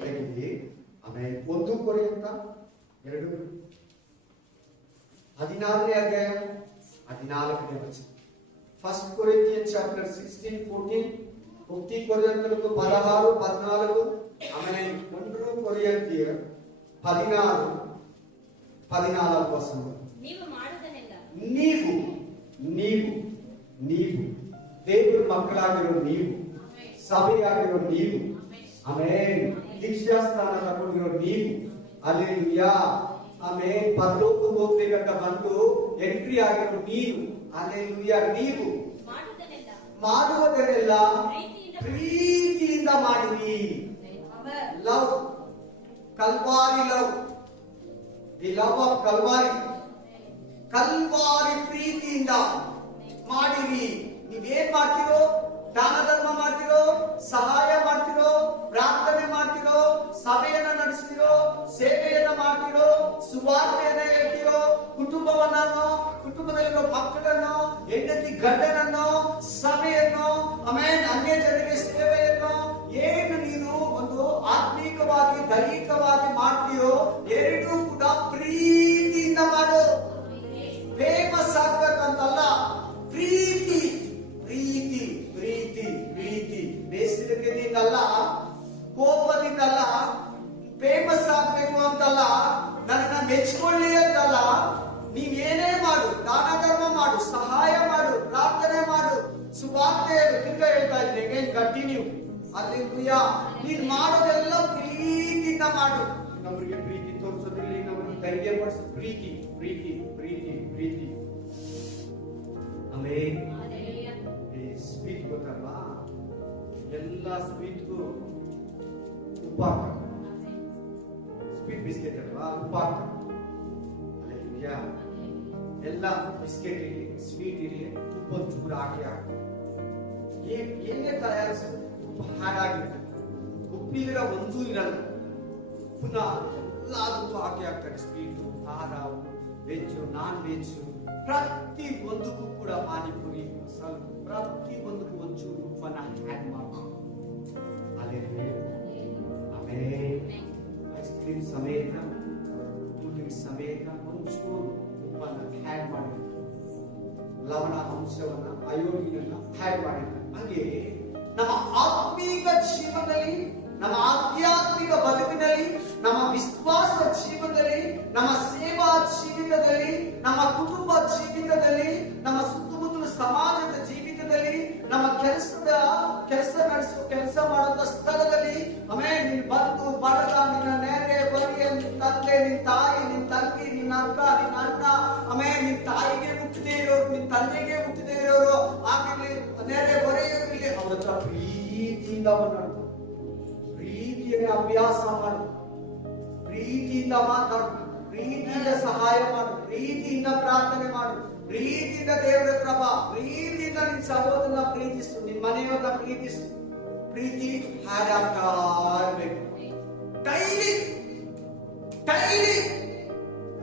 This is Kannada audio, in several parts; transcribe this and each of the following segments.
ಆಮೇಲೆ 1 ಕೊರಿಂಥ 16ನೇ ಅಧ್ಯಾಯ 14ನೇ ವಚನ. 1 Corinthians chapter 16-14, 1 ಕೊರಿಂಥೀಯರು 16-14, ಆಮೇಲೆ 1 ಕೊರಿಂಥೀಯರು 16-14 ವಚನ. ನೀವು ದೇವರ ಮಕ್ಕಳಾಗಿರೋ ನೀವು, ಸಭೆಯಾಗಿರೋ ನೀವು, ಆಮೇಲೆ ದೀಕ್ಷಾಸ್ಥಾನ ತಗೊಂಡಿರೋ ನೀವು, ಹಲ್ಲೆಲೂಯಾ, ಆಮೇಲೆ ಪರಲೋಕಕ್ಕೆ ಹೋಗ್ಬೇಕಂತ ಬಂದು ಎಂಟ್ರಿ ಆಗಿರೋ ನೀವು, ಹಲ್ಲೆಲೂಯಾ, ನೀವು ಮಾಡುವುದನ್ನೆಲ್ಲ ಪ್ರೀತಿಯಿಂದ ಮಾಡಿರಿ. Love, Calvary love, the love of Calvary, Calvary ಪ್ರೀತಿಯಿಂದ ಮಾಡಿರಿ. ನೀವೇನ್ ಮಾಡ್ತಿರೋ? ದಾನ ಧರ್ಮ ಮಾಡ್ತಿರೋ, ಸಹಾಯ ಮಾಡ್ತಿರೋ, ಪ್ರಾರ್ಥನೆ ಮಾಡ್ತಿರೋ, ಸಭೆಯನ್ನ ನಡೆಸ್ತಿರೋ, ಸೇವೆಯನ್ನ ಮಾಡ್ತಿರೋ, ಸುವಾರ್ತೆಯನ್ನ ಹೇಳ್ತಿರೋ, ಕುಟುಂಬದಲ್ಲಿರೋ ಮಕ್ಕಳನ್ನು, ಹೆಂಡತಿ ಗಂಡನನ್ನು, ಸಭೆಯನ್ನು, ಆಮೇಲೆ ಅನ್ಯ ಜನರಿಗೆ ಸೇವೆಯನ್ನು ಏನು ನೀನು ಒಂದು ಆತ್ಮೀಕವಾಗಿ ದೈಹಿಕವಾಗಿ ಮಾಡ್ತೀಯೋ, ಎರಡೂ ಕೂಡ ಪ್ರೀತಿಯಿಂದ ಮಾಡು. ಫೇಮಸ್ ಆಗ್ಬೇಕಂತಲ್ಲ, ಪ್ರೀತಿ ಪ್ರೀತಿ ಪ್ರೀತಿ ಪ್ರೀತಿ ಬೇಸಿಗೆದಿಂದಲ್ಲ, ಕೋಪದಿಂದಲ್ಲ, ಫೇಮಸ್ ಆಗ್ಬೇಕು ಅಂತಲ್ಲ, ನನ್ನ ಮೆಚ್ಕೊಳ್ಳಿ ಅಂತಲ್ಲ. ನೀವೇನೇ ಮಾಡು, ದಾನ ಧರ್ಮ ಮಾಡು, ಸಹಾಯ ಮಾಡು, ಪ್ರಾರ್ಥನೆ ಮಾಡು, ಸುವಾರ್ತೆ ತಿರ್ಗಾ ಹೇಳ್ತಾ ಇದ್ದೀನಿ, ಕಂಟಿನ್ಯೂ. ಹಲ್ಲೆಲೂಯಾ. ನೀನ್ ಮಾಡೋದೆಲ್ಲ ಪ್ರೀತಿಯಿಂದ ಮಾಡು. ನಮಗೆ ಪ್ರೀತಿ ತೋರಿಸೋದ್ರಲ್ಲಿ ನಮಗೆ ಧೈರ್ಯ ಪಡಿಸೋ ಪ್ರೀತಿ ಪ್ರೀತಿ ಪ್ರೀತಿ ಪ್ರೀತಿ. ಆಮೇಲೆ ಸ್ವೀಟ್ ಗೊತ್ತಲ್ವಾ, ಎಲ್ಲ ಸ್ವೀಟ್ಗೂ ಉಪ್ಪು ಹಾಕ. ಸ್ವೀಟ್ ಬಿಸ್ಕೆಟ್ ಅಲ್ವಾ, ಉಪ್ಪು ಹಾಕ. ಎಲ್ಲ ಬಿಸ್ಕೆಟ್ ಇರಲಿ, ಸ್ವೀಟ್ ಇರಲಿ, ಉಪ್ಪು ಚೂರು ಹಾಕಿ ಹಾಕ. ಏನೇ ತಯಾರಿಸು, ಉಪ್ಪು ಹಾಡಾಗಿರುತ್ತೆ. ಉಪ್ಪಿಗಿರ ಒಂದೂ ಇರಲ್ಲ. ಪುನಃ ಎಲ್ಲದಕ್ಕೂ ಹಾಕಿ ಹಾಕ್ತಾರೆ. ಸ್ವೀಟು, ಖಾರ, ವೆಜ್, ನಾನ್ ವೆಜ್, ಪ್ರತಿ ಒಂದಕ್ಕೂ ಕೂಡ ಪಾನಿಪುರಿ, ಸ್ವಲ್ಪ ಪ್ರತಿ ಒಂದಕ್ಕೂ ಒಂಚೂರು ಉಪ್ಪನ್ನ ಹ್ಯಾಡ್ ಮಾಡಿ. ಆಮೇಲೆ ಐಸ್ ಕ್ರೀಮ್ ಸಮೇತ, ಕೂಲ್ ಸಮೇತ ಒಂಚೂರು ಉಪ್ಪನ್ನ ಹ್ಯಾಡ್ ಮಾಡಿ, ಲವಣ ಅಂಶವನ್ನ, ಅಯೋಡಿನನ್ನ ಹ್ಯಾಡ್ ಮಾಡಿದ್ದಾರೆ. ಹಾಗೆ ನಮ್ಮ ಆತ್ಮೀಕ ಜೀವನದಲ್ಲಿ, ನಮ್ಮ ಆಧ್ಯಾತ್ಮಿಕ ಬದುಕಿನಲ್ಲಿ, ನಮ್ಮ ವಿಶ್ವಾಸ ಜೀವನದಲ್ಲಿ, ನಮ್ಮ ಸೇವಾ ಜೀವಿತದಲ್ಲಿ, ನಮ್ಮ ಕುಟುಂಬ ಜೀವಿತದಲ್ಲಿ, ನಮ್ಮ ಸುತ್ತಮುತ್ತಲ ಸಮಾಜದ ಜೀವಿತದಲ್ಲಿ, ನಮ್ಮ ಕೆಲಸ ಮಾಡುವ ಸ್ಥಳದಲ್ಲಿ, ಆಮೇಲೆ ನಿನ್ ಬಂಧು ಬಳಗ, ನಿನ್ನ ನೆರೆ ಬರಿಯ, ನಿನ್ನ ತಂದೆ, ನಿನ್ನ ತಾಯಿ, ನಿನ್ನ ತಂಗಿ, ನಿನ್ನ ಅಕ್ಕ, ನಿನ್ನ ಅಣ್ಣ, ಆಮೇಲೆ ನಿನ್ನ ತಾಯಿಗೆ ಹುಟ್ಟದೇ ಇರೋರು, ನಿನ್ನ ತಂದೆಗೆ ಹುಟ್ಟದೇ ಇರೋರು ಆಗಿರ್ಲಿ, ನೆರೆ ಬರೆಯೋರಿರ್ಲಿ, ಅವ್ರ ಹತ್ರ ಪ್ರೀತಿಯಿಂದ ಮಾತಾಡು, ಪ್ರೀತಿಯನ್ನೇ ಅಭ್ಯಾಸ ಮಾಡು, ಪ್ರೀತಿಯಿಂದ ಮಾತಾಡು, ಪ್ರೀತಿಯಿಂದ ಸಹಾಯ ಮಾಡು, ಪ್ರೀತಿಯಿಂದ ಪ್ರಾರ್ಥನೆ ಮಾಡು, ಪ್ರೀತಿಯಿಂದ ದೇವರ ಹತ್ರ ಬಾ, ಪ್ರೀತಿಯಿಂದ ನಿನ್ನ ಸಹೋದರನ ಪ್ರೀತಿಸು, ನಿನ್ನ ಮನೆಯವರನ್ನ ಪ್ರೀತಿಸು. ಪ್ರೀತಿ ಹಾಡಾಗ್ತಾ ಇರಬೇಕು. ಡೈಲಿ ಡೈಲಿ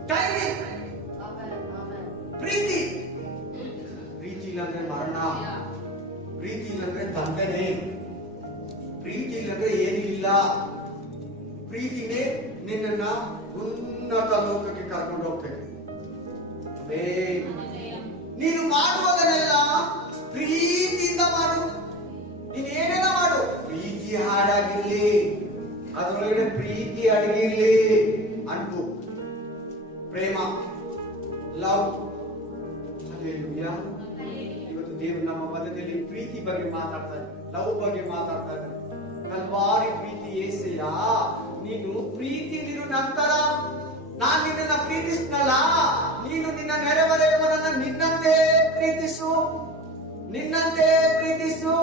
ಡೈಲಿ ಪ್ರೀತಿ. ಪ್ರೀತಿ ಇಲ್ಲಂದ್ರೆ ಮರಣ, ಪ್ರೀತಿ ಇಲ್ಲಂದ್ರೆ ದಂಡನೆ, ಪ್ರೀತಿ ಇಲ್ಲಂದ್ರೆ ಏನಿಲ್ಲ. ಪ್ರೀತಿನೇ ನಿನ್ನನ್ನ ಉನ್ನತ ಲೋಕಕ್ಕೆ ಕರ್ಕೊಂಡು ಹೋಗ್ತೇನೆ. ನೀನು ಮಾಡುವುದನ್ನೆಲ್ಲ ಪ್ರೀತಿಯಿಂದ ಮಾಡು. ನೀನು ಏನೆಲ್ಲ ಮಾಡು, ಪ್ರೀತಿ ಹಾಡಾಗಿರ್ಲಿ, ಅದರೊಳಗಡೆ ಪ್ರೀತಿ ಅಡಗಿರ್ಲಿ. ಅನ್ಬು, ಪ್ರೇಮ, ಲವ್. ಹಲ್ಲೆಲೂಯಾ. ಇವತ್ತು ದೇವರು ನಮ್ಮ ಮಧ್ಯದಲ್ಲಿ ಪ್ರೀತಿ ಬಗ್ಗೆ ಮಾತಾಡ್ತಾ ಇದ್ದಾರೆ, ಲವ್ ಬಗ್ಗೆ ಮಾತಾಡ್ತಾ ಇದ್ದಾರೆ. ಕಲ್ವಾರಿ ಪ್ರೀತಿ ಏಸಯ್ಯ, ನೀನು ಪ್ರೀತಿಲಿರು. ನಂತರ ನಾನು ನಿನ್ನನ್ನ ಪ್ರೀತಿಸ್ನಲ್ಲ, ನೀನು ನಿನ್ನ ನೆರೆಹೊರೆಯವರನ್ನ ನಿನ್ನಂತೆ ಪ್ರೀತಿಸು, ನಿನ್ನಂತೆ ಪ್ರೀತಿಸು.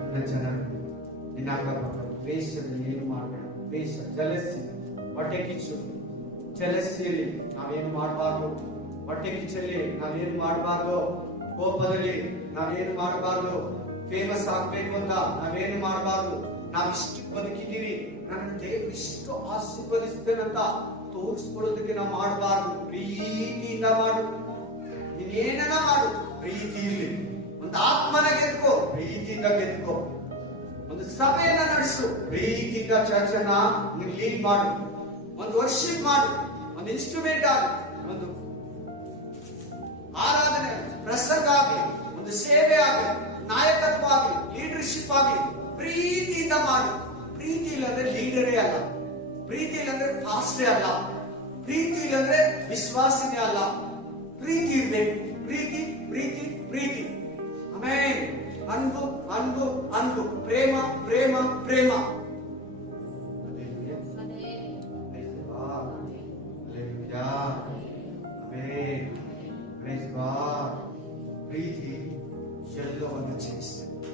ನನ್ನ ಜನರು ನಿನ್ನ ದ್ವೇಷದಲ್ಲಿ ಏನು ಮಾಡಬೇಡ. ದ್ವೇಷ, ಜಲಸಿ, ಹೊಟ್ಟೆ ಕಿಚ್ಚು, ಜಲಸಿಯಲ್ಲಿ ನಾವೇನು ಮಾಡಬಾರ್ದು, ಹೊಟ್ಟೆ ಕಿಚ್ಚಲ್ಲಿ ನಾವೇನು ಮಾಡಬಾರ್ದು, ಕೋಪದಲ್ಲಿ ನಾವೇನು ಮಾಡಬಾರ್ದು, ಫೇಮಸ್ ಆಗ್ಬೇಕು ಅಂತ ನಾವೇನು ಮಾಡಬಾರ್ದು. ನಾವಿಷ್ಟು ಬದುಕಿದ್ದೀರಿ, ನನ್ನ ದೇವರು ಇಷ್ಟು ಆಶೀರ್ವದಿಸ್ತೇನಂತ ತೋರಿಸ್ಕೊಳ್ಳೋದಕ್ಕೆ ನಾವು ಮಾಡಬಾರ್ದು. ಪ್ರೀತಿಯಿಂದ ಮಾಡು, ನೀನೇನ ಮಾಡು, ಪ್ರೀತಿ ಇರ್ಲಿ. ಒಂದು ಆತ್ಮನ ಗೆದ್ಕೋ, ಪ್ರೀತಿಯಿಂದ ಗೆದ್ಕೋ. ಒಂದು ಸಭೆಯನ್ನ ನಡೆಸು, ಪ್ರೀತಿಯಿಂದ ಚರ್ಚನ್ನ ನೀವು ಲೀಡ್ ಮಾಡು. ಒಂದು ವರ್ಷಿಪ್ ಮಾಡು, ಒಂದು ಇನ್ಸ್ಟ್ರೂಮೆಂಟ್ ಆಗಿ, ಒಂದು ಆರಾಧನೆ ಪ್ರಸಂಗ ಆಗಲಿ, ಒಂದು ಸೇವೆ ಆಗಲಿ, ನಾಯಕತ್ವ ಆಗಲಿ, ಲೀಡರ್ಶಿಪ್ ಆಗಲಿ, ಪ್ರೀತಿಯಿಂದ ಮಾಡು. ಪ್ರೀತಿ ಇಲ್ಲಂದ್ರೆ ಲೀಡರೇ ಅಲ್ಲ, ಪ್ರೀತಿ ಇಲ್ಲಂದ್ರೆ ಪಾಸ್ಟೇ ಅಲ್ಲ, ಪ್ರೀತಿ ಇಲ್ಲಂದ್ರೆ ವಿಶ್ವಾಸಿನೇ ಅಲ್ಲ. ಪ್ರೀತಿ ಇರ್ಬೇಕು. ಪ್ರೀತಿ ಪ್ರೀತಿ ಪ್ರೀತಿ. ಆಮೇಲೆ ಅನ್ಬು ಅನ್ಬು ಅನ್ಬು, ಪ್ರೇಮ ಪ್ರೇಮ ಪ್ರೇಮ. ಪ್ರೀತಿ ಎಲ್ಲವನ್ನ ಜಯಿಸ್ತದೆ.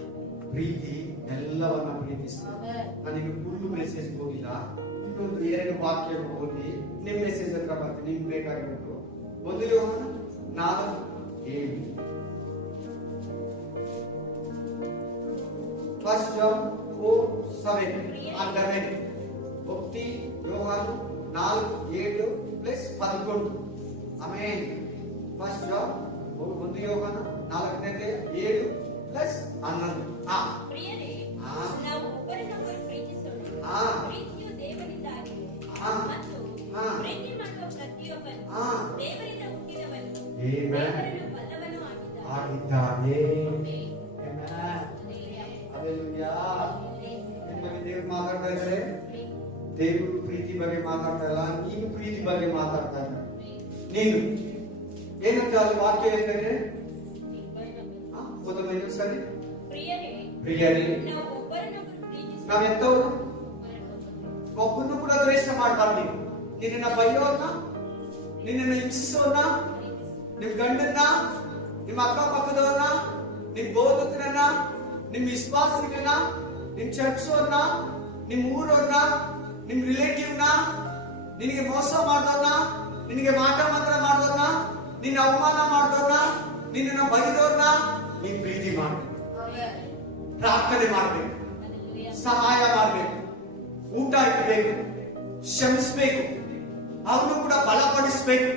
ಪ್ರೀತಿ ಎಲ್ಲವನ್ನ ಪ್ರೀತಿಸ್ತದೆ. ನನಗೆ ಫುಲ್ ಮೆಸೇಜ್ ಹೋಗಿಲ್ಲ, ಇನ್ನೊಂದು 2 ವಾಕ್ಯ ಓದಿ ನಿಮ್ ಮೆಸೇಜ್ ಹತ್ರ ಬರ್ತೀನಿ. ನಿಮ್ಗೆ ಬೇಕಾಗಿರೋದು 1 ಯೋಹಾನ 4:7. First John 4:7 underline. 1 ಯೋಹಾನ 4:7 ಪ್ಲಸ್ 11. ಆಮೇಲೆ ಫಸ್ಟ್ ಜಾನ್ 1 ಯೋಹಾನ 4:7 ಪ್ಲಸ್ 11. ಪ್ರಿಯರೇ, ನಾವು ಒಬ್ಬರನ್ನೊಬ್ಬರು ಪ್ರೀತಿಸೋಣ. ಪ್ರೀತಿಯು ದೇವರಿಂದಾಗಿದೆ ಮತ್ತು ಪ್ರೀತಿ ಮಾಡುವ ಪ್ರತಿಯೊಬ್ಬನು ದೇವರಿಂದ ಹುಟ್ಟಿದವನು, ದೇವರನ್ನು ಬಲ್ಲವನು ಆಗಿದ್ದಾನೆ. ದೇವ್ರು ಮಾತಾಡ್ತಾ ಇದ್ದಾರೆ. ದೇವರು ಪ್ರೀತಿ ಬಗ್ಗೆ ಮಾತಾಡ್ತಾ ಇಲ್ಲ, ನೀನು ಪ್ರೀತಿ ಬಗ್ಗೆ ಮಾತಾಡ್ತಾ ಇಲ್ಲ. ನೀನು ಏನಂತ ಅಲ್ಲಿ ವಾಕ್ಯ ಹೇಳ್ತಾರೆ? ಸರಿ, ಪ್ರಿಯರೇ, ನಾವೆಂತವ್ರು? ಒಬ್ಬನ್ನು ಕೂಡ ದ್ವೇಷ ಮಾಡಬಾರ್ದು. ನಿನ್ನ ಬೈಯೋರ್ನ, ನಿನ್ನನ್ನು ಹಿಂಸಿಸೋರ್ನ, ನಿಮ್ ಗಂಡನ್ನ, ನಿಮ್ಮ ಅಕ್ಕಪಕ್ಕದವ್ರನ್ನ, ನಿಮ್ ಬೋಧಕರನ್ನ, ನಿಮ್ ವಿಶ್ವಾಸಿಗಳನ್ನ, ನಿಮ್ ಚರ್ಚೋರ್ನ, ನಿಮ್ ಊರವ್ರನ್ನ, ನಿಮ್ ರಿಲೇಟಿವ್ನ, ನಿನಗೆ ಮೋಸ ಮಾಡಿದವ್ರನ್ನ, ನಿನಗೆ ಮಾಟ ಮಂತ್ರ ಮಾಡಿದವ್ರನ್ನ, ನಿನ್ನ ಅವಮಾನ ಮಾಡಿದವ್ರನ್ನ, ನಿನ್ನ ಬೈದವ್ರನ್ನ ನೀನ್ ಪ್ರೀತಿ ಮಾಡ್ಬೇಕು, ಪ್ರಾರ್ಥನೆ ಮಾಡ್ಬೇಕು, ಸಹಾಯ ಮಾಡ್ಬೇಕು, ಊಟ ಇಟ್ಬೇಕು, ಕ್ಷಮಿಸ್ಬೇಕು, ಅವನು ಕೂಡ ಬಲಪಡಿಸ್ಬೇಕು.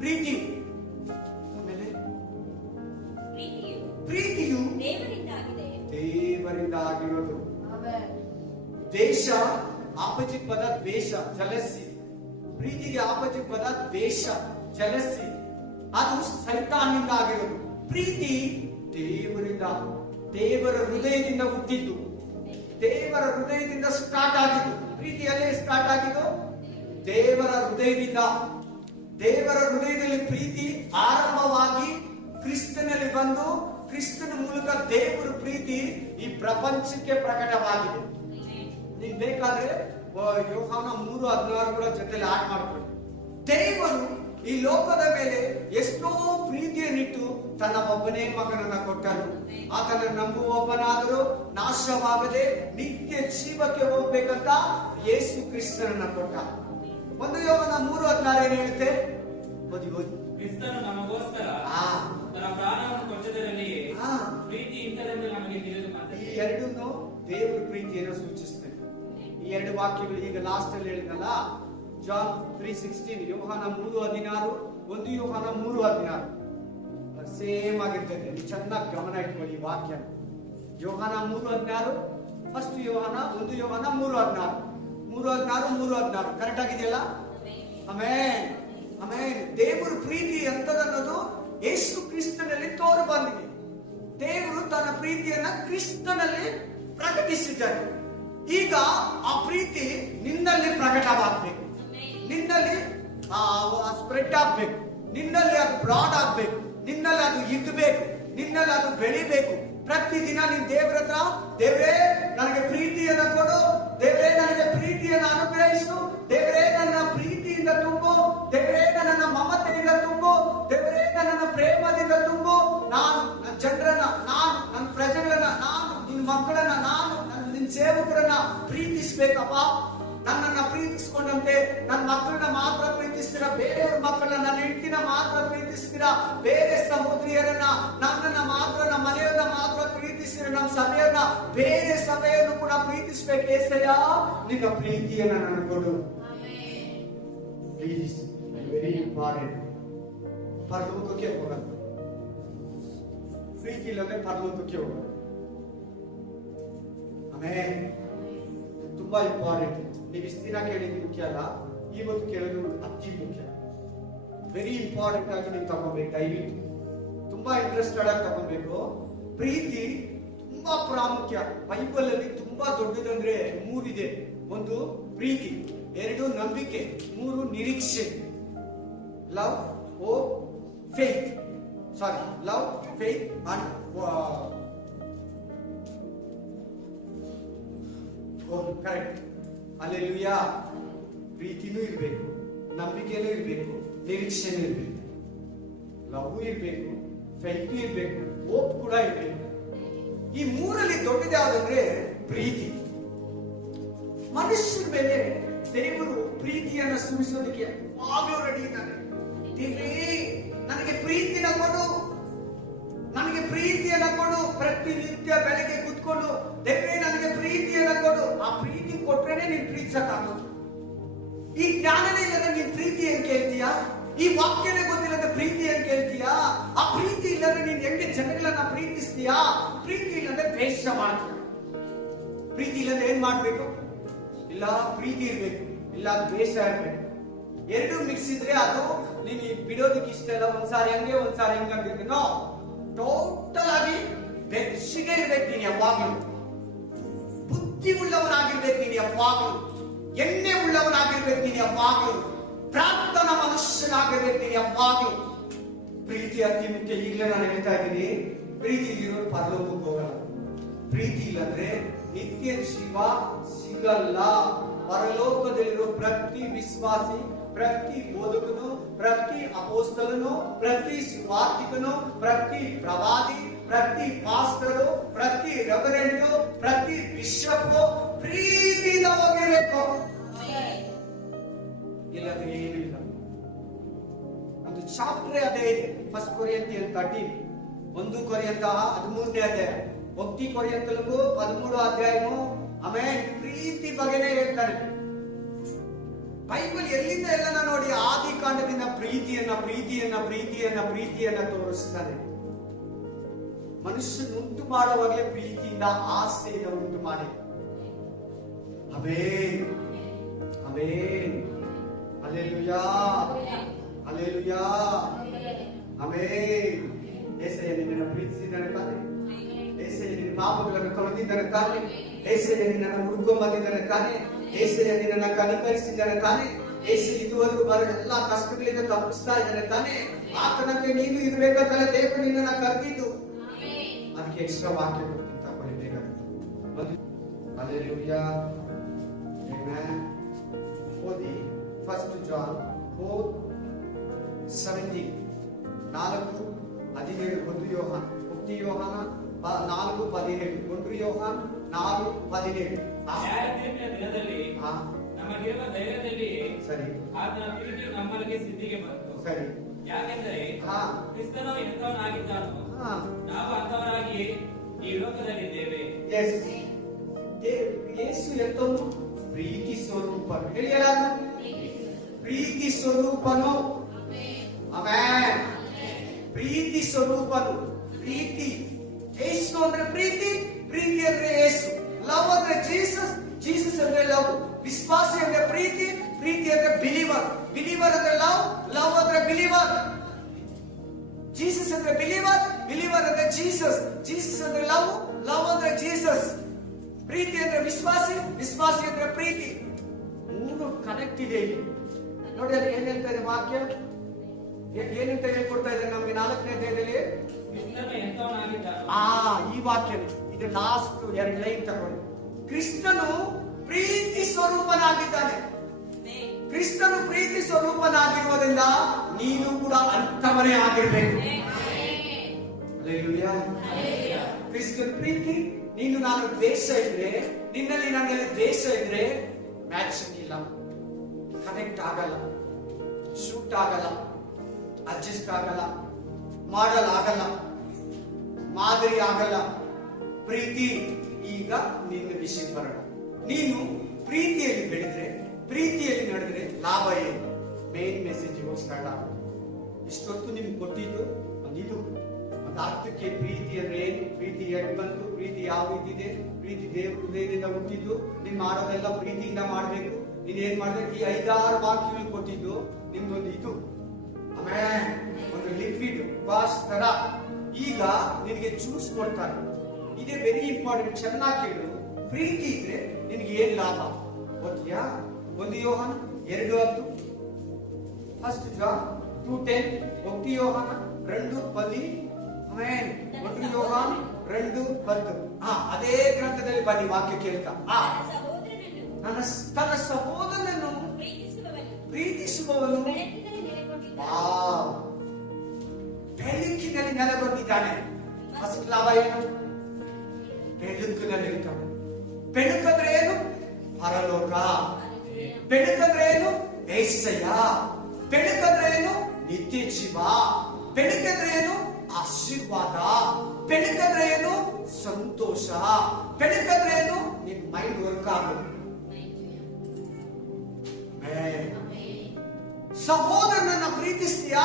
ಪ್ರೀತಿ. ಆಮೇಲೆ ಪ್ರೀತಿಯು ದೇವರಿಂದ ಆಗಿರೋದು. ದ್ವೇಷ ಆಪೋಸಿಟ್ ಪದ ದ್ವೇಷ, ಜಲಸಿ. ಪ್ರೀತಿಗೆ ಆಪೋಸಿಟ್ ಪದ ದ್ವೇಷ, ಜಲಸಿ. ಅದು ಸೈತಾನಿಂದ ಆಗಿರೋದು. ಪ್ರೀತಿ ದೇವರಿಂದ, ದೇವರ ಹೃದಯದಿಂದ ಹುಟ್ಟಿದ್ದು, ದೇವರ ಹೃದಯದಿಂದ ಸ್ಟಾರ್ಟ್ ಆಗಿದ್ದು. ಪ್ರೀತಿಯಲ್ಲೇ ಸ್ಟಾರ್ಟ್ ಆಗಿದ್ದು ದೇವರ ಹೃದಯದಿಂದ. ದೇವರ ಹೃದಯದಲ್ಲಿ ಪ್ರೀತಿ ಆರಂಭವಾಗಿ ಕ್ರಿಸ್ತನಲ್ಲಿ ಬಂದು, ಕ್ರಿಸ್ತನ ಮೂಲಕ ದೇವರ ಪ್ರೀತಿ ಈ ಪ್ರಪಂಚಕ್ಕೆ ಪ್ರಕಟವಾಗಿದೆ. ನೀವು ಬೇಕಾದ್ರೆ ಯೋಹಾನ 3:16 ಕೂಡ ಜೊತೆಲಿ ಆಡ್ ಮಾಡ್ಕೊಳ್ಳಿ. ದೇವರು ಈ ಲೋಕದ ಮೇಲೆ ಎಷ್ಟೋ ಪ್ರೀತಿಯನ್ನಿಟ್ಟು ತನ್ನ ಒಬ್ಬನೇ ಮಗನನ್ನ ಕೊಟ್ಟನು. ಆತನ ನಂಬುವೊಬ್ಬನಾದರೂ ನಾಶವಾಗದೆ ನಿತ್ಯ ಜೀವಕ್ಕೆ ಹೋಗ್ಬೇಕಂತ ಯೇಸು ಕ್ರಿಸ್ತನನ್ನ ಕೊಟ್ಟ. 1 ಯೋಹಾನ 3:16 ಏನ್ ಹೇಳುತ್ತೆ? ಕ್ರಿಸ್ತನು ನಮಗೋಸ್ಕರ ತನ್ನ ಪ್ರಾಣವನ್ನು ಕೊಟ್ಟದರಲ್ಲಿಯೇ ಪ್ರೀತಿ ಇಂಥದೆಂದು ನಮಗೆ ತಿಳಿದು ಬಂದಿದೆ. ಈ ಎರಡನ್ನೂ ದೇವರ ಪ್ರೀತಿಯನ್ನು ಸೂಚಿಸ್ತದೆ. ಈ 2 ವಾಕ್ಯಗಳು ಈಗ ಲಾಸ್ಟ್ ಅಲ್ಲಿ ಹೇಳಿದ್ನಲ್ಲ, ಜಾನ್ 3:16, ಯೋಹಾನ 3:16, 1 ಯೋಹಾನ 3:16 ಸೇಮ್ ಆಗಿರ್ತದೆ. ನೀವು ಚೆನ್ನಾಗಿ ಗಮನ ಇಟ್ಕೊಳ್ಳಿ ಈ ವಾಕ್ಯ. ಯೋಹಾನ 3:16, ಫಸ್ಟ್ ಯೋಹಾನ 1 ಯೋಹಾನ 3:16, 3:16 ಕರೆಕ್ಟ್ ಆಗಿದೆಯಲ್ಲ? ಆಮೇನ್ ಆಮೇನ್. ದೇವರ ಪ್ರೀತಿ ಎಂತದನ್ನೋದು ಯೇಸು ಕ್ರಿಸ್ತನಲ್ಲಿ ತೋರು ಬಂದಿದೆ. ದೇವರು ತನ್ನ ಪ್ರೀತಿಯನ್ನ ಕ್ರಿಸ್ತನಲ್ಲಿ ಪ್ರಕಟಿಸಿದ್ದಾರೆ. ಈಗ ಆ ಪ್ರೀತಿ ನಿನ್ನಲ್ಲಿ ಪ್ರಕಟವಾಗಬೇಕು, ನಿನ್ನಲ್ಲಿ ಸ್ಪ್ರೆಡ್ ಆಗ್ಬೇಕು, ನಿನ್ನಲ್ಲಿ ಅದು ಬ್ರಾಡ್ ಆಗ್ಬೇಕು, ನಿನ್ನಲ್ಲಿ ಅದು ಇಗ್ಬೇಕು, ನಿನ್ನಲ್ಲಿ ಅದು ಬೆಳಿಬೇಕು. ಪ್ರತಿದಿನ ನೀನ್ ದೇವರ ಹತ್ರ, ದೇವರೇ ನನಗೆ ಪ್ರೀತಿಯನ್ನು ಕೊಡು, ದೇವರೇ ನನಗೆ ಪ್ರೀತಿಯನ್ನು ಅನುಗ್ರಹಿಸು, ದೇವರೇ ನನ್ನ ಪ್ರೀತಿಯಿಂದ ತುಂಬು, ದೇವರೇ ನನ್ನ ಮಮತೆಯಿಂದ ತುಂಬು, ದೇವರೇ ನನ್ನ ಪ್ರೇಮದಿಂದ ತುಂಬು. ನಾನು ನನ್ನ ಜನರನ್ನ, ನಾನು ನನ್ನ ಪ್ರಜೆಗಳನ್ನ, ನಾನು ನಿನ್ನ ಮಕ್ಕಳನ್ನ, ನಾನು ನಿನ್ನ ಸೇವಕರನ್ನ ಪ್ರೀತಿಸ್ಬೇಕಪ್ಪ. ನನ್ನನ್ನ ಪ್ರೀತಿಸ್ಕೊಂಡಂತೆ ನನ್ನ ಮಕ್ಕಳನ್ನ ಮಾತ್ರ ಪ್ರೀತಿಸ್ತೀರಾ, ಬೇರೆಯವ್ರ ಮಕ್ಕಳನ್ನ, ನನ್ನ ಹೆಂಡತಿನ ಮಾತ್ರ ಪ್ರೀತಿಸ್ತೀರಾ, ಬೇರೆ ಸಹೋದರಿಯರನ್ನ, ನನ್ನನ್ನ ಮಾತ್ರ, ನಮ್ಮ ಮನೆಯವ್ರನ್ನ ಮಾತ್ರ ಪ್ರೀತಿಸ್ತೀರಾ, ನಮ್ಮ ಸಭೆಯನ್ನ, ಬೇರೆ ಸಭೆಯನ್ನು ಕೂಡ ಪ್ರೀತಿಸ್ಬೇಕು. ಏಸಯ್ಯ, ನಿನ್ನ ಪ್ರೀತಿಯನ್ನ ನನಗೆ ಕೊಡು ಪ್ಲೀಸ್. Very important. ಪರಲೋಕಕ್ಕೆ ಹೋಗಲ್ಲ, ಪ್ರೀತಿ ಇಲ್ಲಂದ್ರೆ ಪರಲೋಕಕ್ಕೆ ಹೋಗೋದು. ಆಮೇಲೆ ತುಂಬಾ ಇಂಪಾರ್ಟೆಂಟ್. ನೀವು ಇಷ್ಟು ದಿನ ಕೇಳಿದ್ದು ಮುಖ್ಯ ಅಲ್ಲ, ಇವತ್ತು ಕೇಳೋದು ಅತಿ ಮುಖ್ಯ. ವೆರಿ ಇಂಪಾರ್ಟೆಂಟ್ ಆಗಿ ನೀವು ತಗೋಬೇಕು. ದಯವಿಟ್ಟು ತುಂಬಾ ಇಂಟ್ರೆಸ್ಟೆಡ್ ಆಗಿ ತಗೋಬೇಕು. ಪ್ರೀತಿ ತುಂಬಾ ಪ್ರಾಮುಖ್ಯ. ಬೈಬಲ್ ಅಲ್ಲಿ ತುಂಬಾ ದೊಡ್ಡದಂದ್ರೆ 3 ಇದೆ. 1 ಪ್ರೀತಿ, 2 ನಂಬಿಕೆ, 3 ನಿರೀಕ್ಷೆ. Love, hope, faith. Sorry, love, faith and correct. Hallelujah. ಪ್ರೀತಿನೂ ಇರಬೇಕು, ನಂಬಿಕೆನೂ ಇರಬೇಕು, ನಿರೀಕ್ಷೆನೂ ಇರಬೇಕು, ಲವ್ ಇರಬೇಕು, ಫೇತ್ ಇರಬೇಕು, ಹೋಪ್ ಕೂಡ ಇರಬೇಕು. ಈ 3ರಲ್ಲಿ ದೊಡ್ಡದು ಯಾವ್ದಂದ್ರೆ ಪ್ರೀತಿ. ಮನುಷ್ಯರ ಮೇಲೆ ದೇವರು ಪ್ರೀತಿಯನ್ನ ಸುರಿಸೋದಕ್ಕೆ ಯಾವಾಗಲೂ ರೆಡಿ ಇದ್ದಾನೆ. ದೇವ್ರೇ ನನಗೆ ಪ್ರೀತಿನ ಕೊಡು, ನನಗೆ ಪ್ರೀತಿಯನ್ನ ಕೊಡು. ಪ್ರತಿನಿತ್ಯ ಬೆಳಗ್ಗೆ ಕೂತ್ಕೊಂಡು ದೇವ್ರೇ ನನಗೆ ಪ್ರೀತಿಯನ್ನ ಕೊಡು. ಆ ಪ್ರೀತಿ ಕೊಟ್ರೇನೆ ನೀನ್ ಪ್ರೀತಿಸಕ್ಕಾಗೋದು. ಈ ಜ್ಞಾನನೇ ಇಲ್ಲದೆ ನೀನ್ ಪ್ರೀತಿ ಏನ್ ಕೇಳ್ತೀಯಾ? ಈ ವಾಕ್ಯನೇ ಗೊತ್ತಿಲ್ಲದ ಪ್ರೀತಿ ಏನ್ ಕೇಳ್ತೀಯಾ? ಆ ಪ್ರೀತಿ ಇಲ್ಲದ್ರೆ ನೀನ್ ಹೆಂಗೆ ಜನಗಳನ್ನ ಪ್ರೀತಿಸ್ತೀಯಾ? ಪ್ರೀತಿ ಇಲ್ಲದೆ ದ್ವೇಷ ಮಾಡ್ತೀಯ. ಪ್ರೀತಿ ಇಲ್ಲದೆ ಏನ್ ಮಾಡ್ಬೇಕು? ಇಲ್ಲ ಪ್ರೀತಿ ಇರ್ಬೇಕು, ಇಲ್ಲ ದ್ವೇಷ ಇರ್ಬೇಕು. 2 ಮಿಕ್ಸ್ ಇದ್ರೆ ಅದು ನೀನು ಬಿಡೋದಕ್ಕೆ ಇಷ್ಟ ಇಲ್ಲ. ಒಂದ್ಸಾರಿ ಹಂಗೆ ಒಂದ್ಸಾರಿ ಹೆಂಗೆ ಅಂತಿರ್ಬೇಕು. ನೋ, ಟೋಟಲ್ ಆಗಿ ಬೆಚ್ಚಿಗೆ ಇರ್ಬೇಕು. ನೀನು ಯಾವಾಗಲೂ ಬುದ್ಧಿ ಉಳ್ಳವನಾಗಿರ್ಬೇಕು. ನೀನು ಯಾವಾಗಲೂ ಎಣ್ಣೆ ಉಳ್ಳವನಾಗಿರ್ಬೇಕು. ನೀನು ಯಾವಾಗಲೂ ಪ್ರಾರ್ಥನಾ ಮನುಷ್ಯನಾಗಿರ್ಬೇಕು. ನೀನು ಯಾವಾಗಲೂ ಪ್ರೀತಿ ಅತಿ ಮುಖ್ಯ. ಈಗಲೇ ನಾನು ಹೇಳ್ತಾ ಇದ್ದೀನಿ, ಪ್ರೀತಿ ಇರೋರು ಪರಲೋಕಕ್ಕೆ ಹೋಗಲ್ಲ. ಪ್ರೀತಿ ಇಲ್ಲಂದ್ರೆ ನಿತ್ಯ ಜೀವ ಸಿಗಲ್ಲ. ಪರಲೋಕದಲ್ಲಿರೋ ಪ್ರತಿ ವಿಶ್ವಾಸಿ, ಪ್ರತಿ ಬೋಧಕನು, ಪ್ರತಿ ಅಪೋಸ್ತಲನು, ಪ್ರತಿ ಸುವಾರ್ತಿಕನು, ಪ್ರತಿ ಪ್ರವಾದಿ, ಪ್ರತಿ ಪಾಸ್ಟರು, ಪ್ರತಿ ರೆವರೆಂಡು, ಪ್ರತಿ ಬಿಷಪ್ ಪ್ರೀತಿಯಿಂದ ಹೋಗಿರಬೇಕು. ಇಲ್ಲದ್ರೆ ಏನೂ ಇಲ್ಲ. ಒಂದು ಚಾಪ್ಟರ್ ಅದೇ ಇದೆ. 1 ಕೊರಿಂಥಿಯನ್ 13, 1 ಕೊರಿಂಥ 13ನೇ ಅಧ್ಯಾಯ, 1 ಕೊರಿಂಥಿಯನ್ಗೂ 13 ಅಧ್ಯಾಯನು. ಆಮೇಲೆ ಪ್ರೀತಿ ಬಗ್ಗೆನೇ ಹೇಳ್ತಾರೆ. ಬೈಬಲ್ ಎಲ್ಲಿಂದ ಎಲ್ಲ ನೋಡಿ ಆದಿ ಕಾಂಡದಿಂದ ಪ್ರೀತಿಯನ್ನ ಪ್ರೀತಿಯನ್ನ ಪ್ರೀತಿಯನ್ನ ಪ್ರೀತಿಯನ್ನ ತೋರಿಸ್ತಾನೆ. ಮನುಷ್ಯನ ಉಂಟು ಮಾಡುವಾಗಲೇ ಪ್ರೀತಿಯಿಂದ ಆಸೆಯನ್ನು ಉಂಟು ಮಾಡಿ. Amen, amen, hallelujah, hallelujah, amen. Yesayya ನಿನ್ನನ್ನು ಪ್ರೀತಿಸಿದ್ದಾನೆ ತಾನೆ? ಯೇಸಯ್ಯ ನಿನ್ನ ಪಾಪಗಳನ್ನು ತೊಳೆದಿದ್ದಾನೆ ತಾನೆ? ಯೇಸಯ್ಯ ನಿನ್ನನ್ನು ಹುಡುಕೊಂಡು ಬಂದಿದ್ದಾನೆ ತಾನೆ? ಯೇಸಯ್ಯ ನಿನ್ನನ್ನು ಕನಿಕರಿಸಿದ್ದಾನೆ ತಾನೆ? ಯೇಸಯ್ಯ ಇದುವರೆಗೂ ಬರೋ ಎಲ್ಲಾ ಕಷ್ಟಗಳಿಂದ ತಪ್ಪಿಸ್ತಾ ಇದ್ದಾನೆ ತಾನೆ? ಆತನಂತೆ ನೀನು ಇರ್ಬೇಕಂತಲೇ ದೇವರು ನಿನ್ನನ್ನು ಕರೆದಿದ್ದು. ಅದಕ್ಕೆ ಎಕ್ಸ್ಟ್ರಾ ವಾಕ್ಯ ಕೊಡ್ತೀನಿ, ತಗೊಳ್ಳಿ ಬೇಕಾಗುತ್ತೆ. Hallelujah, amen. ಓದಿ 1 ಜಾನ್ 4:17, 4:17. 1 ಯೋಹಾನ 1 ಯೋಹಾನ 4:17, 1 ಯೋಹಾನ 4:17. ನ್ಯಾಯತೀರ್ಪಿನ ದಿನದಲ್ಲಿ ನಮಗಿರುವ ಧೈರ್ಯದಲ್ಲಿ ಸರಿ, ಆತನ ಪ್ರೀತಿಯು ನಮ್ಮೊಳಗೆ ಸಿದ್ಧಿಗೆ ಬಂತು. ಸರಿ. ಯಾಕೆಂದರೆ ಕ್ರಿಸ್ತನು ಎಂಥವನಾಗಿದ್ದಾನೋ ನಾವು ಅಂಥವರಾಗಿಯೇ ಈ ಲೋಕದಲ್ಲಿದ್ದೇವೆ. ಯೇಸು ಎಂತವನು? ಪ್ರೀತಿ ಸ್ವರೂಪನು. ಹೇಳಿ ಎಲ್ಲಾರು, ಪ್ರೀತಿ ಸ್ವರೂಪನು. ಆಮೆನ್. ಪ್ರೀತಿ ಸ್ವರೂಪನು. ಪ್ರೀತಿ. ಯೇಸು ಅಂದ್ರೆ ಪ್ರೀತಿ, ಪ್ರೀತಿ ಅಂದ್ರೆ ಯೇಸು. ಲವ್ ಅಂದ್ರೆ ಜೀಸಸ್, ಜೀಸಸ್ ಅಂದ್ರೆ ಲವ್. ವಿಶ್ವಾಸಿ ಅಂದ್ರೆ ಪ್ರೀತಿ, ಪ್ರೀತಿ ಅಂದ್ರೆ ಬಿಲೀವರ್, ಬಿಲೀವರ್ ಅಂದ್ರೆ ಲವ್, ಲವ್ ಅಂದ್ರೆ ಬಿಲೀವರ್. ಜೀಸಸ್ ಅಂದ್ರೆ ಬಿಲೀವರ್, ಬಿಲೀವರ್ ಅಂದ್ರೆ ಜೀಸಸ್, ಜೀಸಸ್ ಅಂದ್ರೆ ಲವ್, ಲವ್ ಅಂದ್ರೆ ಜೀಸಸ್. ಪ್ರೀತಿ ಅಂದ್ರೆ ವಿಶ್ವಾಸಿ, ವಿಶ್ವಾಸಿ ಅಂದ್ರೆ ಪ್ರೀತಿ. 3 ಕನೆಕ್ಟ್ ಇದೆ ಇಲ್ಲಿ. ನೋಡಿ ಅಲ್ಲಿ ಏನ್ ಹೇಳ್ತಾ ಇದೆ ವಾಕ್ಯ, ಏನಂತ ಹೇಳ್ಕೊಡ್ತಾ ಇದೆ ನಮ್ಗೆ 4ನೇ ಅಧ್ಯಾಯದಲ್ಲಿ. ಕ್ರಿಸ್ತನು ಎಂಥವನಾಗಿದ್ದಾನೋ. ಈ ವಾಕ್ಯ ಇದು ಲಾಸ್ಟ್ 2 ಲೈನ್ ತಗೊಳ್ಳಿ. ಕ್ರಿಸ್ತನು ಪ್ರೀತಿ ಸ್ವರೂಪನಾಗಿದ್ದಾನೆ. ಕ್ರಿಸ್ತನು ಪ್ರೀತಿ ಸ್ವರೂಪನಾಗಿರುವುದರಿಂದ ನೀನು ಕೂಡ ಅಂಥವನೇ ಆಗಿರ್ಬೇಕು. ಹಲ್ಲೆಲೂಯಾ. ಕ್ರಿಸ್ತನ ಪ್ರೀತಿ, ನೀನು ನಾನು ದ್ವೇಷ ಇದ್ರೆ, ನಿನ್ನಲ್ಲಿ ನನಗೆ ದ್ವೇಷ ಇದ್ರೆ ಮ್ಯಾಚಿಂಗ್ ಇಲ್ಲ, ಕನೆಕ್ಟ್ ಆಗಲ್ಲ, ಶೂಟ್ ಆಗಲ್ಲ, ಅಡ್ಜಸ್ಟ್ ಆಗಲ್ಲ, ಮಾಡಲ್ ಆಗಲ್ಲ, ಮಾದರಿ ಆಗಲ್ಲ. ಪ್ರೀತಿ ಈಗ ನಿನ್ನ ವಿಷಯ ಬರೋಣ. ನೀನು ಪ್ರೀತಿಯಲ್ಲಿ ಬೆಳೆದ್ರೆ, ಪ್ರೀತಿಯಲ್ಲಿ ನಡೆದ್ರೆ ಲಾಭ ಏನು? ಮೇನ್ ಮೆಸೇಜ್ ಇವಾಗ ಸ್ಟಾರ್ಟ್ ಆಗುತ್ತೆ. ಇಷ್ಟೊತ್ತು ನಿಮ್ಗೆ ಕೊಟ್ಟಿದ್ದು ಒಂದು ಒಂದು ಅರ್ಥಕ್ಕೆ ಪ್ರೀತಿ ಅಂದ್ರೆ ಏನು, ಪ್ರೀತಿ ಎಲ್ಲಿ ಬಂತು, ಪ್ರೀತಿ ಯಾವ ರೀತಿ ಇದೆ, ಪ್ರೀತಿ ದೇವ್ರ ಹೃದಯದಿಂದ ಹುಟ್ಟಿದ್ದು, ನೀನ್ ಮಾಡೋದೆಲ್ಲ ಪ್ರೀತಿಯಿಂದ ಮಾಡ್ಬೇಕು. ನೀನ್ ಏನ್ ಮಾಡ್ಬೇಕು, ಈ 5-6 ವಾಕ್ಯಗಳು ಕೊಟ್ಟಿದ್ದು ನಿಮ್ದೊಂದು ಇದು ಆಮೇಲೆ ಒಂದು ಲಿಕ್ವಿಡ್ ವಾಶ್ ತರ ಈಗ ನಿನಗೆ ಜ್ಯೂಸ್ ಕೊಡ್ತಾರೆ. ಇದೇ ವೆರಿ ಇಂಪಾರ್ಟೆಂಟ್, ಚೆನ್ನಾಗಿ ಕೇಳು. ಪ್ರೀತಿ ಇದ್ರೆ ನಿನಗೆ ಏನ್ ಲಾಭ ಗೊತ್ತೀಯಾ? 1 ಯೋಹಾನ 2:10, 1 ಜಾನ್ 2:10, 1 ಯೋಹಾನ 2:10, ಆಮೇಲೆ 1 ಯೋಹಾನ 2:10. ಅದೇ ಗ್ರಂಥದಲ್ಲಿ ಬನ್ನಿ ವಾಕ್ಯ ಕೇಳ್ತಾ, ತನ್ನ ಸಹೋದರನನ್ನು ಪ್ರೀತಿಸುವವನು ಬೆಳಕಿನಲ್ಲಿ ನೆಲೆಗೊಂಡಿದ್ದಾನೆ. ಫಸ್ಟ್ ಲಾಭ ಏನು? ಬೆಳಕಿನಲ್ಲಿ ಇರ್ತಾನೆ. ಬೆಳಕಂದ್ರೆ ಏನು? ಪರಲೋಕ. ಬೆಳಕಂದ್ರೆ ಏನು? ಏಸಯ್ಯ. ಬೆಳಕಂದ್ರೆ ಏನು? ನಿತ್ಯ ಜೀವ. ಬೆಳಕಂದ್ರೆ ಏನು? ಆಶೀರ್ವಾದ. ಬೆಳಕಂದ್ರೆ ಏನು? ಸಂತೋಷ. ಬೆಳಕಂದ್ರೆ ಏನು? ನಿನ್ ಮೈಂಡ್ ವರ್ಕ್ ಆಗೋದು. ಸಹೋದರನನ್ನ ಪ್ರೀತಿಸ್ತೀಯಾ?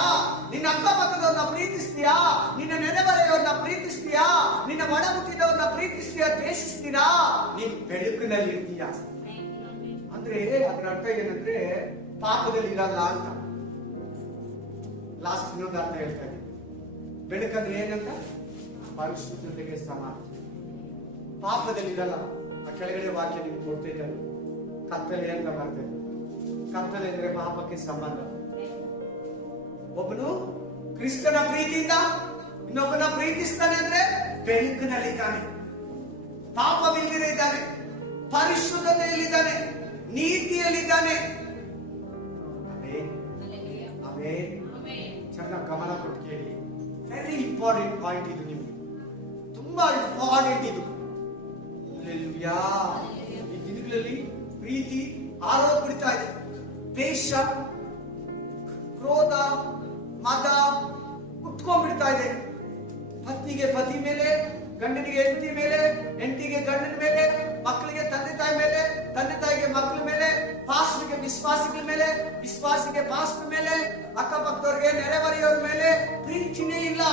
ನಿನ್ನ ಅಕ್ಕಪಕ್ಕದವ್ರನ್ನ ಪ್ರೀತಿಸ್ತೀಯಾ? ನಿನ್ನ ನೆರೆಹೊರೆಯವರನ್ನ ಪ್ರೀತಿಸ್ತೀಯಾ? ನಿನ್ನ ಒಡಹುಟ್ಟಿದವ್ರನ್ನ ಪ್ರೀತಿಸ್ತೀಯಾ? ದ್ವೇಷಿಸ್ತೀರಾ? ನೀನ್ ಬೆಳಕಿನಲ್ಲಿ ಇರ್ತೀಯಾ? ಅಂದ್ರೆ ಅದರ ಅರ್ಥ ಏನಂದ್ರೆ ಪಾಪದಲ್ಲಿ ಇರಲ್ಲ ಅಂತ. ಲಾಸ್ಟ್ ಇನ್ನೊಂದು ಅರ್ಥ ಹೇಳ್ತಾ ಇದ್ದೀನಿ. ಬೆಳಕಂದ್ರೆ ಏನಂತ? ಪರಿಶುದ್ಧತೆಗೆ ಸಮಾನ. ಪಾಪದಲ್ಲಿ ಇರಲ್ಲ. ಆ ಕೆಳಗಡೆ ವಾಕ್ಯ ನಿಮ್ಗೆ ಕೊಡ್ತಾ ಇದ್ದಾರೆ. ಕತ್ತಲೆ ಅಂತ ಬರ್ತದೆ. ಕತ್ತಲೆ ಅಂದ್ರೆ ಪಾಪಕ್ಕೆ ಸಂಬಂಧ. ಒಬ್ಬನು ಕ್ರಿಸ್ತನ ಪ್ರೀತಿಯಿಂದ ಇನ್ನೊಬ್ಬನ ಪ್ರೀತಿಸ್ತಾನೆ ಅಂದ್ರೆ ಬೆಳಕಿನಲ್ಲಿದ್ದಾನೆ, ಪಾಪವಿಲ್ಲದೆ ಪರಿಶುದ್ಧತೆಯಲ್ಲಿದ್ದಾನೆ, ನೀತಿಯಲ್ಲಿದ್ದಾನೆ. ಚೆನ್ನಾಗಿ ಗಮನ ಕೊಟ್ಟು ಕೇಳಿ. ವೆರಿ ಇಂಪಾರ್ಟೆಂಟ್ ಪಾಯಿಂಟ್ ಇದು, ನಿಮ್ಗೆ ತುಂಬಾ ಇಂಪಾರ್ಟೆಂಟ್ ಇದು. ಈ ದಿನಗಳಲ್ಲಿ ಪ್ರೀತಿ ಆರೋಪ ಬಿಡ್ತಾ ಇದೆ. ದ್ವೇಷ, ಕ್ರೋಧ, ಮದ ಉಟ್ಕೊಂಡ್ಬಿಡ್ತಾ ಇದೆ. ಪತ್ನಿಗೆ ಪತಿ ಮೇಲೆ, ಗಂಡನಿಗೆ ಹೆಂಡತಿ ಮೇಲೆ, ಹೆಂಡತಿಗೆ ಗಂಡನ ಮೇಲೆ, ಮಕ್ಕಳಿಗೆ ತಂದೆ ತಾಯಿ ಮೇಲೆ, ತಂದೆ ತಾಯಿಗೆ ಮಕ್ಕಳ ಮೇಲೆ, ಪಾಸ್ಟರ್ಗೆ ವಿಶ್ವಾಸಿಗಳ ಮೇಲೆ, ವಿಶ್ವಾಸಿಗೆ ಪಾಸ್ಟರ್ ಮೇಲೆ, ಅಕ್ಕಪಕ್ಕದವ್ರಿಗೆ ನೆರೆಹೊರೆಯವ್ರ ಮೇಲೆ ಪ್ರೀತಿನೇ ಇಲ್ಲ.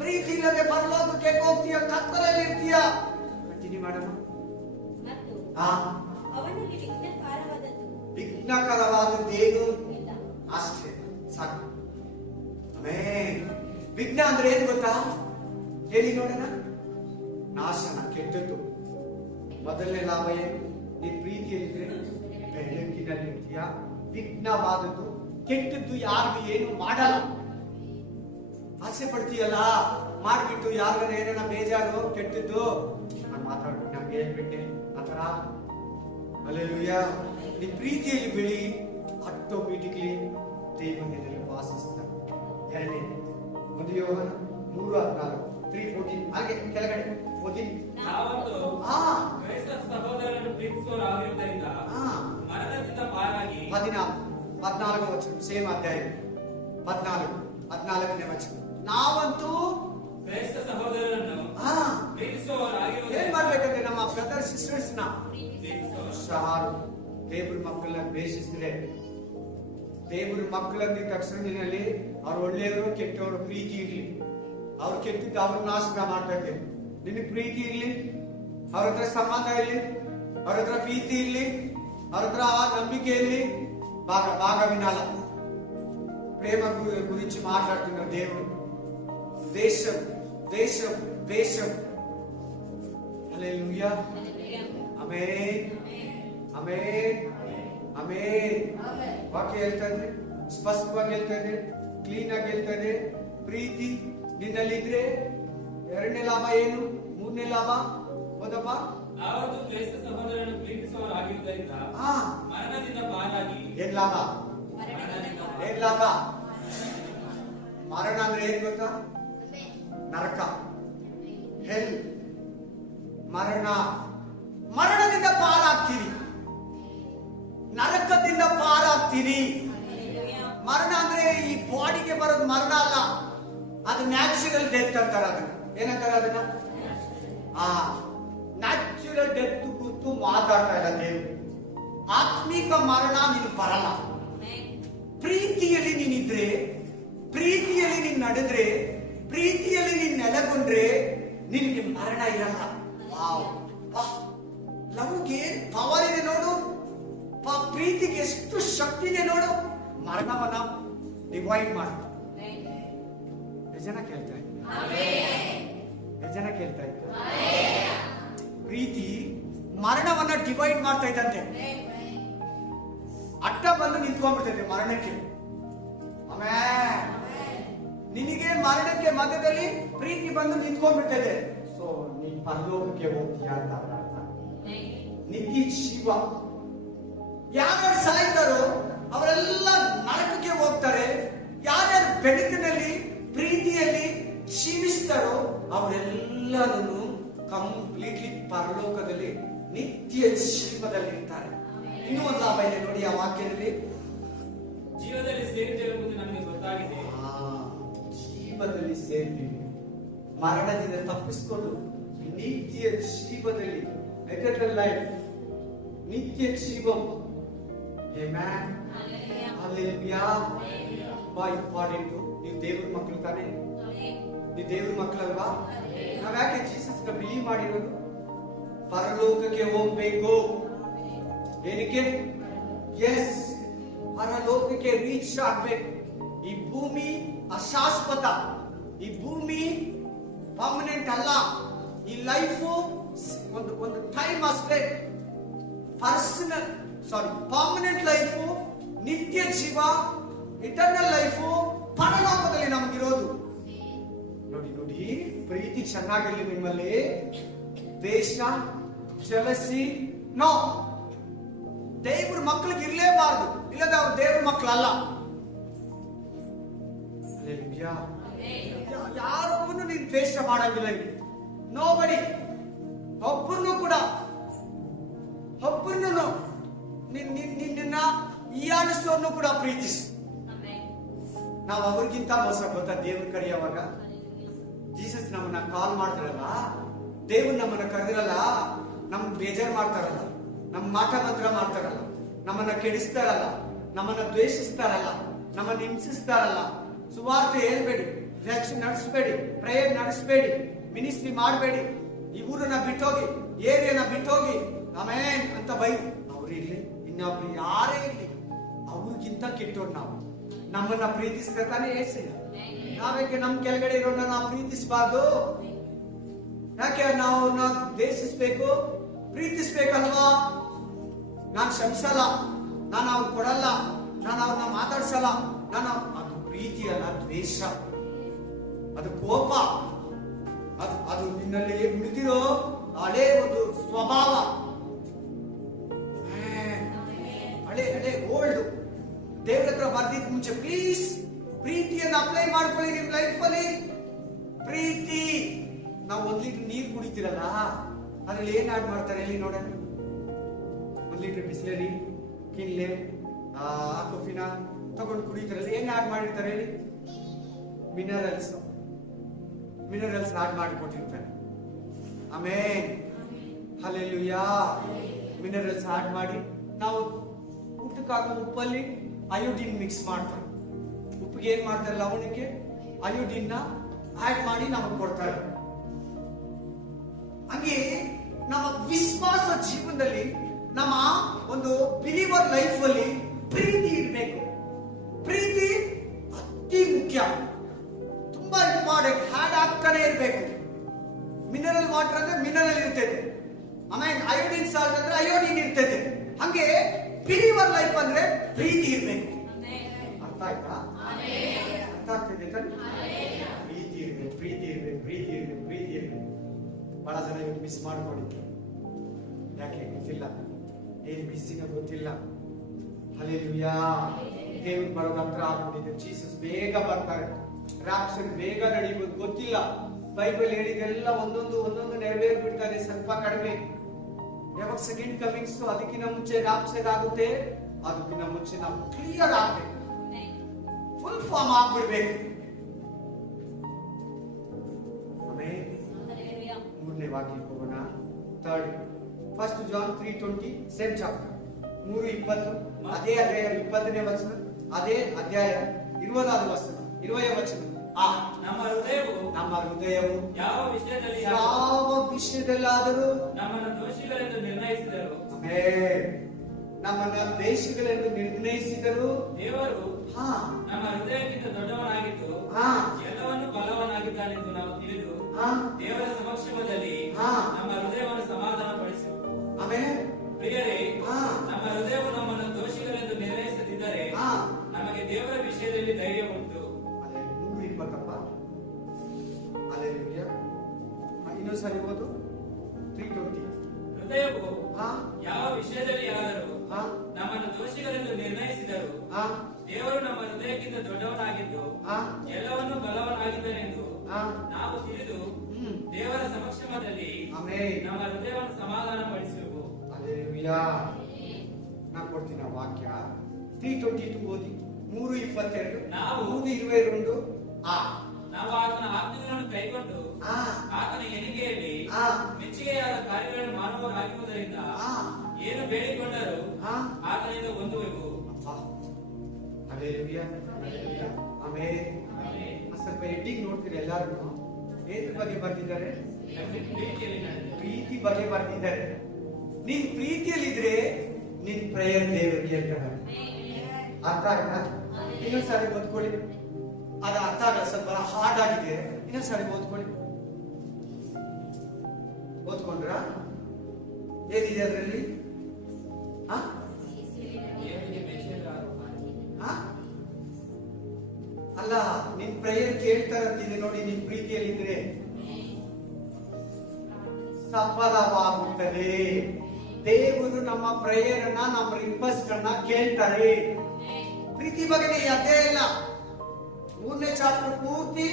ಪ್ರೀತಿ ಇಲ್ಲದೆ ಪರಲೋಕಕ್ಕೆ ಹೋಗ್ತೀಯ, ಕತ್ತಲಲ್ಲಿ ಇರ್ತೀಯ. ಕಂಟಿನ್ಯೂ ಮಾಡಮ್ಮ. ವಿಘ್ನಕರವಾದದ್ದೇನು? ಅಷ್ಟೇ ಸಾಕು. ವಿಘ್ನ ಅಂದ್ರೆ ಏನು ಗೊತ್ತಾ? ಹೇಳಿ ನೋಡೋಣ. ನಾಶನ, ಕೆಟ್ಟದ್ದು. ಮೊದಲನೇ ಲಾಭ ಏನು? ನೀನ್ ಪ್ರೀತಿಯಲ್ಲಿದ್ರೆ ಬೆಳಕಿನಲ್ಲಿ ಇರ್ತೀಯ. ವಿಘ್ನವಾದದ್ದು, ಕೆಟ್ಟದ್ದು ಯಾರಿಗೂ ಏನು ಮಾಡಲ್ಲ. ಆಸೆ ಪಡ್ತೀಯಲ್ಲ, ಮಾಡ್ಬಿಟ್ಟು ಯಾರಿಗಾರ ಏನಾರ ಬೇಜಾರು, ಕೆಟ್ಟದ್ದು ನಾನು ಮಾತಾಡ್ಬಿಟ್ಟು ನಮ್ಗೆ ಹೇಳ್ಬಿಟ್ಟೆ ಆತರ. ಹಲ್ಲೆಲೂಯಾ. ನೀ ಪ್ರೀತಿಯಲ್ಲಿ ಬೆಳಿ, ಆಟೋಮೆಟಿಕ್ಲಿ ದೇವನಲ್ಲಿ ವಾಸಿಸ್ತಾನೆ. ಎರಡನೇ 1 ಯೋಹಾನ 3:14, 3:14 ಹಾಗೆ ಕೆಳಗಡೆ ಓದಿ. ಕ್ರೈಸ್ತ ಸಹೋದರರನ್ನು ಪ್ರೀತಿಸುವವರಾಗಿರುವುದರಿಂದ ಮರಣದಿಂದ ಪಾರಾಗಿ. 14ನೇ ವಚನ, ಸೇಮ್ ಅಧ್ಯಾಯ 14ನೇ ವಚನ. ನಾವಂತೂ ಕ್ರೈಸ್ತ ಸಹೋದರರನ್ನು ಪ್ರೀತಿಸುವವರಾಗಿರುವುದರಿಂದ ಏನ್ ಮಾಡ್ಬೇಕಂದ್ರೆ ನಮ್ಮ ಬ್ರದರ್ ಸಿಸ್ಟರ್ಸ್ ನ ದೇವ್ರ ಮಕ್ಕಳನ್ನ ದ್ವೇಷಿಸಿದ್ರೆ, ದೇವ್ರ ಮಕ್ಕಳಂದ ತಕ್ಷಣದಲ್ಲಿ ಅವ್ರು ಒಳ್ಳೆಯವರು ಕೆಟ್ಟವರು ಪ್ರೀತಿ ಇರ್ಲಿ. ಅವ್ರು ಕೆಟ್ಟಿದ್ದು ಅವ್ರ ನಾಶನ ಮಾಡ್ತಾ ಇದ್ದೇವೆ. ನಿನಗೆ ಪ್ರೀತಿ ಇರ್ಲಿ, ಅವ್ರ ಹತ್ರ ಸಂಬಂಧ ಇರ್ಲಿ, ಅವ್ರ ಹತ್ರ ಪ್ರೀತಿ ಇರ್ಲಿ, ಅವ್ರ ಹತ್ರ ನಂಬಿಕೆ ಇರ್ಲಿ. ಭಾಗ ವಿನಾಲ ಪ್ರೇಮ ಗುరించి ಮಾತಾಡ್తున్న దేవుడు. దేశం దేశం దేశం. హల్లెలూయా. Amen amen amen. ವಾಕ್ಯ ಹೇಳ್ತಾ ಇದೆ, ಸ್ಪಷ್ಟವಾಗಿ ಹೇಳ್ತಾ ಇದೆ, ಕ್ಲೀನ್ ಆಗಿ ಹೇಳ್ತಾ ಇದೆ. ಪ್ರೀತಿ ನಿನ್ನಲ್ಲಿದ್ರೆ ಎರಡನೇ ಲಾಭ ಏನು? ಮೂರನೇ ಲಾಭ ಓದಪ್ಪ. ನಾವಂತೂ ಕ್ರೈಸ್ತ ಸಹೋದರರನ್ನು ಪ್ರೀತಿಸುವವರಾಗಿರುವುದರಿಂದ ಮರಣದಿಂದ ಪಾರಾಗಿ. ಏನ್ ಲಾಭ? ಏನ್ ಲಾಭ? ಮರಣ ಅಂದ್ರೆ ಏನ್ ಗೊತ್ತಾ? ನರಕ, ಹೆಲ್. ಮರಣದಿಂದ ಪಾರಾಗ್ತೀರಿ, ನರಕದಿಂದ ಪಾರಾಗ್ತೀರಿ. ಮರಣ ಅಂದ್ರೆ ಈ ಬಾಡಿಗೆ ಬರೋದು ಮರಣ ಅಲ್ಲ, ಅದು ನ್ಯಾಚುರಲ್ ಡೆತ್ ಅಂತಾರೆ. ಅದನ್ನ ಏನಂತಾರೆ? ಅದನ್ನ ನ್ಯಾಚುರಲ್ ಡೆತ್ ಕುರಿತು ಮಾತಾಡ್ತಾ ಇಲ್ಲ ದೇವರು. ಆತ್ಮಿಕ ಮರಣ ನಿನಗೆ ಬರಲ್ಲ. ಪ್ರೀತಿಯಲ್ಲಿ ನೀನಿದ್ರೆ, ಪ್ರೀತಿಯಲ್ಲಿ ನೀನು ನಡೆದ್ರೆ ಪ್ರೀತಿಯಲ್ಲಿ ನೀನು ನೆಲೆಗೊಂಡ್ರೆ ನಿನಗೆ ಮರಣ ಇರಲ್ಲ. ಲವ್ಗೆ ಪವರ್ ಇದೆ ನೋಡು, ಪ್ರೀತಿಗೆ ಎಷ್ಟು ಶಕ್ತಿ ಇದೆ ನೋಡು. ಮರಣವನ್ನ ಡಿವೈಡ್ ಮಾಡ. ಜನ ಕೇಳ್ತಾ ಇತ್ತು ಪ್ರೀತಿ ಮರಣವನ್ನ ಡಿವೈಡ್ ಮಾಡ್ತಾ ಇದ್ದಂತೆ. ಅಡ್ಡ ಬಂದು ನಿಂತ್ಕೊಂಡ್ಬಿಡ್ತೈತೆ ಮರಣಕ್ಕೆ. ನಿನಗೆ ಮರಣಕ್ಕೆ ಮಧ್ಯದಲ್ಲಿ ಪ್ರೀತಿ ಬಂದು ನಿಂತ್ಕೊಂಡ್ಬಿಡ್ತೈತೆ. ಸೊ ನೀನ್ ಪರಲೋಕಕ್ಕೆ ಹೋಗ್ತೀಯ ಅಂತ ಅವರ ಅರ್ಥ. ನಿತ್ಯ ಜೀವ. ಯಾರ್ಯಾರು ಸಾಯ್ತಾರೋ ಅವರೆಲ್ಲ ನರಕಕ್ಕೆ ಹೋಗ್ತಾರೆ. ಯಾರ್ಯಾರು ಬೆಳಕಿನಲ್ಲಿ ಪ್ರೀತಿಯಲ್ಲಿ ಜೀವಿಸ್ತಾರೋ ಅವರೆಲ್ಲರೂ ಕಂಪ್ಲೀಟ್ಲಿ ಪರಲೋಕದಲ್ಲಿ ನಿತ್ಯ ಜೀವದಲ್ಲಿ ಇರ್ತಾರೆ. ಇನ್ನೂ ಒಂದು ಲಾಭ ಇದೆ ನೋಡಿ ಆ ವಾಕ್ಯದಲ್ಲಿ. ಜೀವದಲ್ಲಿ ಸೇರಿದ್ದೇವೆ ಎಂಬುದು ನಮಗೆ ಗೊತ್ತಾಗಿದೆ. ಜೀವದಲ್ಲಿ ಸೇರ್ತೀವಿ, ಮರಣದಿಂದ ತಪ್ಪಿಸಿಕೊಂಡು ನಿತ್ಯ ಜೀವದಲ್ಲಿ ಎಟರ್ನಲ್ ಲೈಫ್, ನಿತ್ಯ ಜೀವಂ. ಆಮೆನ್. ಹಲ್ಲೆಲೂಯಾ. ತುಂಬಾ ಇಂಪಾರ್ಟೆಂಟ್. ನೀವು ದೇವ್ರ ಮಕ್ಕಳು ತಾನೇ? ನೀವು ದೇವ್ರ ಮಕ್ಕಳಲ್ವಾ? ನಾವ್ ಯಾಕೆ ಜೀಸಸ್ ನ ಬಿಲೀವ್ ಮಾಡಿರೋದು? ಪರಲೋಕಕ್ಕೆ ಹೋಗ್ಬೇಕು. ಏನಕ್ಕೆ? ಎಸ್, ಪರಲೋಕಕ್ಕೆ ರೀಚ್ ಆಗ್ಬೇಕು. ಈ ಭೂಮಿ ಅಶಾಶ್ವತ, ಈ ಭೂಮಿ ಪರ್ಮನೆಂಟ್ ಅಲ್ಲ. ಈ ಲೈಫು ಒಂದು ಟೈಮ್ ಅಷ್ಟೇ. ಪರ್ಮನೆಂಟ್ ಲೈಫು, ನಿತ್ಯ ಜೀವ, ಇಟರ್ನಲ್ ಲೈಫು ಪರಲೋಕದಲ್ಲಿ ನಮ್ಗಿರೋದು. ನೋಡಿ, ಪ್ರೀತಿ ಚೆನ್ನಾಗಿರ್ಲಿ ನಿಮ್ಮಲ್ಲಿ. ದ್ವೇಷ, ಜಲಸಿ ನೋ. ದೇವ್ರ ಮಕ್ಕಳಿಗೆ ಇರ್ಲೇಬಾರ್ದು, ಇಲ್ಲದ ಅವ್ರು ದೇವ್ರ ಮಕ್ಕಳಲ್ಲ. ಯಾರೊಬ್ಬನು ನೀನ್ ದ್ವೇಷ ಮಾಡಂಗಿಲ್ಲ. ನೋಬಡಿ ಒಬ್ಬರನ್ನು ಕೂಡ ನಿನ್ನ ಈಯಾಡಿಸೋರ್ನು ಕೂಡ ಪ್ರೀತಿಸು. ನಾವು ಅವ್ರಿಗಿಂತ ಮೋಸ ಗೊತ್ತಾ ದೇವ್ರ ಕರೆಯುವಾಗ? ಜೀಸಸ್ ನಮ್ಮನ್ನ ಕಾಲ್ ಮಾಡ್ತಾರಲ್ಲ, ದೇವ್ರು ನಮ್ಮನ್ನ ಕರೆದಿರಲ್ಲ, ನಮ್ ಬೇಜಾರ್ ಮಾಡ್ತಾರಲ್ಲ, ನಮ್ ಮಾಟ ಮಂತ್ರ ಮಾಡ್ತಾರಲ್ಲ, ನಮ್ಮನ್ನ ಕೆಡಿಸ್ತಾರಲ್ಲ, ನಮ್ಮನ್ನ ದ್ವೇಷಿಸ್ತಾರಲ್ಲ, ನಮ್ಮನ್ನ ಹಿಂಸಿಸ್ತಾರಲ್ಲ. ಸುವಾರ್ತೆ ಹೇಳ್ಬೇಡಿ, ರಕ್ಷಣೆ ನಡೆಸಬೇಡಿ, ಪ್ರೇಯರ್ ನಡೆಸಬೇಡಿ, ಮಿನಿಸ್ಟ್ರಿ ಮಾಡಬೇಡಿ, ಈ ಊರನ್ನ ಬಿಟ್ಟೋಗಿ, ಏರಿಯಾನ ಬಿಟ್ಟೋಗಿ ಆಮೇನ್ ಅಂತ ಬೈ. ಅವ್ರಿರ್ಲಿ, ಇನ್ನೊಬ್ರು ಯಾರೇ ಇರ್ಲಿ, ಅವ್ರಿಗಿಂತ ಕೆಟ್ಟೋರು ನಾವು. ನಮ್ಮನ್ನ ಪ್ರೀತಿಸ್ತಾನೆ ಏಸಿಲ್ಲ. ನಾವೇಕೆ ನಮ್ ಕೆಳಗಡೆ ಇರೋಣ ನಾವು ಪ್ರೀತಿಸಬಾರ್ದು? ಯಾಕೆ ನಾವು ದ್ವೇಷಿಸ್ಬೇಕು? ಪ್ರೀತಿಸ್ಬೇಕಲ್ವಾ? ನಾನು ಕ್ಷಮಿಸಲ್ಲ, ನಾನು ಅವ್ರು ಕೊಡಲ್ಲ, ನಾನು ಅವ್ರನ್ನ ಮಾತಾಡ್ಸಲ್ಲ, ಅದು ಪ್ರೀತಿ ಅಲ್ಲ, ದ್ವೇಷ, ಅದು ಕೋಪ, ಅದು ನಿನ್ನಲ್ಲಿ ಉಳಿದಿರೋ ಹಳೇ ಒಂದು ಸ್ವಭಾವ, ಹಳೆ ಓಲ್ಡ್. ದೇವ್ರ ಹತ್ರ ಬರ್ದಿದ್ ಮುಂಚೆ ಪ್ಲೀಸ್ ಪ್ರೀತಿಯನ್ನು ಅಪ್ಲೈ ಮಾಡ್ಕೊಳ್ಳಿ ನಿಮ್ ಲೈಫ್ ಅಲ್ಲಿ. ಪ್ರೀತಿ. ನಾವು 1 ಲೀಟರ್ ನೀರು ಕುಡಿತೀರಲ್ಲ, ಅದ್ರಲ್ಲಿ ಏನ್ ಆಡ್ ಮಾಡ್ತಾರೆ ಹೇಳಿ ನೋಡೋಣ? 1 ಲೀಟರ್ ಬಿಸ್ಲರಿ, ಕಿನ್ಲೆ, ಕಾಫಿನ ತಗೊಂಡು ಕುಡಿತಾರಲ್ಲ, ಏನ್ ಆಡ್ ಮಾಡಿರ್ತಾರೆ ಹೇಳಿ? ಮಿನರಲ್ಸ್ ಆಡ್ ಮಾಡಿಕೊಟ್ಟಿರ್ತಾರೆ. ಆಮೇನ್. ಹಲ್ಲೆಲೂಯಾ. ಮಿನರಲ್ಸ್ ಆಡ್ ಮಾಡಿ, ನಾವು ಊಟಕ್ಕಾಗೋ ಉಪ್ಪಲ್ಲಿ ಅಯೋಡಿನ್ ಮಿಕ್ಸ್ ಮಾಡ್ತಾರೆ. ಉಪ್ಪಿಗೆ ಏನ್ ಮಾಡ್ತಾರೆ? ಲವಣಕ್ಕೆ ಅಯೋಡಿನ್ ನ ಆಡ್ ಮಾಡಿ ನಮಗೆ ಕೊಡ್ತಾರೆ. ಹಂಗೆ ನಮ್ಮ ವಿಶ್ವಾಸ ಜೀವನದಲ್ಲಿ, ನಮ್ಮ ಒಂದು ಬಿಲೀವರ್ ಲೈಫ್ ಅಲ್ಲಿ ಪ್ರೀತಿ ಇರಬೇಕು. ಪ್ರೀತಿ ಅತಿ ಮುಖ್ಯ, ತುಂಬಾ ಇಂಪಾರ್ಟೆಂಟ್. ಹ್ಯಾಡ್ ಆಗ್ತಾನೆ ಇರಬೇಕು. ಮಿನರಲ್ ವಾಟರ್ ಅಂದ್ರೆ ಮಿನರಲ್ ಇರ್ತೈತೆ, ಆಮೇಲೆ ಅಯೋಡಿನ್ ಸಾಲ್ಟ್ ಅಂದ್ರೆ ಅಯೋಡಿನ್ ಇರ್ತೈತೆ. ಹಂಗೆ ಬಿಲೀವರ್ ಲೈಫ್ ಅಂದ್ರೆ ಪ್ರೀತಿ ಇರಬೇಕು. ಅರ್ಥ ಆಯ್ತಾ? ಅರ್ಥ ಆಗ್ತಿದೆ ತಾನೆ? ಪ್ರೀತಿ ಇರ್ಬೇಕು. ಬಹಳ ಜನ ಮಿಸ್ ಮಾಡ್ಕೊಂಡಿದ್ರು. ಯಾಕೆ ಗೊತ್ತಿಲ್ಲ, ಏನ್ ಮಿಸ್ಸಿಂಗ್ ಗೊತ್ತಿಲ್ಲ. ಹಲ್ಲೆಲೂಯಾ. ದೇವ್ರು ಬರೋದ ಹತ್ರ ಆಗ್ಬಿಟ್ಟಿದೆ. ಜೀಸಸ್ ಬೇಗ ಬರ್ತಾರೆ, ರಾಪ್ಸರ್ ಬೇಗ ನಡೀಬೋದು. ಗೊತ್ತಿಲ್ಲ, ಬೈಬಲ್ ಹೇಳಿದೆಲ್ಲ ಒಂದೊಂದು ನೆರವೇರ್ಬಿಡ್ತಾರೆ. ಸ್ವಲ್ಪ ಕಡಿಮೆ. ಯಾವಾಗ ಸೆಕೆಂಡ್ ಕಮಿಂಗ್ಸ್, ಅದಕ್ಕಿಂತ ಮುಂಚೆ ರಾಪ್ಸರ್ ಆಗುತ್ತೆ. ಅದಕ್ಕಿಂತ ಮುಂಚೆ ನಾವು ಕ್ಲಿಯರ್ ಆಗ್ಬೇಕು, ಫುಲ್ ಫಾರ್ಮ್ ಆಗ್ಬಿಡ್ಬೇಕು. ಮೂರನೇ ವಾಕ್ಯಕ್ಕೆ ಹೋಗೋಣ. ಫಸ್ಟ್ ಜಾನ್ 3:20, ಸೇಮ್ ಚಾಪ್ಟರ್, 3:20, ಅದೇ ಅಧ್ಯಾಯ 20ನೇ ವಚನ, ಅದೇ ಅಧ್ಯಾಯ 20ನೇ ವಚನ. ನಮ್ಮ ಹೃದಯವು ಯಾವ ವಿಷಯದಲ್ಲಾದರೂ ನಮ್ಮನ್ನು ದೋಷಿಗಳೆಂದು ನಿರ್ಣಯಿಸಿದರು. ನಮ್ಮನ್ನ ದೇಶಗಳೆಂದು ನಿರ್ಣಯಿಸಿದರು. ದೇವರು ನಮ್ಮ ಹೃದಯಕ್ಕಿಂತ ದೊಡ್ಡವನಾಗಿದ್ದು ಎಲ್ಲವನ್ನು ಬಲವನಾಗಿದ್ದಾನೆಂದು ನಾವು ತಿಳಿದು ದೇವರ ಸಮಕ್ಷಮದಲ್ಲಿ ನಮ್ಮ ಹೃದಯವನ್ನು ಸಮಾಧಾನ ಪಡಿಸಬೇಕು. ಆಮೇಲೆ ಪ್ರಿಯರೇ, ನಮ್ಮ ಹೃದಯವು ನಮ್ಮನ್ನು ದೋಷಿಗಳೆಂದು ನಿರ್ಣಯಿಸದಿದ್ದರೆ ನಮಗೆ ದೇವರ ವಿಷಯದಲ್ಲಿ ಧೈರ್ಯ ಉಂಟು. 120 ಇನ್ನೊಂದ್ಸರಿ ಓದು. 320. ಹೃದಯವು ಯಾವ ವಿಷಯದಲ್ಲಿ ಆದರೂ ನಮ್ಮನ್ನು ದೋಷಿಗಳೆಂದು ನಿರ್ಣಯಿಸಿದರು ದೇವರು ನಮ್ಮ ಹೃದಯಕ್ಕಿಂತ ದೊಡ್ಡವನಾಗಿದ್ದು ಎಲ್ಲವನ್ನು ಬಲವನಾಗಿದ್ದಾನೆಂದು ನಾವು ತಿಳಿದು ದೇವರ ಸಮಕ್ಷಮದಲ್ಲಿ ನಮ್ಮ ಹೃದಯವನ್ನು ಸಮಾಧಾನ ಪಡಿಸಬೇಕು. ನಾನು ಕೊಡ್ತೀನಿ ಆ ವಾಕ್ಯ. 322 ಓದಿ. 3:22. ನಾವು 3:22. ನಾವು ಆತನ ಆಜ್ಞೆಗಳನ್ನು ಕೈಗೊಂಡು ಆತನ ಎಣಿಕೆಯಲ್ಲಿ ಮೆಚ್ಚುಗೆಯಾದ ಕಾರ್ಯಗಳನ್ನು ಮಾಡುವವರಾಗಿರುವುದರಿಂದ ಏನು ಬೇಡಿಕೊಂಡರೂ ಆತನಿಂದ ಹೊಂದುವೆವು. ಸ್ವಲ್ಪ ಹೆಡ್ಡಿಂಗ್ ನೋಡ್ತೀರಿ ಎಲ್ಲಾರು. ಏದ್ರ ಬಗ್ಗೆ ಬರ್ತಿದ್ದಾರೆ? ಪ್ರೀತಿ ಬಗ್ಗೆ ಬರ್ತಿದ್ದಾರೆ. ನೀನ್ ಪ್ರೀತಿಯಲ್ಲಿದ್ರೆ ನಿನ್ ಪ್ರೇಯರ್ ದೇವರಿಗೆ ಹೇಳ್ತಾರೆ. ಅರ್ಥ ಆಯ್ತಾ? ಇನ್ನೊಂದ್ಸಾರಿ ಓದ್ಕೊಳ್ಳಿ. ಅದು ಅರ್ಥ ಆಗಲ್ಲ, ಸ್ವಲ್ಪ ಹಾರ್ಡ್ ಆಗಿದೆ. ಇನ್ನೊಂದ್ಸಾರಿ ಓದ್ಕೊಳ್ಳಿ. ಓದ್ಕೊಂಡ್ರ ಏನಿದೆ ಅದರಲ್ಲಿ? ಅಲ್ಲ, ನಿನ್ ಪ್ರೇಯರ್ ಕೇಳ್ತಾರಂತಿದೆ ನೋಡಿ. ನಿನ್ ಪ್ರೀತಿಯಲ್ಲಿದ್ರೆ ಸಫಲವಾಗುತ್ತದೆ. ದೇವರು ನಮ್ಮ ಪ್ರೇಯರ್ ಅನ್ನ, ನಮ್ಮ ರಿಕ್ವೆಸ್ಟ್ ಅನ್ನ ಕೇಳ್ತಾರೆ. ಪ್ರೀತಿ ಬಗ್ಗೆ ಅದೇ ಇಲ್ಲ. 3ನೇ ಚಾಪ್ಟರ್ ಪೂರ್ತಿ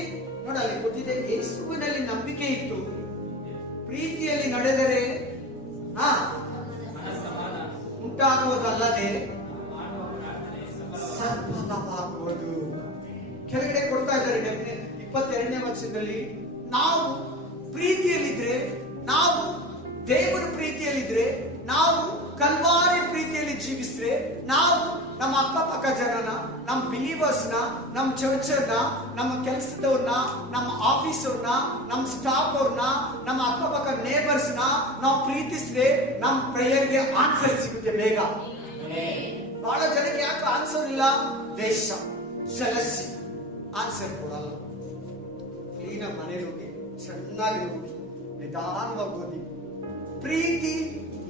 ನೋಡಲ್ಲಿ ಗೊತ್ತಿದೆ. ಯೇಸುವಿನಲ್ಲಿ ನಂಬಿಕೆ ಇತ್ತು, ಪ್ರೀತಿಯಲ್ಲಿ ನಡೆದರೆ ಉಂಟಾಗುವುದಲ್ಲದೆ ಸಫಲವಾಗುವುದು. ಕೆಳಗಡೆ ಕೊಡ್ತಾ ಇದ್ದಾರೆ 22ನೇ ವರ್ಷದಲ್ಲಿ. ನಾವು ಪ್ರೀತಿಯಲ್ಲಿದ್ರೆ, ನಾವು ದೇವರ ಪ್ರೀತಿಯಲ್ಲಿದ್ರೆ, ನಾವು ಕಲ್ವಾರಿ ಪ್ರೀತಿಯಲ್ಲಿ ಜೀವಿಸಿದ್ರೆ, ನಾವು ನಮ್ಮ ಅಕ್ಕಪಕ್ಕ ಜನನ, ನಮ್ಮ ಬಿಲೀವರ್ಸ್ನ, ನಮ್ಮ ಚರ್ಚರ್ನ, ನಮ್ಮ ಕೆಲಸದವ್ರನ್ನ, ನಮ್ಮ ಆಫೀಸರ್ನ, ನಮ್ಮ ಸ್ಟಾಫ್ ಅವ್ರನ್ನ, ನಮ್ಮ ಅಕ್ಕಪಕ್ಕ ನೇಬರ್ಸ್ನ ನಾವು ಪ್ರೀತಿಸಿದ್ರೆ ನಮ್ಮ ಪ್ರೇಯರ್ಗೆ ಆನ್ಸರ್ ಸಿಗುತ್ತೆ ಬೇಗ. ಬಹಳ ಜನಕ್ಕೆ ಯಾಕೆ ಆನ್ಸರ್ ಇಲ್ಲ? ದ್ವೇಷ, ಜಲಸಿ, ಆನ್ಸರ್ ಕೊಡಲ್ಲ. ಕ್ಲೀನ ಮನೇಲಿ ಹೋಗಿ ಚೆನ್ನಾಗಿ ಹೋಗಿ ನಿಧಾನವಾಗಿ ಓದಿ. ಪ್ರೀತಿ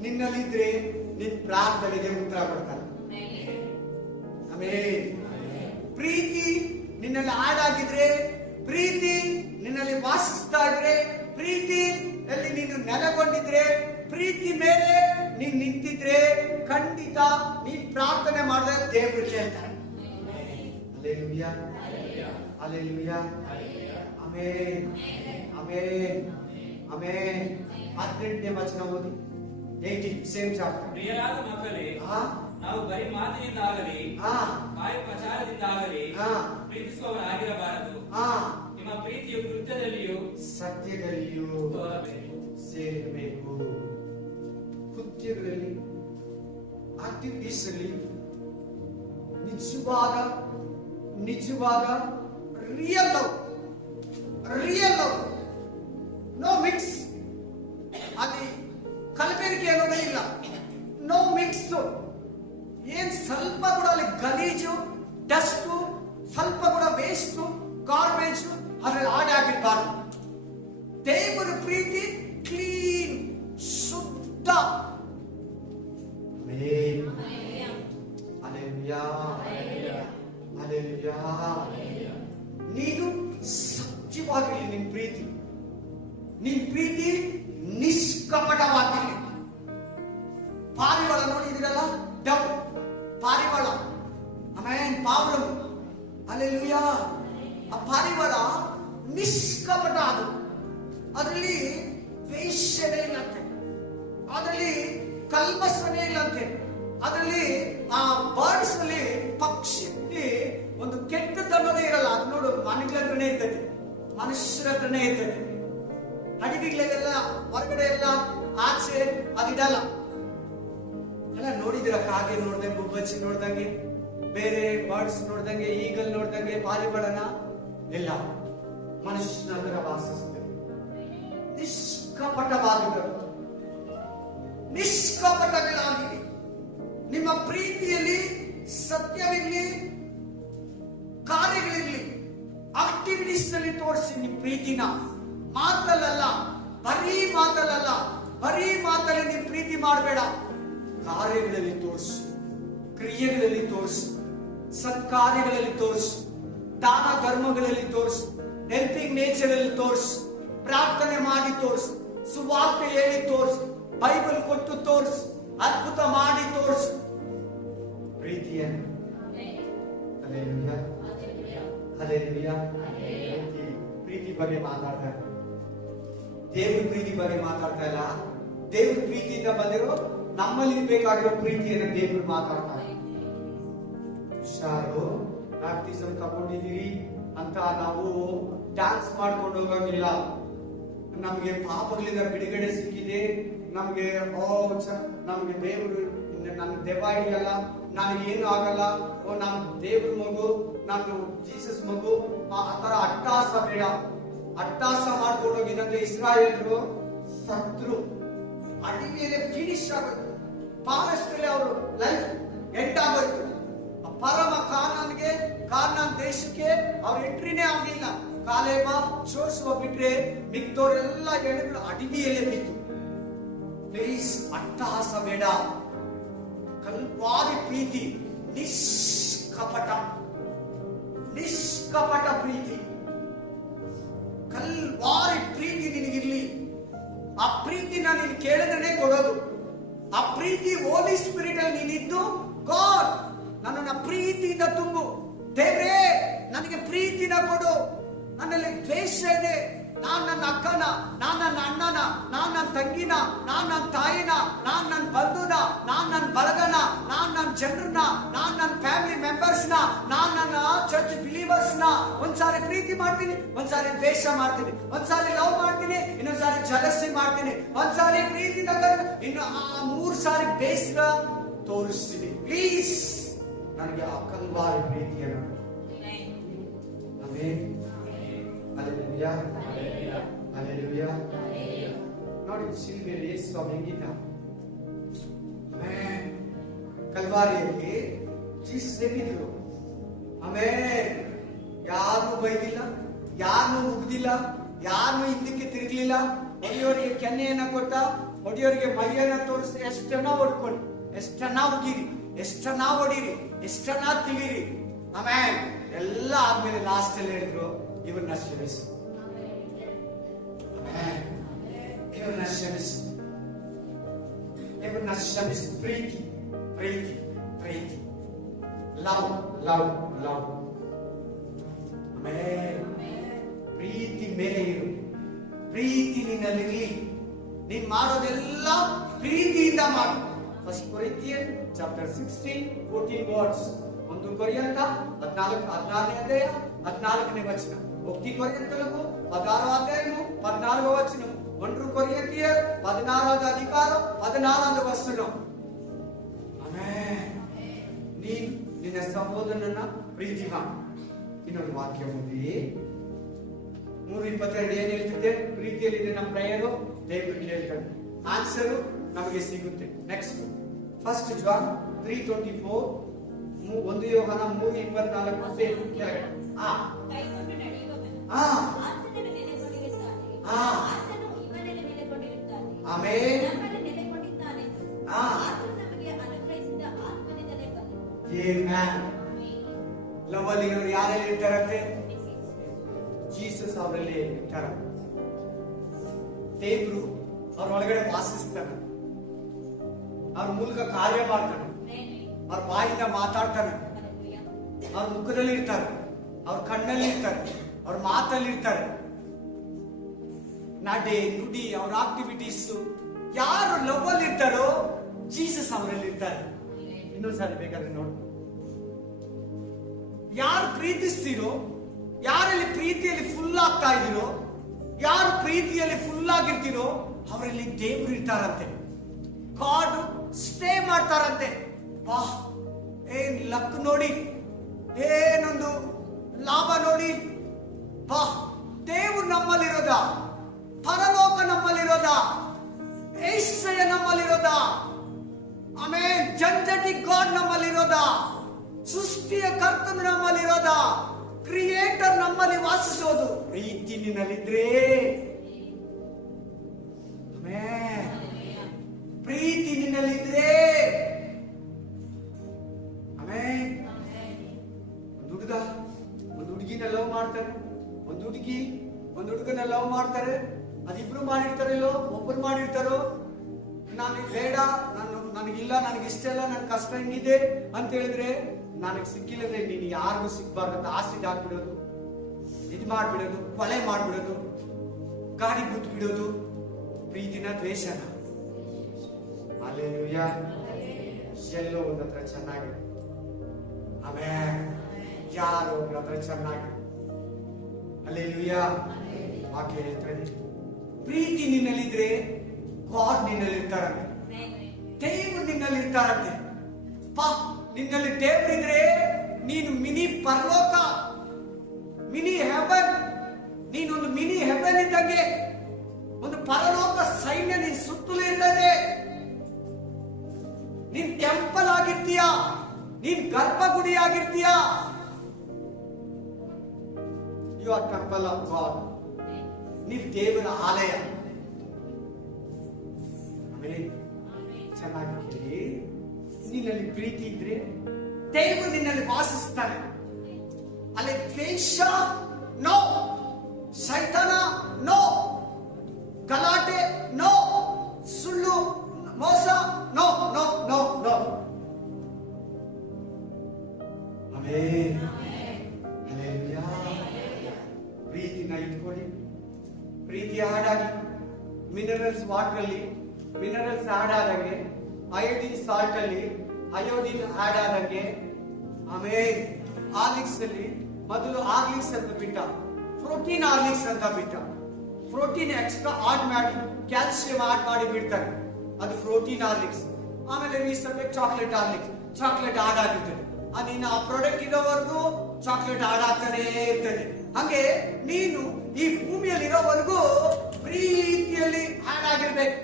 ನಿನ್ನಲ್ಲಿದ್ರೆ ನಿನ್ ಪ್ರಾರ್ಥನೆಗೆ ಉತ್ತರ ಕೊಡ್ತಾನೆ. ಆಮೇಲೆ ಪ್ರೀತಿ ನಿನ್ನಲ್ಲಿ ಆಡಾಗಿದ್ರೆ, ಪ್ರೀತಿ ನಿನ್ನಲ್ಲಿ ವಾಸಿಸ್ತಾ ಇದ್ರೆ, ಪ್ರೀತಿಯಲ್ಲಿ ನೀನು ನೆಲೆಗೊಂಡಿದ್ರೆ, ಪ್ರೀತಿ ಮೇಲೆ ನೀನ್ ನಿಂತಿದ್ರೆ ಖಂಡಿತ ನೀನ್ ಪ್ರಾರ್ಥನೆ ಮಾಡಿದ್ರೆ ದೇವರು ಕೇಳ್ತಾರೆ. Hallelujah, hallelujah, amen, amen, amen. 18ನೇ ವಚನ ಓದಿ. 18 ಸೇಮ್ ಚಾಪ್ಟರ್. ಪ್ರಿಯರಾದ ಮಕ್ಕಳೇ, ನಾವು ಬರೀ ಮಾತಿನಿಂದ ಆಗಲಿ ಬಾಯಿ ಪ್ರಚಾರದಿಂದ ಆಗಲಿ ಪ್ರೀತಿಸುವವರಾಗಿರಬಾರದು. ನಿಮ್ಮ ಪ್ರೀತಿಯು ಕೃತ್ಯದಲ್ಲಿಯೂ ಸತ್ಯದಲ್ಲಿಯೂ ಸೇರಬೇಕು. ಕೃತ್ಯಗಳಲ್ಲಿ, ಆಕ್ಟಿವಿಟೀಸ್ ಅಲ್ಲಿ ನಿಜವಾದ ರಿಯಲ್ ಲವ್, ನೋ ಮಿಕ್ಸ್. ಅಲ್ಲಿ ಕಲಬೆರಕೆ ಅನ್ನೋದೇ ಇಲ್ಲ. No mix. ಏನ್ ಸ್ವಲ್ಪ ಕೂಡ ಅಲ್ಲಿ ಗಲೀಜು, ಡಸ್ಟು, ಸ್ವಲ್ಪ ಕೂಡ ವೇಸ್ಟು, ಗಾರ್ಬೇಜ್ ಅದ್ರಲ್ಲಿ ಆಡಾಗಿರ್ಬಾರ್ದು. ದೇವರ ಪ್ರೀತಿ ಕ್ಲೀನ್, ಶುದ್ಧ. ನೀನು ಸತ್ಯವಾಗಿರಲಿ. ನಿನ್ ಪ್ರೀತಿ ನಿಷ್ಕಪಟವಾಗಿರಲಿ. ಪಾರಿವಾಳ ನೋಡಿದಿರಲ್ಲ, ಡವ್ ಪಾರಿವಾಳ, ಆಮೇನ್ ಪಾవుರಂ, ಹಲ್ಲೆಲೂಯಾ. ಆ ಪಾರಿವಾಳ ನಿಷ್ಕಪಟ. ಅದರಲ್ಲಿ ವೇಶ್ಯನೇ ಇಲ್ಲಂತೆ, ಅದರಲ್ಲಿ ಕಲ್ಮಸನೇ ಇಲ್ಲಂತೆ, ಅದರಲ್ಲಿ ಆ ಬರ್ಡ್ಸ್ ಅಲ್ಲಿ, ಪಕ್ಷಿಯಲ್ಲಿ ಒಂದು ಕೆಟ್ಟತನವೇ ಇರಲ್ಲ. ಅದು ನೋಡು, ಮನೆಗಳ ಹತ್ರನೇ ಇರ್ತೈತೆ, ಮನುಷ್ಯರ ಹತ್ರನೇ ಇರ್ತೈತೆ. ಅಡಿಗೆಗಳೆಲ್ಲ ಹೊರಗಡೆ ಎಲ್ಲ ಆಚೆ ಅದಿಡಲ್ಲ. ಎಲ್ಲ ನೋಡಿದಿರ, ಕಾಗೆ ನೋಡ್ದಂಗೆ, ಗುಬ್ಬಚ್ಚಿ ನೋಡ್ದಂಗೆ, ಬೇರೆ ಬರ್ಡ್ಸ್ ನೋಡ್ದಂಗೆ, ಈಗಲ್ ನೋಡ್ದಂಗೆ ಪಾರಿವಾಳನ ಇಲ್ಲ. ಮನುಷ್ಯನ ಹತ್ರ ವಾಸಿಸ್ತೇವೆ. ನಿಷ್ಕಪಟವಾಗಿದ್ದರು, ನಿಷ್ಕಪಟಗಳಾಗಿರಿ. ನಿಮ್ಮ ಪ್ರೀತಿಯಲ್ಲಿ ಸತ್ಯವಿರಲಿ, ಕಾರ್ಯಗಳಿರಲಿ, ಆಕ್ಟಿವಿಟೀಸ್ ನಲ್ಲಿ ತೋರಿಸಿ ನಿಮ್ಮ ಪ್ರೀತಿನ. ಮಾತಲ್ಲ, ಬರೀ ಮಾತಲ್ಲ, ಬರೀ ಮಾತಲ್ಲಿ ನೀವು ಪ್ರೀತಿ ಮಾಡಬೇಡ. ಕಾರ್ಯಗಳಲ್ಲಿ ತೋರಿಸಿ, ಕ್ರಿಯೆಗಳಲ್ಲಿ ತೋರಿಸಿ, ಸತ್ಕಾರ್ಯಗಳಲ್ಲಿ ತೋರಿಸಿ, ದಾನ ಧರ್ಮಗಳಲ್ಲಿ ತೋರಿಸಿ, ಹೆಲ್ಪಿಂಗ್ ನೇಚರ್ ಅಲ್ಲಿ ತೋರಿಸಿ, ಪ್ರಾರ್ಥನೆ ಮಾಡಿ ತೋರಿಸಿ, ಸುವಾರ್ತೆ ಹೇಳಿ ತೋರಿಸಿ, ಬೈಬಲ್ ಕೊಟ್ಟು ತೋರಿಸಿ, ಅದ್ಭುತ ಮಾಡಿ ತೋರಿಸಿ ಪ್ರೀತಿಯನ್ನು. ಪ್ರೀತಿ ಬಗ್ಗೆ ಮಾತಾಡ್ತಾ ಇಲ್ಲ, ದೇವ್ರ ಪ್ರೀತಿ ಬಗ್ಗೆ ಮಾತಾಡ್ತಾ ಇಲ್ಲ. ದೇವ್ರ ಪ್ರೀತಿಯಿಂದ ಬಂದಿರೋ ನಮ್ಮಲ್ಲಿ ಬೇಕಾಗಿರೋ ಪ್ರೀತಿಯನ್ನು ದೇವ್ರು ಮಾತಾಡ್ತಾರೆ. ಹುಷಾರು, ಬ್ಯಾಪ್ಟಿಸಮ್ ತಗೊಂಡಿದ್ದೀರಿ ಅಂತ ನಾವು ಡ್ಯಾನ್ಸ್ ಮಾಡ್ಕೊಂಡು ಹೋಗಂಗಿಲ್ಲ. ನಮ್ಗೆ ಪಾಪಗಳಿಂದ ಬಿಡುಗಡೆ ಸಿಕ್ಕಿದೆ, ನಮ್ಗೆ ನಮ್ಗೆ ದೇವರು ನನ್ ದೆವ್ವ ಹಿಡಿಯಲ್ಲ, ನನಗೇನು ಆಗಲ್ಲ, ನಾನು ದೇವ್ರ ಮಗು, ನಾನು ಜೀಸಸ್ ಮಗು, ಆ ತರ ಅಟ್ಟಾಸ ಬೇಡ. ಅಟ್ಟಾಸ ಮಾಡ್ಕೊಂಡು ಹೋಗಿದಂತೆ ಇಸ್ರಾಯೇಲ್ರು ಸತ್ರು, ಅಡಿಗೆಯಲ್ಲಿ ಫಿನಿಶ್ ಆಗೋಯ್ತು, ಪಾಲಸ್ಟಲ್ಲಿ ಅವರು ಲೈಫ್ ಎಂಡ್ ಆಗೋಯ್ತು. ಪರಮ ಕಾನಾನ್ ದೇಶಕ್ಕೆ ಅವ್ರ ಎಂಟ್ರಿನೇ ಆಗಲಿಲ್ಲ. ಕಾಲೇಬ ಜೋಶುವ ಬಿಟ್ರೆ ಮಿಕ್ದವರೆಲ್ಲ ಎಳೆಗಳು ಅಡಿಗೆಯಲ್ಲೇ ಬಿತ್ತು. ಪ್ಲೀಸ್, ಅಟ್ಟಹಾಸ ಬೇಡ. ಕಲ್ವಾರಿ ಪ್ರೀತಿ, ನಿಷ್ಕಪಟ ಪ್ರೀತಿ, ಕಲ್ವಾರಿ ಪ್ರೀತಿ ನಿನಗಿರ್ಲಿ. ಆ ಪ್ರೀತಿನ ನೀನು ಕೇಳಿದ್ರೆ ಕೊಡೋದು. ಆ ಪ್ರೀತಿ ಹೋಲಿ ಸ್ಪಿರಿಟ್ ಅಲ್ಲಿ ನೀನಿದ್ದು, ಗಾಡ್ ನನ್ನನ್ನ ಪ್ರೀತಿಯಿಂದ ತುಂಬು, ದೇವ್ರೇ ನನಗೆ ಪ್ರೀತಿನ ಕೊಡು. ನನ್ನಲ್ಲಿ ದ್ವೇಷ ಇದೆ, ನಾನ್ ನನ್ನ ಅಕ್ಕನ, ನಾನ್ ನನ್ನ ಅಣ್ಣನ, ನಾನ್ ನನ್ನ ತಂಗಿನ, ನಾನ್ ನನ್ನ ತಾಯಿನ, ನಾನ್ ನನ್ನ ಬಂಧುನ, ನಾನ್ ನನ್ನ ಬಳಗನ, ನಾನ್ ನನ್ನ ಜನರನ್ನ, ನಾನ್ ನನ್ನ ಫ್ಯಾಮಿಲಿ ಮೆಂಬರ್ಸ್ ನ, ನಾನ್ ನನ್ನ ಚರ್ಚ್ ಬಿಲೀವರ್ಸ್ ನ ಒಂದ್ಸಾರಿ ಪ್ರೀತಿ ಮಾಡ್ತೀನಿ, ಒಂದ್ಸಾರಿ ದ್ವೇಷ ಮಾಡ್ತೀನಿ, ಒಂದ್ಸಾರಿ ಲವ್ ಮಾಡ್ತೀನಿ, ಇನ್ನೊಂದ್ಸಾರಿ ಜಲಸಿ ಮಾಡ್ತೀನಿ, ಒಂದ್ಸಾರಿ ಪ್ರೀತಿ ಇನ್ನು 3 ಸಾರಿ ಬೇಸರ ತೋರಿಸ್ತೀನಿ. ಪ್ಲೀಸ್ ನನಗೆ ಆ ಕಲ್ವಾರಿ ಪ್ರೀತಿಯನ್ನು. ಆಮೆನ್. Hallelujah, hallelujah. ನೋಡಿ, ಶಿಲ್ಬೆಯಲ್ಲಿ ಯೇಸು ಹೆಂಗಿದ್ದ. ಆಮೆನ್. ಕಲ್ವಾರಿಯಲ್ಲಿ ಜೀಸಸ್ ಹೇಗಿದ್ರು. ಆಮೆನ್. ಯಾರನ್ನೂ ಬೈದಿಲ್ಲ, ಯಾರನ್ನೂ ಉಗ್ದಿಲ್ಲ, ಯಾರನ್ನೂ ಹಿಂದಕ್ಕೆ ತಿರುಗಲಿಲ್ಲ. ಹೊಡೆಯೋರಿಗೆ ಕೆನ್ನೆಯನ್ನ ಕೊಟ್ಟ, ಹೊಡೆಯೋರಿಗೆ ಮೈಯನ್ನ ತೋರಿಸಿ, ಎಷ್ಟನ್ನ ಹೊಡ್ಕೊಂಡು, ಎಷ್ಟನ್ನ ಉಗಿರಿ, ಎಷ್ಟನ್ನ ಹೊಡೀರಿ, ಎಷ್ಟನ್ನ ತಿಳಿರಿ. ಆಮೇಲೆ ಎಲ್ಲ ಆದ್ಮೇಲೆ ಲಾಸ್ಟ್ ಅಲ್ಲಿ ಹೇಳಿದ್ರು, ಇವನ್ನ ಕ್ಷಮಿಸು, ಇವನ್ನ ಕ್ಷಮಿಸು, ಇವನ್ನ ಕ್ಷಮಿಸು. ಪ್ರೀತಿ ಪ್ರೀತಿ ಪ್ರೀತಿ, ಲವ್ ಲವ್ ಲವ್. ಆಮೇಲೆ ಪ್ರೀತಿ ಮೇಲೆ ಇರು, ಪ್ರೀತಿ ನಿನ್ನಲ್ಲಿರಲಿ. ನೀನ್ ಮಾಡೋದೆಲ್ಲ ಪ್ರೀತಿಯಿಂದ ಮಾಡು. First Corinthian chapter 16:14 words. 1 ಕೊರಿಂಥ 14ನೇ ಅಧ್ಯಾಯ 14ನೇ ವಚನ. 1 ಕೊರಿಂಥలకు 16వ అధ్యాయము 14వ వచనం. 1 కొరింథీయుల 16వ అధికారం 14వ వచనం. ಆಮೆನ್. ನಿನ್ನ ಸಹೋದರನನ್ನ ಪ್ರೀತಿ ಮಾಡು. ಇನ್ನೊಂದು ವಾಕ್ಯ ಓದಿ. 3:22 ಏನ್ ಹೇಳ್ತಿದೆ? ಪ್ರೀತಿಯಲ್ಲಿ ನಮ್ಮ ಪ್ರೇಯರು ದೇವರು ಕೇಳ್ತಾನೆ, ಆನ್ಸರು ನಮಗೆ ಸಿಗುತ್ತೆ. ನೆಕ್ಸ್ಟ್ ಫಸ್ಟ್ ಜಾನ್ 3:24, 1 ಯೋಹಾನ 3:24. ಕೈಕೊಂಡು ನಡೆಯುವವನು ಆತನಲ್ಲಿ ನೆಲೆಗೊಂಡಿರುತ್ತಾನೆ, ಆತನು ಇವನಲ್ಲಿ ನೆಲೆಗೊಂಡಿರುತ್ತಾನೆ. ಆಮೆನ್. ನಮ್ಮಲ್ಲಿ ನೆಲೆಗೊಂಡಿದ್ದಾನೆಂದು ಆತನು ನಮಗೆ ಅನುಗ್ರಹಿಸಿದ ಆತ್ಮನಿಂದಲೇ ಬಂದನು. ಆಮೆನ್. ಲವಲ್ಲಿ ಯಾರೆಲ್ಲಿ ಇರ್ತಾರಂತೆ? ಜೀಸಸ್ ಅವರಲ್ಲಿ ಇರ್ತಾರ. ದೇವರು ಅವ್ರ ಒಳಗಡೆ ವಾಸಿಸ್ತಾನೆ, ಅವ್ರ ಮೂಲಕ ಕಾರ್ಯ ಮಾಡ್ತಾನೆ, ಅವ್ರ ಬಾಯಿಂದ ಮಾತಾಡ್ತಾನೆ, ಅವ್ರ ಮುಖದಲ್ಲಿ ಇರ್ತಾರೆ, ಅವ್ರ ಕಣ್ಣಲ್ಲಿ ಇರ್ತಾರೆ, ಅವ್ರ ಮಾತಲ್ಲಿ ಇರ್ತಾರೆ. ನಡೆ ನುಡಿ ಅವ್ರ ಆಕ್ಟಿವಿಟೀಸ್. ಯಾರು ಲವ್ ಅಲ್ಲಿ ಇರ್ತಾರೋ ಜೀಸಸ್ ಅವರಲ್ಲಿ ಇರ್ತಾರೆ. ಇನ್ನೊಂದ್ಸಾರಿ ಬೇಕಾದ್ರೆ ನೋಡಿ, ಯಾರು ಪ್ರೀತಿಸ್ತೀರೋ, ಯಾರಲ್ಲಿ ಪ್ರೀತಿಯಲ್ಲಿ ಫುಲ್ ಆಗ್ತಾ ಇದೀರೋ, ಯಾರು ಪ್ರೀತಿಯಲ್ಲಿ ಫುಲ್ ಆಗಿರ್ತೀರೋ ಅವರಲ್ಲಿ ದೇವರು ಇರ್ತಾರಂತೆ. ಗಾಡ್ ಸ್ಟೇ ಮಾಡ್ತಾರಂತೆ. ವಾಹ್, ಏನ್ ಲಕ್ ನೋಡಿ, ಏನೊಂದು ಲಾಭ ನೋಡಿ. ವಾಹ್, ದೇವರು ನಮ್ಮಲ್ಲಿರೋದ, ಪರಲೋಕ ನಮ್ಮಲ್ಲಿರೋದ, ಏಸಯ್ಯ ನಮ್ಮಲ್ಲಿರೋದ, ಆಮೇಲೆ ಜಂಜಟಿ ಗಾಡ್ ನಮ್ಮಲ್ಲಿರೋದ, ಸೃಷ್ಟಿಯ ಕರ್ತನು ನಮ್ಮಲ್ಲಿರೋದ, ಕ್ರಿಯೇಟರ್ ನಮ್ಮಲ್ಲಿ ವಾಸಿಸೋದು. ಪ್ರೀತಿ ನಿನ್ನಲ್ಲಿದ್ರೆ, ಪ್ರೀತಿ ನಿನ್ನಲ್ಲಿದ್ರೆ, ಒಂದು ಹುಡುಗ ಒಂದು ಹುಡುಗಿನ ಲವ್ ಮಾಡ್ತಾರೆ, ಒಂದು ಹುಡುಗಿ ಒಂದು ಹುಡುಗನ ಲವ್ ಮಾಡ್ತಾರೆ. ಅದಿಬ್ರು ಮಾಡಿರ್ತಾರಿಲ್ಲೋ, ಒಬ್ಬರು ಮಾಡಿರ್ತಾರೋ, ನನಗೆ ಬೇಡ, ನನಗಿಲ್ಲ, ನನಗಿಷ್ಟ ಇಲ್ಲ, ನನ್ ಕಷ್ಟ ಹಿಂಗಿದೆ ಅಂತ ಹೇಳಿದ್ರೆ, ನನಗೆ ಸಿಕ್ಕಿಲ್ಲದ್ರೆ ನೀನು ಯಾರಿಗೂ ಸಿಗ್ಬಾರ್ದು ಅಂತ ಆಸ್ತಿಗೆ ಹಾಕ್ಬಿಡೋದು, ಇದು ಮಾಡ್ಬಿಡೋದು, ಕೊಲೆ ಮಾಡ್ಬಿಡೋದು, ಗಾಡಿ ಬಿಟ್ಟು ಬಿಡೋದು. ಪ್ರೀತಿನ ದ್ವೇಷನ. ಅಲ್ಲೇಲೂಯ. ಎಲ್ಲೋ ಒಂದ್ ಹತ್ರ ಚೆನ್ನಾಗಿದೆ, ಆಮೇಲೆ ಯಾರೋ ಒಬ್ರ ಹತ್ರ ಚೆನ್ನಾಗಿದೆ. ಅಲ್ಲೇಲೂಯ. ವಾಕ್ಯ ಹೇಳ್ತಾರೆ, ಪ್ರೀತಿ ನಿನ್ನಲ್ಲಿದ್ರೆ ಗಾಡ್ ನಿನ್ನಲ್ಲಿ ಇರ್ತಾರಂತೆ, ದೇವರು ನಿನ್ನಲ್ಲಿ ಇರ್ತಾರಂತೆ. ನಿನ್ನಲ್ಲಿ ದೇವರಿದ್ರೆ ನೀನು ಮಿನಿ ಪರಲೋಕ, ಮಿನಿ ಹೆವನ್, ನೀನೊಂದು ಮಿನಿ ಹೆವನ್ ಇದ್ದಂಗೆ. ಒಂದು ಪರಲೋಕ ಸೈನ್ಯ ನಿನ್ ಸುತ್ತಲೂ ಇರ್ತದೆ. ನೀನ್ ಟೆಂಪಲ್ ಆಗಿರ್ತೀಯ, ನೀನ್ ಗರ್ಭಗುಡಿ ಆಗಿರ್ತೀಯ. You are temple of God. ನೀನ್ ದೇವರ ಆಲಯ. ಚೆನ್ನಾಗಿ ಕೇಳಿ, ನಿನ್ನಲ್ಲಿ ಪ್ರೀತಿ ಇದ್ರೆ ದೇವರು ನಿನ್ನಲ್ಲಿ ವಾಸಿಸ್ತಾನೆ. ಅಲ್ಲಿ ದ್ವೇಷ ನೋ, ಸೈತಾನ ನೋ, ಗಲಾಟೆ ನೋ, ಸುಳ್ಳು ಮೋಸ ನೋ ನೋ ನೋ ನೋ. ಪ್ರೀತಿನ ಇಟ್ಕೊಳ್ಳಿ. ಪ್ರೀತಿ ಹಾಡಾಗಿ ಮಿನರಲ್ಸ್ ವಾಟರ್ ಅಲ್ಲಿ ಮಿನರಲ್ಸ್ ಆಡ್ ಆದಂಗೆ, ಅಯೋಡಿನ್ ಸಾಲ್ಟ್ ಅಲ್ಲಿ ಅಯೋಡಿನ್ ಆಡ್ ಆದಂಗೆ, ಆಮೇಲೆ ಆರ್ಲಿಕ್ಸ್ ಅಲ್ಲಿ ಮೊದಲು ಆರ್ಲಿಕ್ಸ್ ಅಂತ ಬಿಟ್ಟ, ಪ್ರೋಟೀನ್ ಆರ್ಲಿಕ್ಸ್ ಅಂತ ಬಿಟ್ಟ. ಪ್ರೋಟೀನ್ ಎಕ್ಸ್ಟ್ರಾ ಆಡ್ ಮಾಡಿ ಕ್ಯಾಲ್ಸಿಯಂ ಆಡ್ ಮಾಡಿ ಬಿಡ್ತಾರೆ, ಅದು ಪ್ರೋಟೀನ್ ಆರ್ಲಿಕ್ಸ್. ಆಮೇಲೆ recent chocolate Horlicks, chocolate add ಆಗಿರ್ತದೆ. ನೀನು ಆ ಪ್ರಾಡಕ್ಟ್ ಇರೋವರೆಗೂ ಚಾಕ್ಲೇಟ್ ಆಡ್ ಆಗ್ತಾನೆ ಇರ್ತದೆ. ಹಂಗೆ ನೀನು ಈ ಭೂಮಿಯಲ್ಲಿ ಇರೋವರೆಗೂ ಪ್ರೀತಿಯಲ್ಲಿ ಆಡ್ ಆಗಿರ್ಬೇಕು,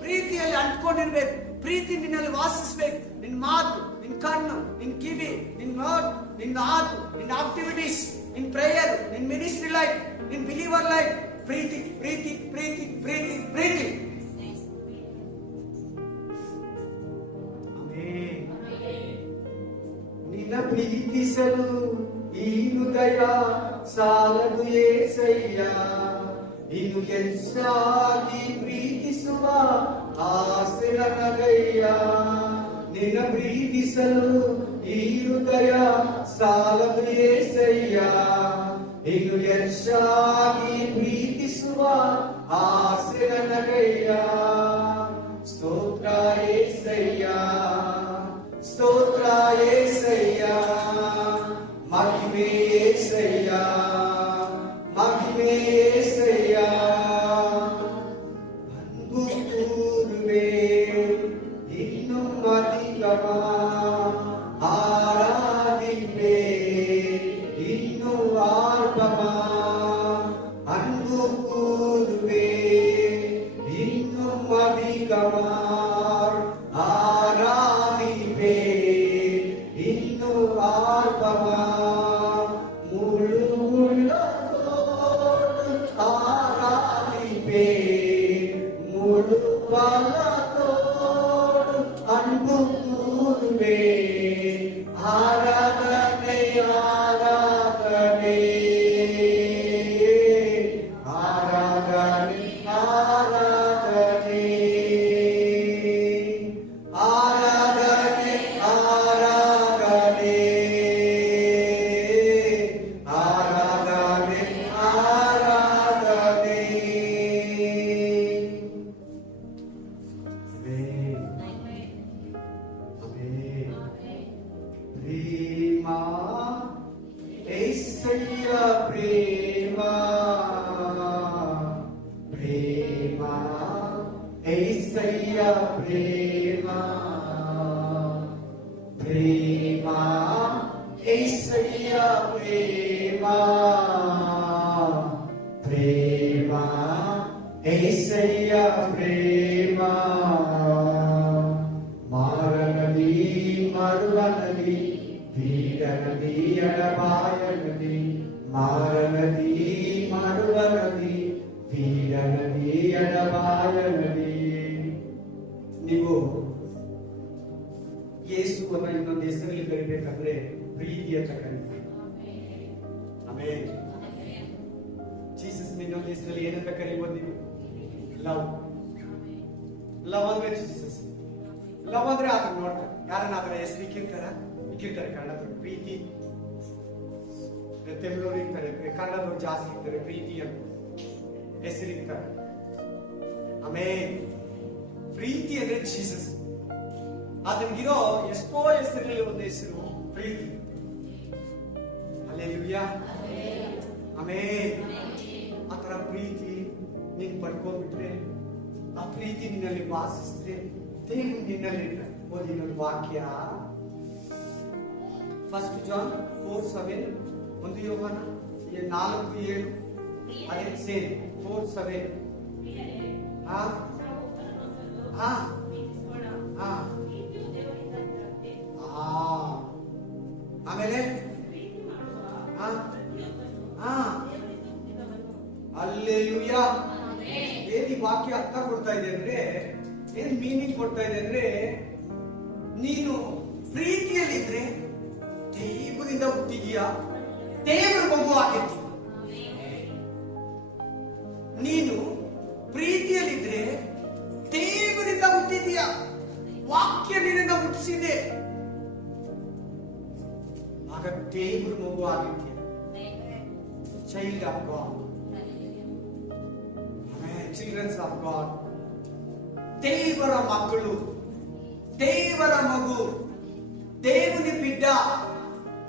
ಪ್ರೀತಿಯಲ್ಲಿ ಅಂಟ್ಕೊಂಡಿರ್ಬೇಕು, ಪ್ರೀತಿ ನಿನ್ನಲ್ಲಿ ವಾಸಿಸ್ಬೇಕು. ನಿನ್ ಮಾತು, ನಿನ್ ಕಣ್ಣು, ನಿನ್ ಕಿವಿ, ನಿನ್ ನೋಟ್, ನಿನ್ ಆತು, ನಿನ್ ಆಕ್ಟಿವಿಟೀಸ್, ನಿನ್ ಪ್ರೇಯರ್, ನಿನ್ ಮಿನಿಸ್ಟ್ರಿ ಲೈಫ್, ನಿನ್ ಬಿಲೀವರ್ ಲೈಫ್, ಪ್ರೀತಿ ಪ್ರೀತಿ ಪ್ರೀತಿ ಪ್ರೀತಿ ಪ್ರೀತಿ. ನಿನ್ನ ಪ್ರೀತಿಸಲು ಈ ಹೃದಯ ಸಾಲದು ಏಸಯ್ಯ, ನೀನು ಹೆಚ್ಚಾಗಿ ಪ್ರೀತಿಸುವ ಆಸೆ ನನಗಯ್ಯ. ನಿನ್ನ ಪ್ರೀತಿಸಲು ಈ ಹೃದಯ ಸಾಲದು ಏಸಯ್ಯ, ನೀನು ಹೆಚ್ಚಾಗಿ ಪ್ರೀತಿಸುವ ಆಸೆ ನನಗಯ್ಯ. ಸ್ತೋತ್ರ ಏಸಯ್ಯ, ಸ್ತೋತ್ರ ಏಸಯ್ಯ, ಮಹಿಮೆ ಏಸಯ್ಯ, ಮಹಿಮೆ ಏಸಯ್ಯ. ಅಂದು ಕೂರುವೆ ಇನ್ನು ಅಧಿಕಮ, ಆರಾಧಿಪೆ ಇನ್ನು ಆರ್ಪಮ. ಅಂದು ಕೂರುವೆ ಇನ್ನು ಅಧಿಕಮ, ಆರಾಧಿಪೆ ಇನ್ನು ಆರ್ಪಮ. ஆராதிப்பே முழு பலத்தோடு அன்பு கூறுவே. ஆராதனை ஆராதனை ஆராதனை ஆராதனை ஆராதனை ஆராதனை ஆராதனை ஆராதனை. ప్రేమ యేసయ్య ప్రేమ, ప్రేమ యేసయ్య ప్రేమ, ప్రేమ యేసయ్య ప్రేమ, ఏసయ్య ప్రేమ మారనది మరువనది వీడనది ఎడబాయనది మారనది మరువనది వీడనది ఎడబాయనది. ನೀವು ಯೇಸುವನ್ನು ಇನ್ನೊಂದು ಹೆಸರಲ್ಲಿ ಕರಿಬೇಕಂದ್ರೆ ಪ್ರೀತಿ ಅಂತ ಕರೀತೀವಿ. ಆಮೇಲೆ ಜೀಸಸ್ ಇನ್ನೊಂದು ಹೆಸರಲ್ಲಿ ಏನಂತ ಕರೀಬೋದು ನೀವು? ಲವ್. ಲವ್ ಅಂದ್ರೆ ಜೀಸಸ್. ಲವ್ ಅಂದ್ರೆ ಆತರ ನೋಡ್ತಾರೆ. ಯಾರನ್ನ ಆತರ ಹೆಸರು ಇಕ್ಕಿರ್ತಾರೆ ಕನ್ನಡದವ್ರು ಪ್ರೀತಿ, ತೆಲುಗವ್ರು ಇರ್ತಾರೆ, ಕನ್ನಡದವ್ರು ಜಾಸ್ತಿ ಇರ್ತಾರೆ ಪ್ರೀತಿ ಅಂತ ಹೆಸರಿರ್ತಾರೆ. ಆಮೇಲೆ ಪ್ರೀತಿ ಅಂದ್ರೆ ಜೀಸಸ್. ಅದನ್ಗಿರೋ ಎಷ್ಟೋ ಹೆಸರಲ್ಲಿ ಒಂದು ಹೆಸರು ಪ್ರೀತಿ. ಹಲ್ಲೆಲೂಯಾ. ಆಮೇಲೆ ಆತರ ಪ್ರೀತಿ ನೀನ್ ಪಡ್ಕೊಂಡ್ಬಿಟ್ರೆ, ಆ ಪ್ರೀತಿ ನಿನ್ನಲ್ಲಿ ವಾಸಿಸಿದ್ರೆ ದೇವರು ನಿನ್ನಲ್ಲಿ ಓದಿ ಇನ್ನೊಂದು ವಾಕ್ಯ. 1 ಜಾನ್ 4:7, 1 ಯೋಹಾನ 4:7, ಅದೇ ಸೇರಿ 4:7. ಆಮೇಲೆ ಹಲ್ಲೆಲೂಯಾ. ಏನ್ ಈ ವಾಕ್ಯ ಅರ್ಥ ಕೊಡ್ತಾ ಇದೆ ಅಂದ್ರೆ, ಏನ್ ಮೀನಿಂಗ್ ಕೊಡ್ತಾ ಇದೆ ಅಂದ್ರೆ, ನೀನು ಪ್ರೀತಿಯಲ್ಲಿದ್ರೆ ದೇವರಿಂದ ಹುಟ್ಟಿದೀಯಾ, ದೇವರ ಮಗು ಆಗಿರ್ತೀಯ. ನೀನು ಪ್ರೀತಿಯಲ್ಲಿದ್ರೆ ದೇವರಿಂದ ಹುಟ್ಟಿದೀಯ, ವಾಕ್ಯ ನಿನ್ನಿಂದ ಹುಟ್ಟಿಸಿದೆ, ಆಗ ದೇವರ ಮಗು ಆಗಿರ್ತೀಯ. Child of God, childrens of God, ದೇವರ ಮಕ್ಕಳು, ದೇವರ ಮಗು, దేవుని బిడ్డ,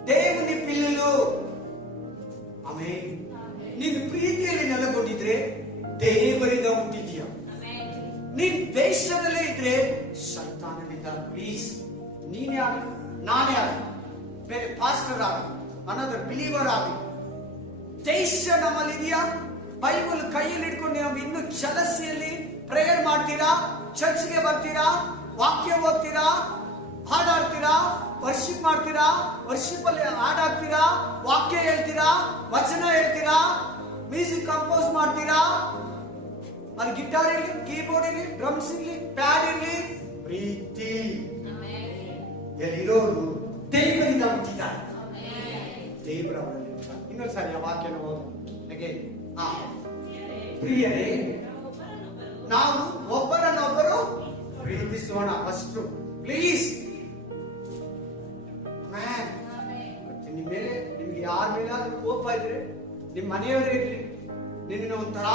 దేవుని పిల్లలు. ಆಮೇಲೆ ನೀನು ಪ್ರೀತಿಯಲ್ಲಿ ನೆಲೆಗೊಂಡಿದ್ರೆ ದೇವರಿಂದ ಹುಟ್ಟಿದೀಯ. ನೀನ್ ದ್ವೇಷದಲ್ಲೇ ಇದ್ರೆ ಸೈತಾನನಿಂದ. ಪ್ಲೀಸ್, ನೀನೇ ಆಗಲಿ, ನಾನೇ ಆಗಲಿ, ಬೇರೆ ಪಾಸ್ಟರ್ ಆಗಲಿ, ಅನದರ್ ಬಿಲೀವರ್ ಆಗಲಿ, ದೇಶ ನಮ್ಮಲ್ಲಿದೆಯಾ? ಬೈಬಲ್ ಕೈಯಲ್ಲಿ ಹಿಡ್ಕೊಂಡು ನಾವು ಇನ್ನೂ ಜಲಸಿಯಲ್ಲಿ ಪ್ರೇಯರ್ ಮಾಡ್ತೀರಾ, ಚರ್ಚ್ಗೆ ಬರ್ತೀರಾ, ವಾಕ್ಯ ಓದ್ತೀರಾ, ಹಾಡಾಡ್ತೀರಾ, ವರ್ಷಿಪ್ ಮಾಡ್ತೀರಾ, ವರ್ಷಿಪ್ ಅಲ್ಲಿ ಹಾಡಾಡ್ತೀರಾ, ವಾಕ್ಯ ಹೇಳ್ತೀರಾ, ವಚನ ಹೇಳ್ತೀರಾ, ಮ್ಯೂಸಿಕ್ ಕಂಪೋಸ್ ಮಾಡ್ತೀರಾ, ಅದು ಗಿಟಾರ್ ಇರಲಿ, ಕೀಬೋರ್ಡ್ ಇರಲಿ, ಡ್ರಮ್ಸ್ ಇರಲಿ, ಪ್ಯಾಡ್ ಇರಲಿ, ಪ್ರೀತಿ ಎಲ್ಲಿರೋರು ದೇವರಿಂದ ಹುಟ್ಟಿದ್ದಾರೆ. ದೇವರ ಇನ್ನೊಂದ್ಸಾರಿ ಆ ವಾಕ್ಯನ ಓದು. ಪ್ರಿಯರೇ, ನಾವು ಒಬ್ಬರನ್ನೊಬ್ಬರು ಪ್ರೀತಿಸೋಣ. First please. ನಿಮ್ಮ ಮೇಲೆ ನಿಮ್ಗೆ ಯಾರ ಮೇಲಾದ್ರೂ ಕೋಪ ಇದ್ರೆ, ನಿಮ್ ಮನೆಯವರೇ ಇರ್ಲಿ, ನಿನ್ನ ಒಂಥರ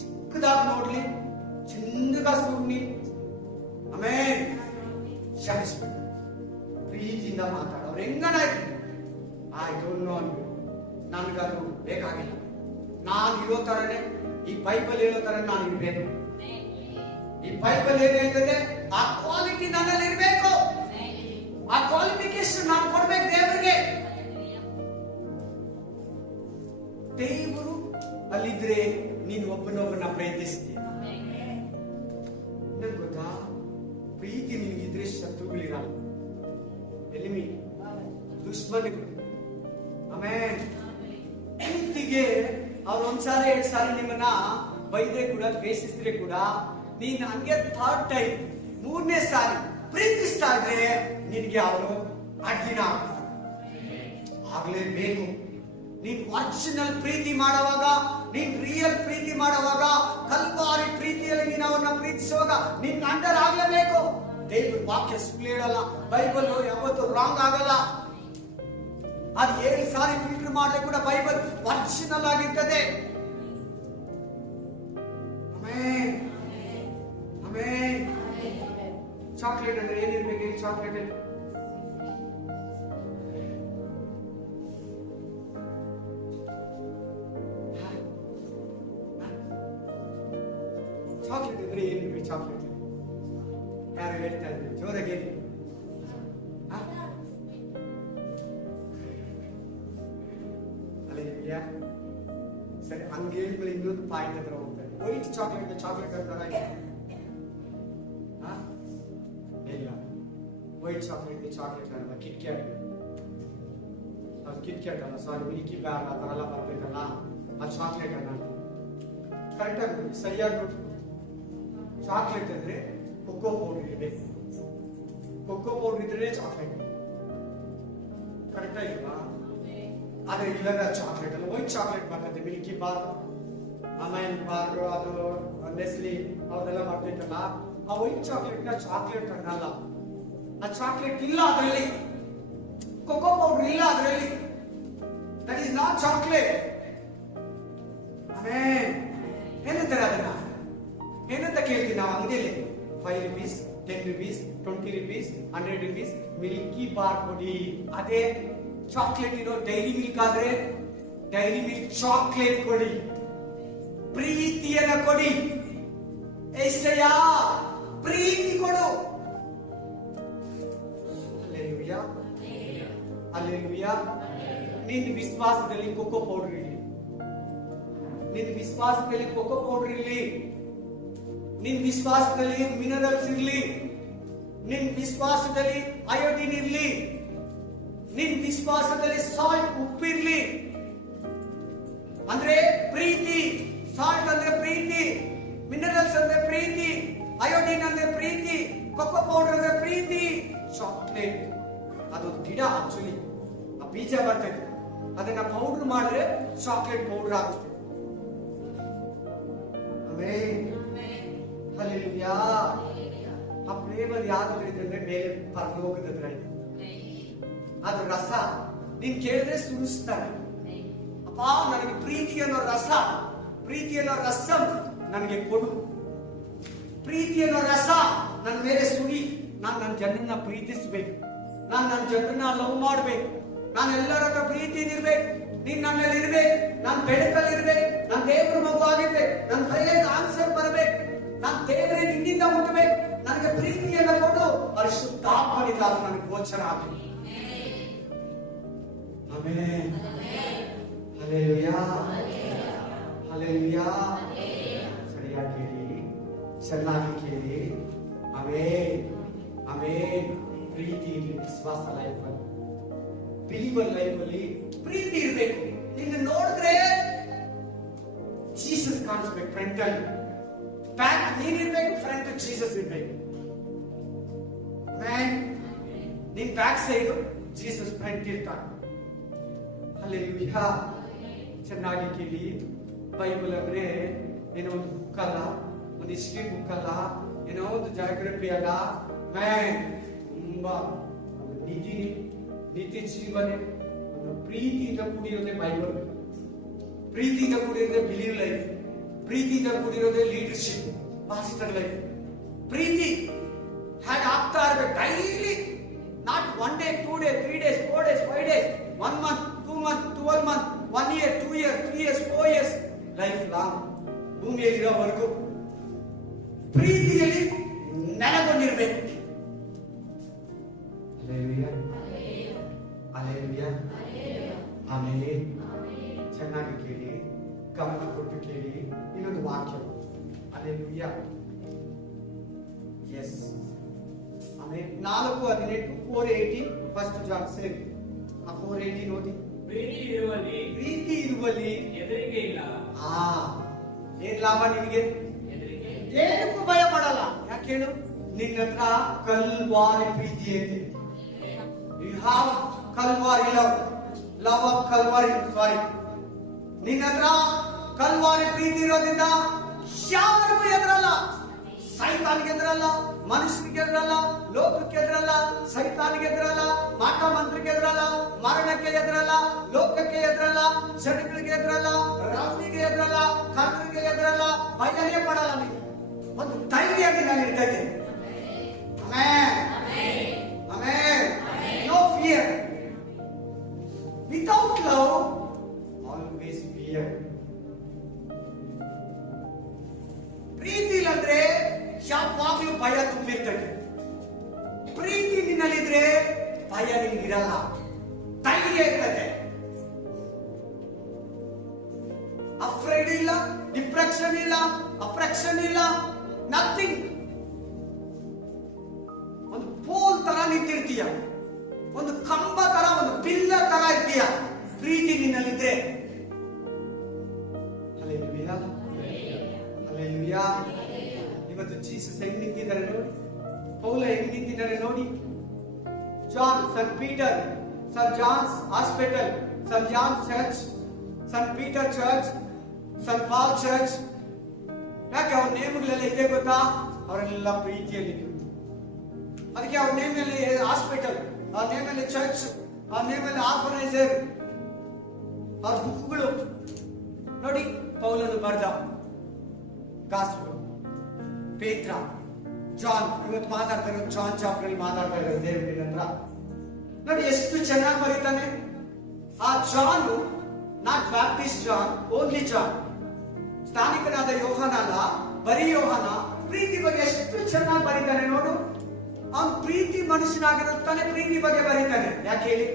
ಚಿಕ್ಕದಾಗಿ ನೋಡ್ಲಿ, ಚಿನ್ನಗ ಸುಮ್ಮನಿ, ಆಮೇಲೆ ಕ್ಷಮಿಸ್ಬೇಕು, ಪ್ರೀತಿಯಿಂದ ಮಾತಾಡ. ಅವ್ರು ಹೆಂಗನ ಇರ್ಲಿ, ಐ ಡೋಂಟ್ ನೋ ಅನ್ಬಿಟ್ಟು ನನ್ಗದು ಬೇಕಾಗಿಲ್ಲ, ನಾನು ಇರೋ ತರನೇ, ಈ ಬೈಬಲ್ ಹೇಳೋ ತರ ನಾನು ಇರ್ಬೇಕು. ಈ ಬೈಬಲ್ ಏನ್ ಹೇಳ್ತದೆ, ಆ ಕ್ವಾಲಿಟಿ ನನ್ನಲ್ಲಿ ಇರ್ಬೇಕು, ಆ ಕ್ವಾಲಿಫಿಕೇಶನ್ ನಾನು ಕೊಡ್ಬೇಕು ದೇವರಿಗೆ. ದೇವರು ಅಲ್ಲಿದ್ರೆ ನೀನು ಒಬ್ಬನೊಬ್ಬನ ಪ್ರೀತಿಸ್ತೀಯ. ನನ್ ಗೊತ್ತಾ, ಪ್ರೀತಿ ನಿನಗಿದ್ರೆ ಶತ್ರುಗಳಿರಲ್ಲ, ಎಲಿಮಿ, ದುಶ್ಮನಿಗಳು. ಆಮೇಲೆ ಪ್ರೀತಿಗೆ ಅವ್ರು ಒಂದ್ಸಾರಿ 2 ಸಾರಿ ನಿಮ್ಮನ್ನ ಬೈದ್ರೆ ಕೂಡ, ದ್ವೇಷಿಸಿದ್ರೆ ಕೂಡ, ನೀನ್ ಹಂಗೆ 3rd ಟೈಮ್ 3ನೇ ಸಾರಿ ಪ್ರೀತಿಸ್ತಾ ಇದ್ರೆ ನಿನ್ಗೆ ಅವರು ಅಡ್ಡಿನ ಆಗ್ಲೇಬೇಕು. ನೀನ್ ಒರಿಜಿನಲ್ ಪ್ರೀತಿ ಮಾಡುವಾಗ, ನೀನ್ ರಿಯಲ್ ಪ್ರೀತಿ ಮಾಡುವಾಗ, ಕಲ್ವಾರಿ ಪ್ರೀತಿಯಲ್ಲಿ ನೀನು ಅವನ್ನ ಪ್ರೀತಿಸುವಾಗ ನೀನ್ ಅಂಡರ್ ಆಗ್ಲೇಬೇಕು. ದೇವ್ರ ವಾಕ್ಯ ಸುಳ್ಳು ಹೇಳಲ್ಲ, ಬೈಬಲ್ ಯಾವತ್ತೂ ರಾಂಗ್ ಆಗಲ್ಲ. ಅದು 7 ಸಾರಿ ಫಿಲ್ಟರ್ ಮಾಡಿದ್ರೆ ಕೂಡ ಬೈಬಲ್ ಒರಿಜಿನಲ್ ಆಗಿರ್ತದೆ. ಆಮೇನ್, ಆಮೇನ್. ಚಾಕ್ಲೇಟ್ ಅಂದ್ರೆ ಏನಿರ್ಬೇಕು? ಚಾಕ್ಲೇಟ್ ಚಾಕ್ಲೇಟ್ ಅಂದ್ರೆ ಏನಿರ್ಬೇಕು? ಚಾಕ್ಲೇಟ್ ಯಾರು ಹೇಳ್ತಾ ಇದ್ರು ಜೋರಾಗಿ? ಅಲ್ಲ, ಸರಿ, ಹಂಗೆ ಹೇಳಿದ್ಮೇಲೆ ಇನ್ನೊಂದು ಪಾಯಿಂಟ್ ಹತ್ರ ಹೋಗ್ತಾರೆ. ವೈಟ್ ಚಾಕ್ಲೇಟ್ ತರ ಇದೆ. ಇಲ್ಲ, ವೈಟ್ ಚಾಕ್ಲೇಟ್ ಅಲ್ಲ, ಕಿಟ್ಕ್ಯಾಟ್. ಅದು ಕಿಟ್ಕ್ಯಾಟ್ ಅಲ್ಲ, ಸಾರಿ, ಮಿಲ್ಕಿ ಬಾರ್ ಆ ಥರ ಎಲ್ಲ ಬರಬೇಕಲ್ಲ, ಆ ಚಾಕ್ಲೇಟ್ ಅನ್ನ ಕರೆಕ್ಟಾಗಿ ಸರಿಯಾಗಿ ನೋಡಿ. ಚಾಕ್ಲೇಟ್ ಅಂದ್ರೆ ಕೊಕ್ಕೋ ಪೌಡರ್ ಇರಬೇಕು. ಕೊಕ್ಕೋ ಪೌಡರ್ ಇದ್ರೆ ಚಾಕ್ಲೇಟ್ ಕರೆಕ್ಟ್ ಆಗಿಲ್ವಾ? ಆದ್ರೆ ಇಲ್ಲದ ಚಾಕ್ಲೇಟ್ ಅಲ್ಲ, ವೈಟ್ ಚಾಕ್ಲೇಟ್ ಬರ್ತದೆ. ಮಿಲ್ಕಿ ಬಾರ್, ಅಮೈನ್ ಬಾರ್, ಅದು ನೆಸ್ಲಿ ಅವರೆಲ್ಲ ಮಾಡ್ಬೇಕಲ್ಲ, ಆ ವೈಟ್ ಚಾಕ್ಲೇಟ್ ನ ಚಾಕ್ಲೇಟ್ ಅನ್ನಲ್ಲ. ಆ ಚಾಕ್ಲೇಟ್ ಇಲ್ಲ ಅದರಲ್ಲಿ, ಕೊಕೋ ಪೌಡರ್ ಇಲ್ಲ ಅದರಲ್ಲಿ. That is not chocolate. Amen ಏನಂತಾರೆ ಅದನ್ನ? ಏನಂತ ಕೇಳ್ತೀವಿ ನಾವು ಅಂಗಡಿಯಲ್ಲಿ? 5 rupees, 10 rupees, 20 rupees, 100 rupees Milky bar ಕೊಡಿ. ಅದೇ ಚಾಕ್ಲೇಟ್ ಇರೋ ಡೈರಿ ಮಿಲ್ಕ್ ಆದ್ರೆ ಡೈರಿ ಮಿಲ್ಕ್ ಚಾಕ್ಲೇಟ್ ಕೊಡಿ, ಪ್ರೀತಿಯನ್ನ ಕೊಡಿ. ಏಸಯ್ಯ ಪ್ರೀತಿ ಕೊಡು. Hallelujah, hallelujah. ನಿನ್ನ ವಿಶ್ವಾಸದಲ್ಲಿ ಕೊಕೋ ಪೌಡರ್ ಇರಲಿ, ನಿನ್ನ ವಿಶ್ವಾಸದಲ್ಲಿ ಕೊಕೋ ಪೌಡರ್ ಇರಲಿ, ನಿನ್ನ ವಿಶ್ವಾಸದಲ್ಲಿ ಮಿನರಲ್ಸ್ ಇರಲಿ, ನಿನ್ನ ವಿಶ್ವಾಸದಲ್ಲಿ ಅಯೋಡಿನ್ ಇರಲಿ, ನಿನ್ನ ವಿಶ್ವಾಸದಲ್ಲಿ ಸಾಲ್ಟ್ ಉಪ್ಪಿರ್ಲಿ. ಅಂದ್ರೆ ಪ್ರೀತಿ. ಸಾಲ್ಟ್ ಅಂದ್ರೆ ಪ್ರೀತಿ, ಮಿನರಲ್ಸ್ ಅಂದ್ರೆ ಪ್ರೀತಿ, ಅಯೋಡಿನ್ ಅಂದ್ರೆ ಪ್ರೀತಿ, ಕೊಕೋ ಪೌಡರ್ ಅಂದ್ರೆ ಪ್ರೀತಿ. ಚಾಕ್ಲೇಟ್ ಅದು ಗಿಡ, ಆಕ್ಚುಲಿ ಆ ಬೀಜ ಬರ್ತದೆ, ಅದನ್ನ ಪೌಡರ್ ಮಾಡಿದ್ರೆ ಚಾಕ್ಲೇಟ್ ಪೌಡರ್ ಆಗುತ್ತೆ. ಹಲ್ಲೆಲೂಯಾ. ಆ ಫ್ಲೇವರ್ ಯಾವ್ದು ಇದೆ ಅಂದ್ರೆ ಮೇಲೆ ಪರಲೋಕದ ಹತ್ರ ಇದೆ. ಅದು ರಸ ನೀನ್ ಕೇಳಿದ್ರೆ ಸುರಿಸ್ತಾರೆ. ಅಪ್ಪ ನನಗೆ ಪ್ರೀತಿ ಅನ್ನೋ ರಸ, ಪ್ರೀತಿ ಅನ್ನೋ ರಸಂ ನನಗೆ ಕೊಡು, ಪ್ರೀತಿ ಅನ್ನೋ ರಸ ನನ್ನ ಮೇಲೆ ಸುರಿ. ನಾನು ನನ್ನ ಜನರನ್ನ ಪ್ರೀತಿಸ್ಬೇಕು, ನಾನು ನನ್ನ ಜನರನ್ನ ಲವ್ ಮಾಡ್ಬೇಕು, ನಾನು ಎಲ್ಲರ ಹತ್ರ ಪ್ರೀತಿನಿರ್ಬೇಕು. ನೀನ್ ನನ್ನಲ್ಲಿ ಇರ್ಬೇಕು, ನಾನು ಬೆಳಕಲ್ಲಿ ಇರ್ಬೇಕು, ನಾನು ದೇವರ ಮಗು ಆಗಿರ್ಬೇಕು, ನನ್ನ ಕೈಯಲ್ಲಿ ಆನ್ಸರ್ ಬರಬೇಕು, ನಾನು ದೇವರೇ ನಿನ್ನಿಂದ ಹುಟ್ಟಬೇಕು. ನನಗೆ ಪ್ರೀತಿಯನ್ನು ಕೊಡು, ಪರಿಶುದ್ಧಾತ್ಮನಿಂದ ಅದು ನನಗೆ ಗೋಚರ ಆಗಬೇಕು. ಆಮೆನ್. Hallelujah, hallelujah. ಸರಿಯಾಗಿ ಕೇಳಿ, ಚೆನ್ನಾಗಿ ಕೇಳಿ. Amen, amen. ಪ್ರೀತಿ ಇರಲಿ ವಿಶ್ವಾಸ ಲೈಫಲ್ಲಿ, ಬಿಲೀವರ್ ಲೈಫಲ್ಲಿ ಪ್ರೀತಿ ಇರಬೇಕು. ನಿನ್ನ ನೋಡಿದ್ರೆ ಜೀಸಸ್ ಕಾಣಿಸ್ಬೇಕು ಫ್ರಂಟ್ ಅಲ್ಲಿ. ಬ್ಯಾಕ್ ನೀನಿರ್ಬೇಕು, ಫ್ರಂಟ್ ಜೀಸಸ್ ಇರ್ಬೇಕು. ನಿನ್ ಬ್ಯಾಕ್ ಸೈಡ್ ಜೀಸಸ್ ಫ್ರಂಟ್ ಇರ್ತಾನೆ. ಹಲ್ಲೆಲೂಯಾ. ಚೆನ್ನಾಗಿ ಕೇಳಿ. ಬೈಬಲ್ ಅಂದ್ರೆ ಏನೋ ಒಂದು ಬುಕ್ ಅಲ್ಲ, ಒಂದು ಹಿಸ್ಟ್ರಿ ಬುಕ್ ಅಲ್ಲ, ಏನೋ ಒಂದು ಜಾಗ್ರಫಿ ಅಲ್ಲ. ತುಂಬಾ ನೀತಿ ಜೀವನೆ, ಒಂದು ಪ್ರೀತಿಯಿಂದ ಕೂಡಿರೋದೇ ಬೈಬಲ್, ಪ್ರೀತಿಯಿಂದ ಕೂಡಿರೋದೇ ಬಿಲೀವ್ ಲೈಫ್, ಪ್ರೀತಿಯಿಂದ ಕೂಡಿರೋದೇ ಲೀಡರ್ಶಿಪ್, ಪಾಸ್ಟರ್ ಲೈಫ್. ಪ್ರೀತಿ ಹ್ಯಾಗ್ ಆಗ್ತಾ ಇರ್ಬೇಕು daily, not 1 day, 2 days, 3 days, 4 days, 5 days, 1 month, 2 months, 12 months, 1 year, 2 years, 3 years, 4 years, life long ಭೂಮಿಯಲ್ಲಿರೋವರೆಗೂ ಪ್ರೀತಿಯಲ್ಲಿ ನೆಲೆಗೊಂಡಿರ್ಬೇಕು. ಆಮೇಲೆ ಚೆನ್ನಾಗಿ ಕೇಳಿ, ಗಮನ ಕೊಟ್ಟು ಕೇಳಿ. ಇನ್ನೊಂದು ವಾಕ್ಯ, ಹಲ್ಲೆಲೂಯಾ. ಎಸ್. ಆಮೇಲೆ 4:18, 4:18 ಫಸ್ಟ್ ಜಾನ್ ಸೇರಿ ಆ 4:18 ಓದಿ. ಪ್ರೀತಿ ಇರುವಲ್ಲಿ ಹೆದರಿಕೆ ಇಲ್ಲ. ಏನ್ ಲಾಭ ನಿನಗೆ? ಏನಕ್ಕೂ ಭಯ ಪಡಲ್ಲ. ಯಾಕೆ ಹೇಳು? ನಿನ್ನ ಹತ್ರ ಕಲ್ವಾರಿ ಪ್ರೀತಿ ಐತೆ. You have Calvary love, love of Calvary. Sorry, ನಿನ್ನ ಹತ್ರ ಕಲ್ವಾರಿ ಪ್ರೀತಿ ಇರೋದ್ರಿಂದ ಯಾರಿಗೂ ಎದುರಲ್ಲ. ಸೈತಾನಿಗೆ ಎದುರಲ್ಲ, ಮನುಷ್ಯನಿಗೆ ಎದುರಲ್ಲ, ಲೋಕಕ್ಕೆ ಎದುರಲ್ಲ, ಸೈತಾನಿಗೆ ಎದುರಲ್ಲ, ಮಾಟ ಮಂತ್ರಿಗೆ ಎದುರಲ್ಲ, ಮರಣಕ್ಕೆ ಎದುರಲ್ಲ, ಲೋಕಕ್ಕೆ ಎದುರಲ್ಲ, ಜನಗಳಿಗೆ ಎದುರಲ್ಲ, ರಾವಣಿಗೆ ಎದುರಲ್ಲ, ಕರ್ತರಿಗೆ ಎದುರಲ್ಲ. ಭಯನೇ ಪಡಲ್ಲ. ನೀವು ಒಂದು ಧೈರ್ಯ ನಿನ್ನಲ್ಲಿ ಇರ್ತದೆ. Amen, amen. No fear. Without love always fear. ಪ್ರೀತಿ ಇಲ್ಲಂದ್ರೆ ಯಾವಾಗ್ಲೂ ಭಯ ತುಂಬಿರ್ತದೆ. ಪ್ರೀತಿ ನಿನ್ನಲ್ಲಿದ್ರೆ ಭಯ ನಿನ್ಗಿರಲ್ಲ, ಧೈರ್ಯ ಇರ್ತದೆ. ಅಫ್ರೈಡ್ ಇಲ್ಲ, ಡಿಪ್ರೆಸ್ ಡಿಸ್ಟ್ರಾಕ್ಷನ್ ಇಲ್ಲ, ಅಫ್ರಾಕ್ಷನ್ ಇಲ್ಲ, ನಥಿಂಗ್. ಒಂದು ಪೋಲ್ ತರ ನಿಂತಿರ್ತೀಯ, ಒಂದು ಕಂಬ ತರ, ಒಂದು ಪಿಲ್ಲರ್ ತರ ಇರ್ತೀಯ ಪ್ರೀತಿ ನಿನ್ನಲ್ಲಿದ್ರೆ. Hallelujah, hallelujah. ಇವತ್ತು ಜೀಸಸ್ ಹೆಂಗ್ ನಿಂತಿದ್ದಾರೆ ನೋಡಿ, ಪೌಲ ಹೆಂಗ್ ನಿಂತಿದ್ದಾರೆ ನೋಡಿ. John, saint Peter, saint John's hospital, saint John church, saint Peter church, saint Paul church. ಯಾಕೆ ಅವ್ರ ನೇಮ್ಗಳೆಲ್ಲ ಇದೆ ಗೊತ್ತಾ? ಅವರೆಲ್ಲ ಪ್ರೀತಿಯಲ್ಲಿ. ಅದಕ್ಕೆ ಅವ್ರ ನೇಮಲ್ಲಿ ಹಾಸ್ಪಿಟಲ್, ಅವ್ರ ನೇಮಲ್ಲಿ ಚರ್ಚ್, ಅವ್ರ ನೇಮಲ್ಲಿ ಆರ್ಫನೈಸರ್, ಅವ್ರ ಬುಕ್ಗಳು ನೋಡಿ. ಪೌಲನು ಬರೆದ ಗಾಸ್ಪಲ್, ಪೇತ್ರ, ಜಾನ್, ಇವತ್ತು ಮಾತಾಡ್ತಾ ಇರೋದು ಜಾನ್ ಚಾಪ್ಟರ್ ಮಾತಾಡ್ತಾ ಇರೋದು ದೇವರ ಹತ್ರ ನೋಡಿ. ಎಷ್ಟು ಚೆನ್ನಾಗಿ ಬರೀತಾನೆ ಆ John. Not Baptist John, only John. ಸ್ಥಾನಿಕನಾದ ಯೋಹಾನ ಅಲ್ಲ, ಬರೀ ಯೋಹಾನ. ಪ್ರೀತಿ ಬಗ್ಗೆ ಎಷ್ಟು ಚೆನ್ನಾಗಿ ಬರೀತಾನೆ ನೋಡು. ಅವನು ಪ್ರೀತಿ ಮನುಷ್ಯನಾಗಿರುತ್ತಾನೆ, ಪ್ರೀತಿ ಬಗ್ಗೆ ಬರೀತಾನೆ. ಯಾಕೆ ಹೇಳಿ?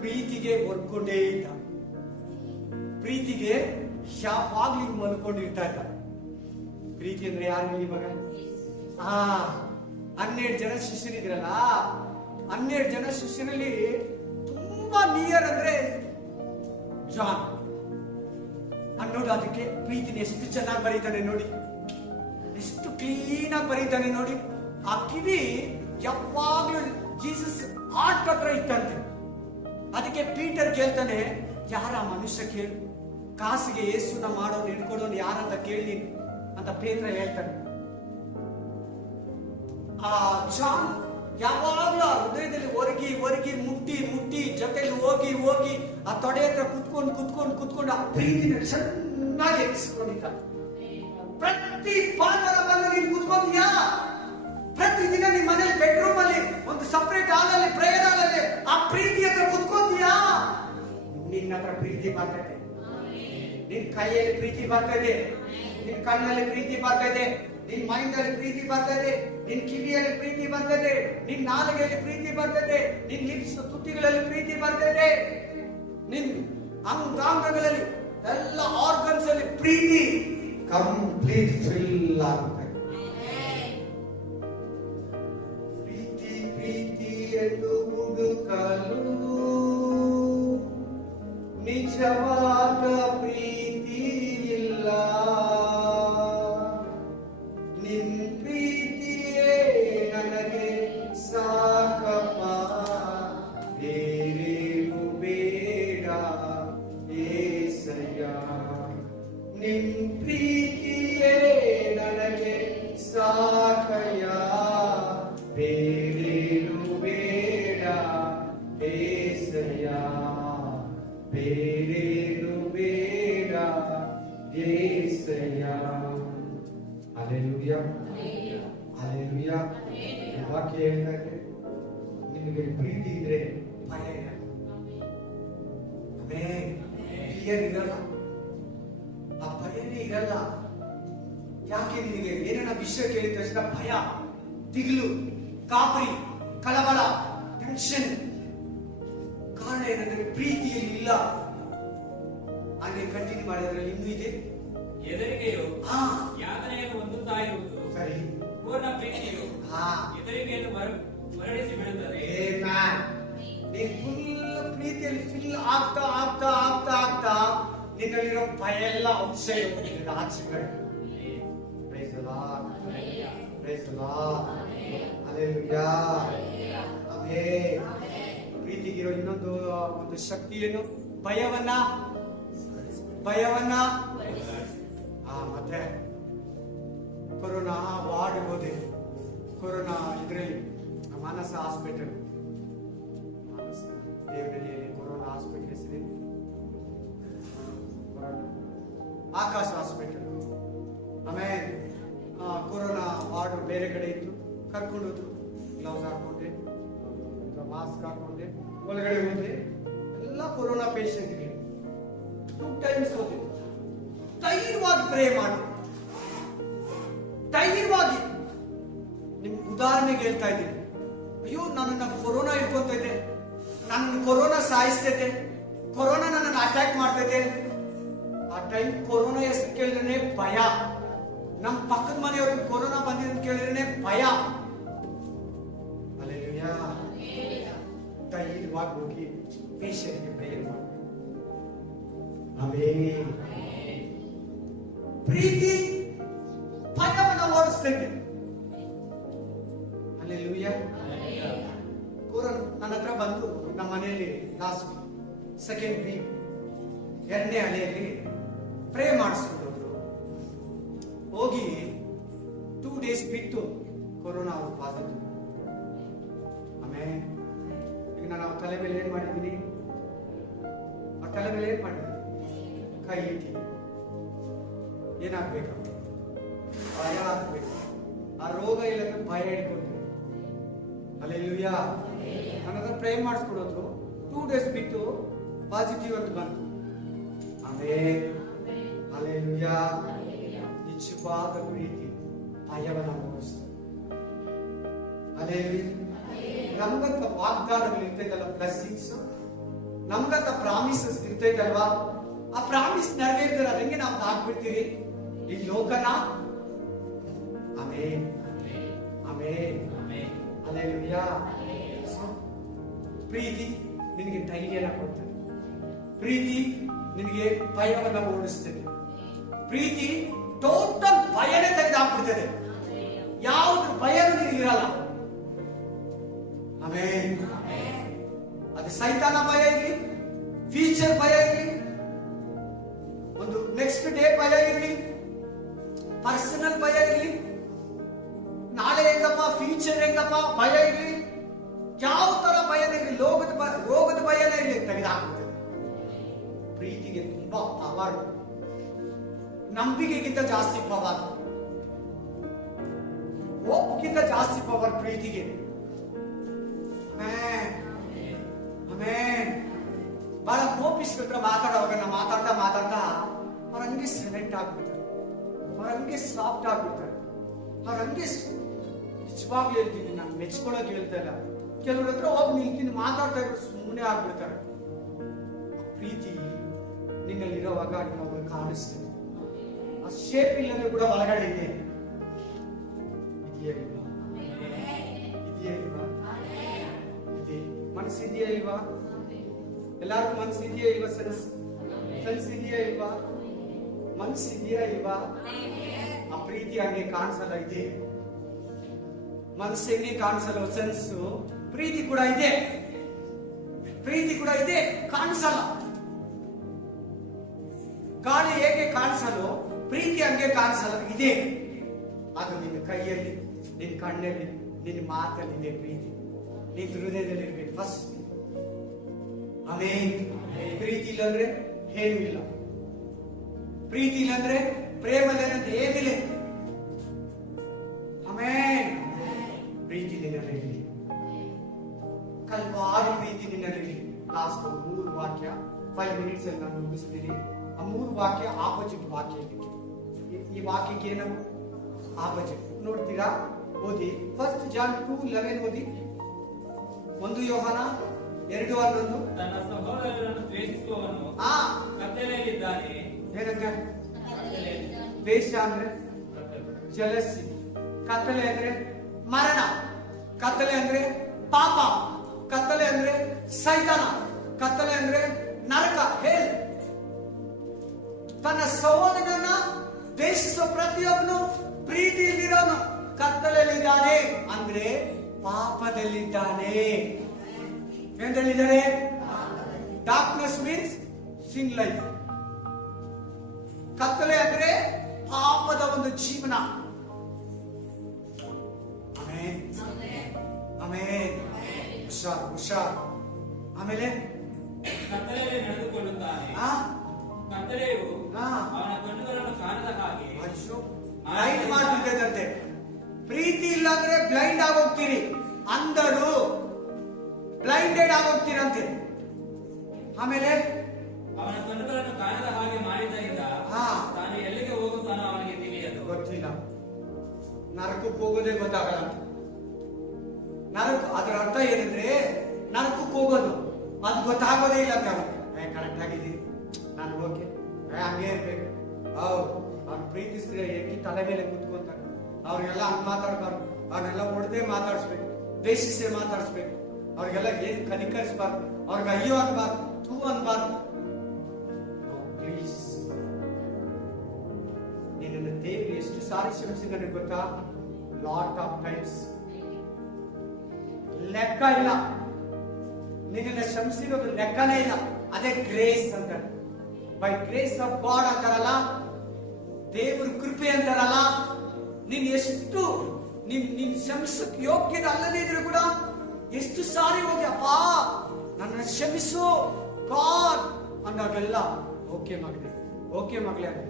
ಪ್ರೀತಿಗೆ ಹೊರ್ಕೊಂಡೇ ಇದ್ದ, ಪ್ರೀತಿಗೆ ಯಾವಾಗ್ಲಿ ಮಲ್ಕೊಂಡಿರ್ತಾ ಇದ್ದ. ಪ್ರೀತಿ ಅಂದ್ರೆ ಯಾರು ಹೇಳಿ ಮಗ? 12 ಜನ ಶಿಷ್ಯರಿದ್ರಲ್ಲ, 12 ಜನ ಶಿಷ್ಯರಲ್ಲಿ ತುಂಬಾ ನಿಯರ್ ಅಂದ್ರೆ ಜಾನ್ ಅನ್ನೋದು. ಅದಕ್ಕೆ ಪ್ರೀತಿನ ಎಷ್ಟು ಚೆನ್ನಾಗಿ ಬರೀತಾನೆ ನೋಡಿ, ಎಷ್ಟು ಕ್ಲೀನ್ ಆಗಿ ಬರೀತಾನೆ ನೋಡಿ. ಆ ಕಿವಿ ಯಾವಾಗ್ಲೂ ಜೀಸಸ್ ಆರ್ಟ್ ಹತ್ರ ಇತ್ತಂತೆ. ಅದಕ್ಕೆ ಪೀಟರ್ ಕೇಳ್ತಾನೆ, ಯಾರ ಮನುಷ್ಯ ಕೇಳು, ಕಾಸಿಗೆ ಯೇಸುನ ಮಾಡೋನು ಹಿಡ್ಕೊಡೋನು ಯಾರಂತ ಕೇಳಿ ಅಂತ ಪೇತ್ರ ಹೇಳ್ತಾನೆ. ಆ ಜಾನ್ ಯಾವಾಗ್ಲೂ ಆ ಹೃದಯದಲ್ಲಿ ಒರಗಿ ಮುಟ್ಟಿ ಜೊತೆಲಿ ಹೋಗಿ ಆ ತೊಡೆ ಹತ್ರ ಕುತ್ಕೊಂಡು ಆ ಪ್ರೀತಿನ ಚೆನ್ನಾಗಿ ಎಕ್ಸ್ಕೊಂಡಿದ್ದ. ಪ್ರತಿ ಭಾನುವಾರ ಬಂದು ನೀನು ಕುತ್ಕೊಂಡ್ಯಾ? ಪ್ರತಿದಿನ ನಿಮ್ಮ ಮನೇಲಿ ಬೆಡ್ರೂಮ್ ಅಲ್ಲಿ ಒಂದು ಸಪರೇಟ್ ಹಾಲಲ್ಲಿ, ಪ್ರೇಯರ್ ಹಾಲಲ್ಲಿ ಆ ಪ್ರೀತಿ ಹತ್ರ ಕುತ್ಕೊಂಡ್ಯಾ? ನಿನ್ನ ಹತ್ರ ಪ್ರೀತಿ ಬರ್ತದೆ, ನಿನ್ ಕೈಯಲ್ಲಿ ಪ್ರೀತಿ ಬರ್ತದೆ, ನಿನ್ ಕಣ್ಣಲ್ಲಿ ಪ್ರೀತಿ ಬರ್ತದೆ, ನಿನ್ ಮೈಂಡ್ ಅಲ್ಲಿ ಪ್ರೀತಿ ಬರ್ತದೆ, ನಿನ್ ಕಿವಿಯಲ್ಲಿ ಪ್ರೀತಿ ಬರ್ತದೆ, ನಿನ್ ನಾಲಿಗೆಯಲ್ಲಿ ಪ್ರೀತಿ ಬರ್ತದೆ, ನಿನ್ ಲಿಪ್ಸ್ ತುಟಿಗಳಲ್ಲಿ ಪ್ರೀತಿ ಬರ್ತದೆ, ನಿನ್ ಅಂಗಾಂಗಗಳಲ್ಲಿ ಎಲ್ಲ ಆರ್ಗನ್ಸ್ ಅಲ್ಲಿ ಪ್ರೀತಿ ಕಂಪ್ಲೀಟ್ ಫಿಲ್ ಆಗುತ್ತೆ. ಪ್ರೀತಿ ಎಂದು ಹುಡುಕಲು ನಿಜವಾದ ಪ್ರೀತಿ ಇಲ್ಲ. ನಿನ್ ಪ್ರೀತಿಯೇ ನನಗೆ ಸಾಕಪ್ಪ, ಬೇರೇನು ಬೇಡ ಏಸಯ್ಯ. ನಿನ್ ಪ್ರೀತಿಯೇ ನನಗೆ ಸಾಕಯ್ಯ, ಬೇರೇನು ಬೇಡ ಏಸಯ್ಯ, ಬೇರೇನು ಬೇಡ ಏಸಯ್ಯ. Hallelujah, hallelujah. ವಾಕ್ಯ ಹೇಳ್ತಾ ಇದೆ, ನಿನಗೆ ಪ್ರೀತಿ ಇದ್ರೆ ಭಯ ಇರಲ್ಲ, ಫಿಯರ್ ಇರಲ್ಲ, ಆ ಭಯನೇ ಇರಲ್ಲ. ಯಾಕೆ? ನಿನಗೆ ಏನೇನ ವಿಷಯ ಕೇಳಿದ ತಕ್ಷಣ ಭಯ, ದಿಗಿಲು, ಕಾಪರಿ, ಕಳವಳ, ಟೆನ್ಷನ್. ಕಾರಣ ಏನಂದ್ರೆ ಪ್ರೀತಿಯಲ್ಲಿ ಇಲ್ಲ. ಹಾಗೆ ಕಂಟಿನ್ಯೂ ಮಾಡಿದ್ರಲ್ಲಿ ಇನ್ನೂ ಇದೆ. ಹೆದರಿಕೆಯು ಯಾತನೆಯನ್ನು ಹೊಂದುತ್ತಾ ಇರುವುದು, ಸರಿ. ಪೂರ್ಣ ಪ್ರೀತಿಯು ಹೆದರಿಕೆಯನ್ನು ಮರಳಿಸಿ ಬಿಡುತ್ತದೆ. ನೀನ್ ಫುಲ್ ಪ್ರೀತಿಯಲ್ಲಿ ಫಿಲ್ ಆಗ್ತಾ ನಿನ್ನಲ್ಲಿರೋ ಭಯ ಎಲ್ಲ ಅಂಶ ಆಚೆಗಳು. Praise the lord, praise the lord, hallelujah, amen. ಪ್ರೀತಿಗಿರೋ ಇನ್ನೊಂದು ಒಂದು ಶಕ್ತಿ ಏನು? ಭಯವನ್ನ ಮತ್ತೆ ಕೊರೋನಾ ವಾರ್ಡ್ ಹೋದೆ. ಕೊರೋನಾ ಇದರಲ್ಲಿ ಮಾನಸ ಹಾಸ್ಪಿಟಲ್, ದೇವನಹಳ್ಳಿಯಲ್ಲಿ ಕೊರೋನಾ ಹಾಸ್ಪಿಟಲ್ ಹೆಸರಿದೆ. ಆಕಾಶ ಹಾಸ್ಪಿಟಲ್. ಆಮೇಲೆ ಕೊರೋನಾ ವಾರ್ಡ್ ಬೇರೆ ಕಡೆ ಇತ್ತು, ಕರ್ಕೊಂಡು ಹೋದ್ರು. ಗ್ಲೌಸ್ ಹಾಕೊಂಡೆ, ಮಾಸ್ಕ್ ಹಾಕೊಂಡೆ, ಒಳಗಡೆ ಹೋದೆ. ಎಲ್ಲ ಕೊರೋನಾ ಪೇಷಂಟ್ಗೆ 2 times ಹೋದೆ. ಧೈರ್ಯವಾಗಿ ಪ್ರೇ ಮಾಡಿ, ಧೈರ್ಯವಾಗಿ. ನಿಮ್ಗೆ ಉದಾಹರಣೆಗೆ ಹೇಳ್ತಾ ಇದ್ದೀನಿ. ಅಯ್ಯೋ, ನನ್ನನ್ನು ಕೊರೋನಾ ಇಟ್ಕೊಂತೈತೆ, ನನ್ನ ಕೊರೋನಾ ಸಾಯಿಸ್ತೈತೆ, ಕೊರೋನಾ ನನ್ನನ್ನು ಅಟ್ಯಾಕ್ ಮಾಡ್ತೈತೆ. ಆ ಟೈಮ್ ಕೊರೋನಾ ಹೆಸರು ಕೇಳಿದ್ರೆ ಭಯ. ನಮ್ಮ ಪಕ್ಕದ ಮನೆಯವ್ರಿಗೆ ಕೊರೋನಾ ಬಂದಿದ್ದು ಕೇಳಿದ್ರೆ ಭಯ. ಹಲ್ಲೆಲೂಯಾ. ಧೈರ್ಯವಾಗಿ ಹೋಗಿ ಪೇಷಂಟ್ಗೆ ಪ್ರೇಯರ್ ಮಾಡಿ. ಆಮೆನ್. ಪ್ರೀತಿ ಭಯವನ್ನು ಓಡಿಸ್ತೈತೆ. ಹಲ್ಲೆಲೂಯಾ. ಕೊರೋನಾ ನನ್ನ ಹತ್ರ ಬಂದು ನಮ್ಮ ಮನೆಯಲ್ಲಿ ಲಾಸ್ಟ್ ಸೆಕೆಂಡ್ ವೀಕ್ 2ನೇ ಅಲೆಯಲ್ಲಿ ಪ್ರೇ ಮಾಡಿಸ್ಕೊಂಡು ಹೋಗಿ 2 days ಬಿಟ್ಟು ಕೊರೋನಾ ಅವ್ರು ಪಾಸಿಟಿವ್. ಆಮೇಲೆ ಈಗ ನಾನು ಅವ್ರ ತಲೆ ಮೇಲೆ ಏನ್ ಮಾಡಿದ್ದೀನಿ? ಅವ್ರ ತಲೆ ಮೇಲೆ ಏನ್ ಮಾಡಿದ್ದೀನಿ? ಕೈ ಇಟ್ಟಿ. ಏನಾಗ್ಬೇಕು? ಭಯ ಆಗ್ಬೇಕು. ಆ ರೋಗ ಇಲ್ಲಂದ್ರೆ ಭಯ ಇಟ್ಕೊಳ್ತೀವಿ. ಹಲ್ಲೆಲೂಯಾ. ನನ್ನ ಹತ್ರ ಪ್ರೇ ಮಾಡಿಸ್ಕೊಡೋದು 2 days ಬಿಟ್ಟು ಪಾಸಿಟಿವ್ ಅಂತ ಬಂತು. ಆಮೇಲೆ ಹಲ್ಲೆಲೂಯಾ. ನಿಜವಾದ ಪ್ರೀತಿ ಭಯವನ್ನು ಮೂಡಿಸ್ತದೆ. ಹಲ್ಲೆಲೂಯಾ. ನಮ್ಗಂತ ವಾಗ್ದಾನಗಳು ಇರ್ತೈತಲ್ಲ, ಬ್ಲೆಸ್ಸಿಂಗ್ಸ್, ನಮ್ಗಂತ ಪ್ರಾಮಿಸಸ್ ಇರ್ತೈತಲ್ವಾ, ಆ ಪ್ರಾಮಿಸ್ ನೆರವೇರಿದ್ರೆ ಅದಂಗೆ ನಾವು ದಾಟ್ಬಿಡ್ತೀರಿ ಈ ಲೋಕನ. Amen amen hallelujah. ಪ್ರೀತಿ ನಿನಗೆ ಧೈರ್ಯನ ಕೊಡ್ತದೆ. ಪ್ರೀತಿ ನಿನಗೆ ಭಯವನ್ನು ಓಡಿಸ್ತದೆ. ಪ್ರೀತಿ ಟೋಟಲ್ ಭಯನೇ ತೆಗೆದುಹಾಕ್ಬಿಡ್ತದೆ. ಯಾವುದು ಭಯ ನಿನಗಿರಲ್ಲ. ಆಮೆನ್. ಅದು ಸೈತಾನ ಭಯ ಇರಲಿ, ಫ್ಯೂಚರ್ ಭಯ ಇರಲಿ, ಒಂದು ನೆಕ್ಸ್ಟ್ ಡೇ ಭಯ ಇರಲಿ, ಪರ್ಸನಲ್ ಭಯ ಇರಲಿ, ನಾಳೆ ಹೆಂಗಪ್ಪ, ಫ್ಯೂಚರ್ ಹೆಂಗಪ್ಪ ಭಯ ಇರಲಿ, ಯಾವ ತರ ಭಯನೇ ಇರಲಿ, ರೋಗದ ಭಯನೇ ಇರಲಿ, ತೆಗೆದುಹಾಕ್ಬಿಡ್ತದೆ. ಪ್ರೀತಿಗೆ ತುಂಬಾ ಪವರ್. ನಂಬಿಕೆಗಿಂತ ಜಾಸ್ತಿ ಪವರ್, ಹೋಪ್ಗಿಂತ ಜಾಸ್ತಿ ಪವರ್ ಪ್ರೀತಿಗೆ. ಬಹಳ ಕೋಪಿಸ್ಬಿಟ್ರೆ ಮಾತಾಡುವಾಗ ನಾವು ಮಾತಾಡ್ತಾ ಅವ್ರ ಹಂಗೆ ಸೈಲೆಂಟ್ ಆಗ್ಬಿಡ್ತಾರೆ, ಅವ್ರ ಹಂಗೆ ಸಾಫ್ಟ್ ಆಗ್ಬಿಡ್ತಾರೆ, ಅವ್ರ ಹಂಗೆ ನಿಜವಾಗ್ಲೂ ಹೇಳ್ತೀನಿ, ನಾನು ಮೆಚ್ಕೊಳಕ್ ಹೇಳ್ತಾ ಇಲ್ಲ. ಕೆಲವ್ರ ಹತ್ರ ಹೋಗಿ ನಿಲ್ತೀನಿ, ಮಾತಾಡ್ತಾ ಇರೋ ಸುಮ್ಮನೆ ಆಗ್ಬಿಡ್ತಾರೆ. ಪ್ರೀತಿ ನಿನ್ನಲ್ಲಿ ಇರೋವಾಗ ಇನ್ನೊಬ್ಬರು ಕಾಣಿಸ್ತದೆ. ಆ ಶೇಪ್ ಇಲ್ಲಂದ್ರೆ ಕೂಡ ಒಳಗಡೆ ಇದೆ. ಇದೆ ಮನಸ್ಸಿದೆಯಾ ಇಲ್ವಾ? ಎಲ್ಲಾರ್ಗೂ ಮನಸ್ಸಿದೆಯಾ ಇಲ್ವಾ? ಸೆನ್ಸ್ ಇದೆಯಾ ಇಲ್ವಾ? ಮನಸ್ಸಿದೆಯಾ ಇಲ್ವಾ? ಆ ಪ್ರೀತಿ ಹಂಗೆ ಕಾಣಿಸಲ್ಲ. ಇದೆ ಮನಸ್ಸು ಹೆಂಗೆ ಕಾಣಿಸಲ್ಲ, ಸೆನ್ಸು ಪ್ರೀತಿ ಕೂಡ ಇದೆ. ಪ್ರೀತಿ ಕೂಡ ಇದೆ, ಕಾಣಿಸಲ್ಲ. ಗಾಳಿ ಹೇಗೆ ಕಾಣಿಸಲು ಪ್ರೀತಿ ಹಂಗೆ ಕಾಣಿಸಲ್ಲ, ಇದೆ. ಅದು ನಿನ್ನ ಕೈಯಲ್ಲಿ, ನಿನ್ನ ಕಣ್ಣಲ್ಲಿ, ನಿನ್ನ ಮಾತಲ್ಲಿ ಇದೆ ಪ್ರೀತಿ. ನಿನ್ನ ಹೃದಯದಲ್ಲಿ ಇರ್ಬೇಕು ಫಸ್ಟ್. ಆಮೆನ್. ಪ್ರೀತಿ ಇಲ್ಲಂದ್ರೆ ಏನೂ ಇಲ್ಲ. ಪ್ರೀತಿ ಇಲ್ಲಂದ್ರೆ ಪ್ರೇಮದೇನಂತ ಏನಿಲ್ಲ. ಆಮೆನ್. ಪ್ರೀತಿ ನಿನ್ನಲ್ಲಿ ಕಲ್ವಾರಿ ಪ್ರೀತಿ ನಿನ್ನಲ್ಲಿ. ಲಾಸ್ಟ್ 3 ವಾಕ್ಯ 5 minutes ಅಲ್ಲಿ ನಾನು ಮುಗಿಸ್ತೀನಿ. ಆ 3 ವಾಕ್ಯ ಆಪೋಸಿಟ್ ವಾಕ್ಯ ಇದಕ್ಕೆ. ಈ ವಾಕ್ಯಕ್ಕೆ ಏನು ಆಪೋಸಿಟ್ ನೋಡ್ತೀರಾ? ಓದಿ. 1 John 2:11 ಓದಿ. 1 ಯೋಹಾನ 2:11. ತನ್ನ ಸಹೋದರರನ್ನು ದ್ವೇಷಿಸುವವನು ಕತ್ತಲೆಯಲ್ಲಿದ್ದಾನೆ. ಏನಂತ ದ್ವೇಷ ಅಂದ್ರೆ ಜಲಸಿ, ಕತ್ತಲೆ ಅಂದ್ರೆ ಮರಣ, ಕತ್ತಲೆ ಅಂದ್ರೆ ಪಾಪ, ಕತ್ತಲೆ ಅಂದ್ರೆ ಸೈತಾನ, ಕತ್ತಲೆ ಅಂದ್ರೆ ನರಕ, ಹೇಳಿ. ತನ್ನ ಸಹೋದರನ ದ್ವೇಷಿಸುವ ಪ್ರತಿಯೊಬ್ಬನು ಪ್ರೀತಿಯಲ್ಲಿರೋನು ಕತ್ತಲೆಯಲ್ಲಿದ್ದಾನೆ ಅಂದ್ರೆ ಪಾಪದಲ್ಲಿದ್ದಾನೆ. ಎಂದಲ್ಲಿದ್ದಾರೆ? ಡಾರ್ಕ್ನೆಸ್ ಮೀನ್ಸ್ ಸಿನ್ ಲೈಫ್. ಕತ್ತಲೆ ಅಂದ್ರೆ ಪಾಪದ ಒಂದು ಜೀವನ. Amen amen. ಹುಷಾರ್. ಆಮೇಲೆ ಕತ್ತಲೆಯಲ್ಲಿ ನಡೆದುಕೊಳ್ಳುತ್ತಾನೆ. ಕತ್ತಲೆಯು ಅವನ ಕಣ್ಣುಗಳನ್ನು ಕಾಣದ ಹಾಗೆ ಬ್ಲೈಂಡ್ ಮಾಡ್ಬಿಡ್ತೈತಂತೆ. ಪ್ರೀತಿ ಇಲ್ಲ ಅಂದ್ರೆ ಬ್ಲೈಂಡ್ ಆಗೋಗ್ತೀರಿ, ಅಂಧರು, ಬ್ಲೈಂಡೆಡ್ ಆಗೋಗ್ತೀರಂತೆ. ಆಮೇಲೆ ಅವನ ಕಣ್ಣುಗಳನ್ನು ಕಾಣದ ಹಾಗೆ ಮಾಡಿದ್ದರಿಂದ ತಾನು ಎಲ್ಲಿಗೆ ಹೋಗುತ್ತಾನೋ ಅವನಿಗೆ ತಿಳಿಯದು. ಗೊತ್ತಿಲ್ಲ. ನರಕಕ್ಕೆ ಹೋಗೋದೇ ಗೊತ್ತಾಗಲ್ಲ. ನರಕ ಅದರ ಅರ್ಥ ಏನಂದ್ರೆ ನರಕಕ್ಕೆ ಹೋಗೋದು ಅದು ಗೊತ್ತಾಗೋದೇ ಇಲ್ಲ ಅಂತ. ಕರೆಕ್ಟ್ ಆಗಿದ್ದೀನಿ ನಾನು, ಓಕೆ ಹಂಗೆ ಇರ್ಬೇಕು. ಅವ್ರು ಪ್ರೀತಿಸಿದ್ರೆ ಎಕ್ಕಿ ತಲೆ ಮೇಲೆ ಕುತ್ಕೊಂತಾರೆ. ಅವ್ರಿಗೆಲ್ಲ ಹಂಗ್ ಮಾತಾಡ್ಬಾರ್ದು. ಅವ್ರನ್ನೆಲ್ಲ ಹೊಡೆದೇ ಮಾತಾಡಿಸ್ಬೇಕು, ದ್ವೇಷಿಸೇ ಮಾತಾಡಿಸ್ಬೇಕು. ಅವ್ರಿಗೆಲ್ಲ ಏನ್ ಕನಿಕರಿಸ್ಬಾರ್ದು, ಅವ್ರಿಗೆ ಅಯ್ಯೋ ಅನ್ಬಾರ್ದು, ತೂ ಅನ್ಬಾರ್ದು. ಪ್ಲೀಸ್, ನಿನ್ನ ದೇವರು ಎಷ್ಟು ಸಾರಿ ಕ್ಷಮಿಸಿದ್ರೆ ಗೊತ್ತಾ? ಲಾಟ್ ಆಫ್ ಟೈಮ್ಸ್, ಲೆಕ್ಕ ಇಲ್ಲ. ನಿನ್ನ ಕ್ಷಮಿಸಿರೋದು ಲೆಕ್ಕನೇ ಇಲ್ಲ. ಅದೇ ಗ್ರೇಸ್ ಅಂತ. ಬೈ ಗ್ರೇಸ್ ಆಫ್ ಗಾಡ್ ಅಂತಾರಲ್ಲ, ದೇವ್ರ ಕೃಪೆ ಅಂತಾರಲ್ಲ. ನೀನ್ ಎಷ್ಟು ನಿನ್ ಕ್ಷಮಿಸಕ್ ಯೋಗ್ಯದ ಅಲ್ಲದೇ ಇದ್ರು ಕೂಡ ಎಷ್ಟು ಸಾರಿ ಹೋಗಿ ಅಪ್ಪ ನನ್ನ ಕ್ಷಮಿಸು ಗಾಡ್ ಅಂದಾಗೆಲ್ಲ ಓಕೆ ಮಗಳೇ, ಓಕೆ ಮಗಳೇ ಅಂತ.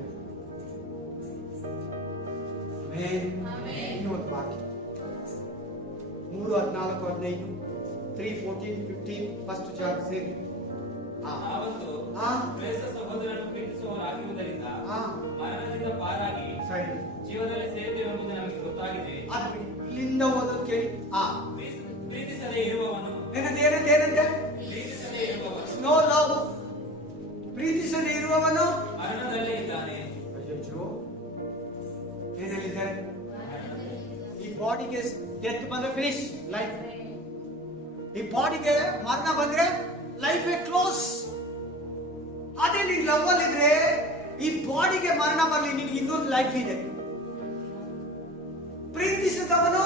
ಇನ್ನೊಂದು ಬಾಕಿ 3:14-15 3:14-15 ಫಸ್ಟ್ ಜಾಬ್ ಸೇರಿ. ಆವತ್ತು ಕ್ರೈಸ್ತ ಸಹೋದರರನ್ನು ಪ್ರೀತಿಸುವವರಾಗಿರುವುದರಿಂದ ಮರಣದಿಂದ ಪಾರಾಗಿ ಸರಿ ಜೀವನದಲ್ಲಿ ಸೇರಿದೆವೆಂಬುದು ನಮಗೆ ಗೊತ್ತಾಗಿದೆ. ಇಲ್ಲಿಂದ ಓದೋದು ಕೇಳಿ. ಪ್ರೀತಿಸದೇ ಇರುವವನು ಏನಂತೆ ಪ್ರೀತಿಸದೇ ಇರುವವನು ನೋ ಲವ್, ಪ್ರೀತಿಸದೇ ಇರುವವನು ಮರಣದಲ್ಲೇ ಇದ್ದಾನೆ. ಅಯ್ಯೋ, ಏನೇಳಿದ್ದಾರೆ? ಈ ಬಾಡಿಗೆ ಡೆತ್ ಬಂದ್ರೆ ಫಿನಿಶ್ ಲೈಫ್. ಈ ಬಾಡಿಗೆ ಮರಣ ಬಂದ್ರೆ ಲೈಫ್ ಕ್ಲೋಸ್. ಅದೇ ನೀನ್ ಲವ್ ಅಲ್ಲಿ ಇದ್ರೆ ಈ ಬಾಡಿಗೆ ಮರಣ ಬರ್ಲಿ, ನಿನ್ಗೆ ಇನ್ನೊಂದು ಲೈಫ್ ಇದೆ. ಪ್ರೀತಿಸಿದವನು